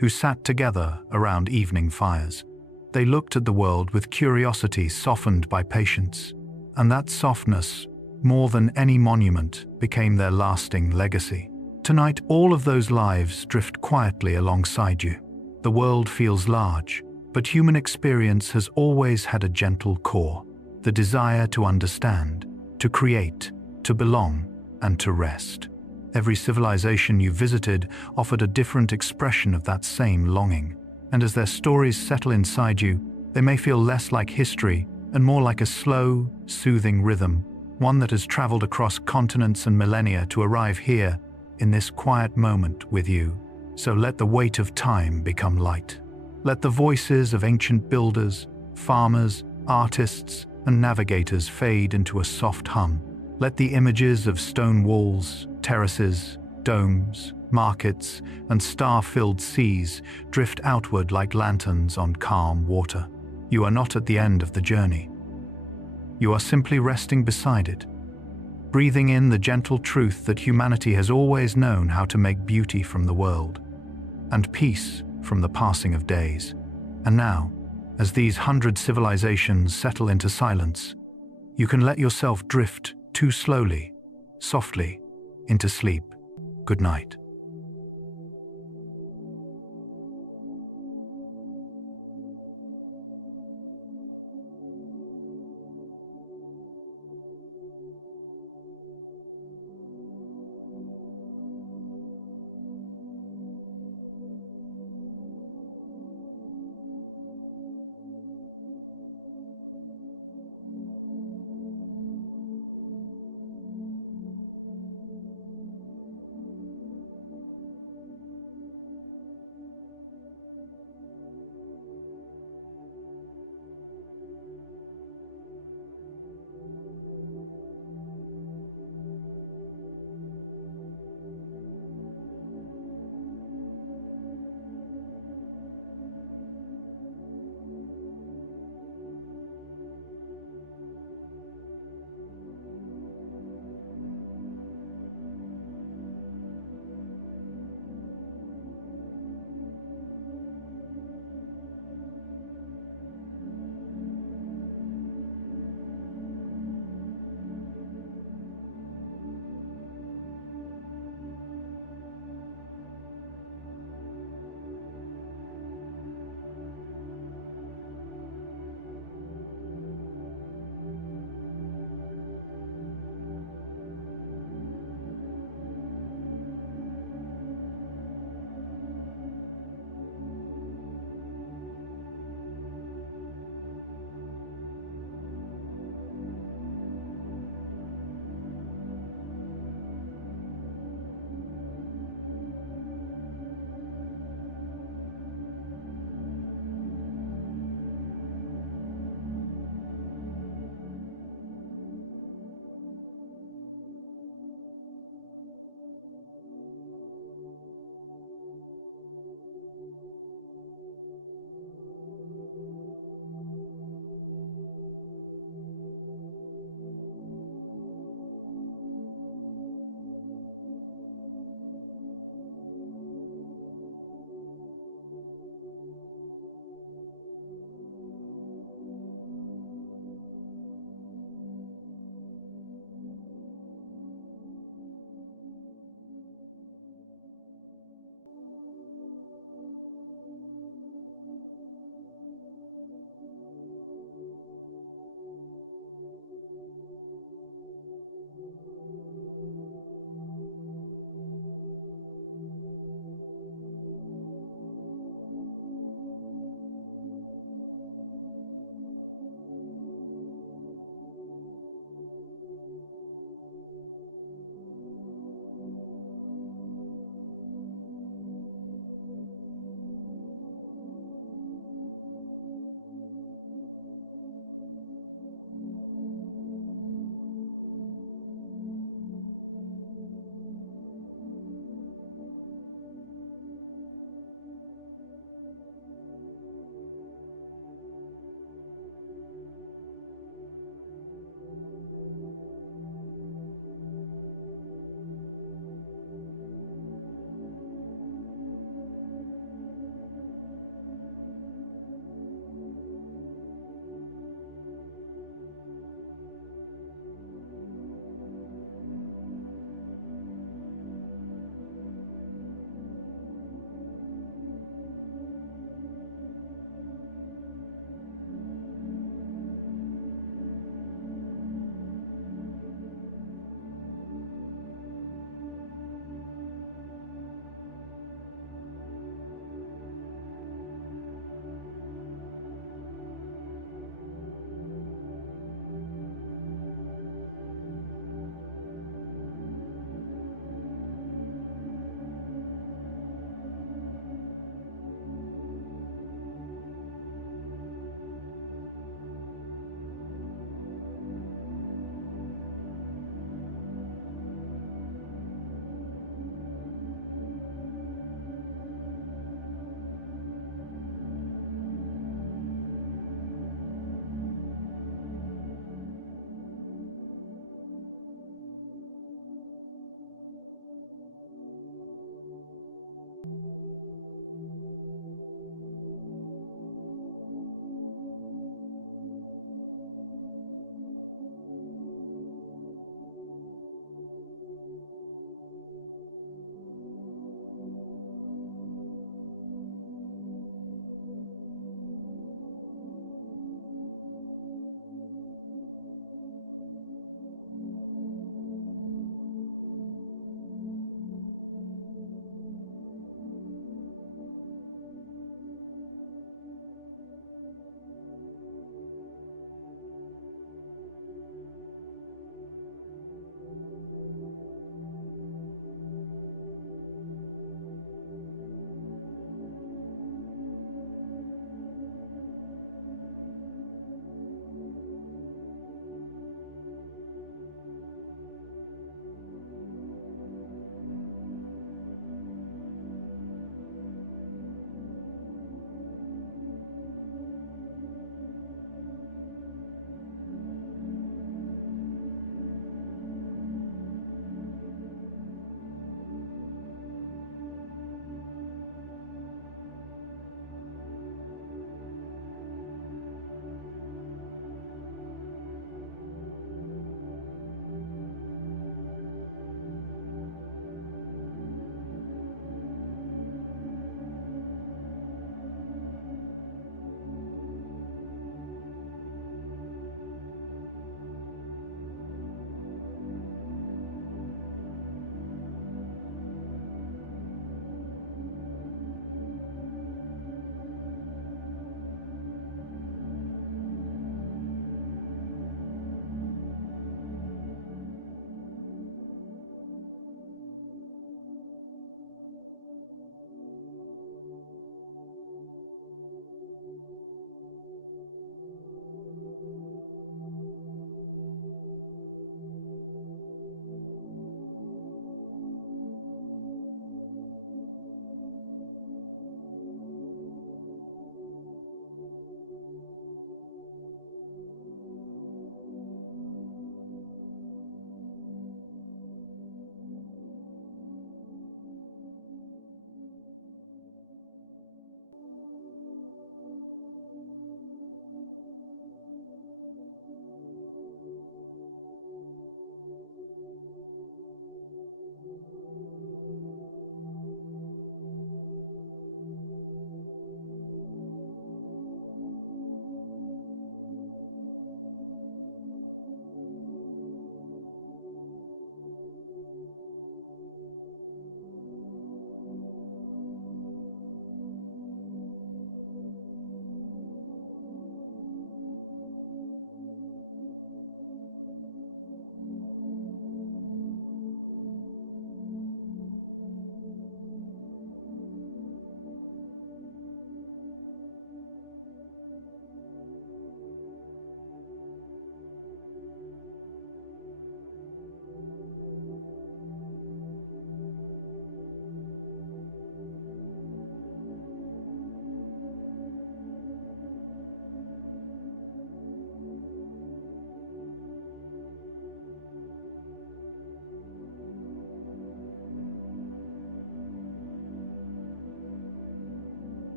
who sat together around evening fires. They looked at the world with curiosity softened by patience, and that softness, more than any monument, became their lasting legacy. Tonight, all of those lives drift quietly alongside you. The world feels large, but human experience has always had a gentle core, the desire to understand, to create, to belong, and to rest. Every civilization you visited offered a different expression of that same longing, and as their stories settle inside you, they may feel less like history and more like a slow, soothing rhythm, one that has traveled across continents and millennia to arrive here in this quiet moment with you. So let the weight of time become light. Let the voices of ancient builders, farmers, artists, and navigators fade into a soft hum. Let the images of stone walls, terraces, domes, markets, and star-filled seas drift outward like lanterns on calm water. You are not at the end of the journey. You are simply resting beside it, breathing in the gentle truth that humanity has always known how to make beauty from the world, and peace from the passing of days. And now, as these 100 civilizations settle into silence, you can let yourself drift too slowly, softly, into sleep. Good night.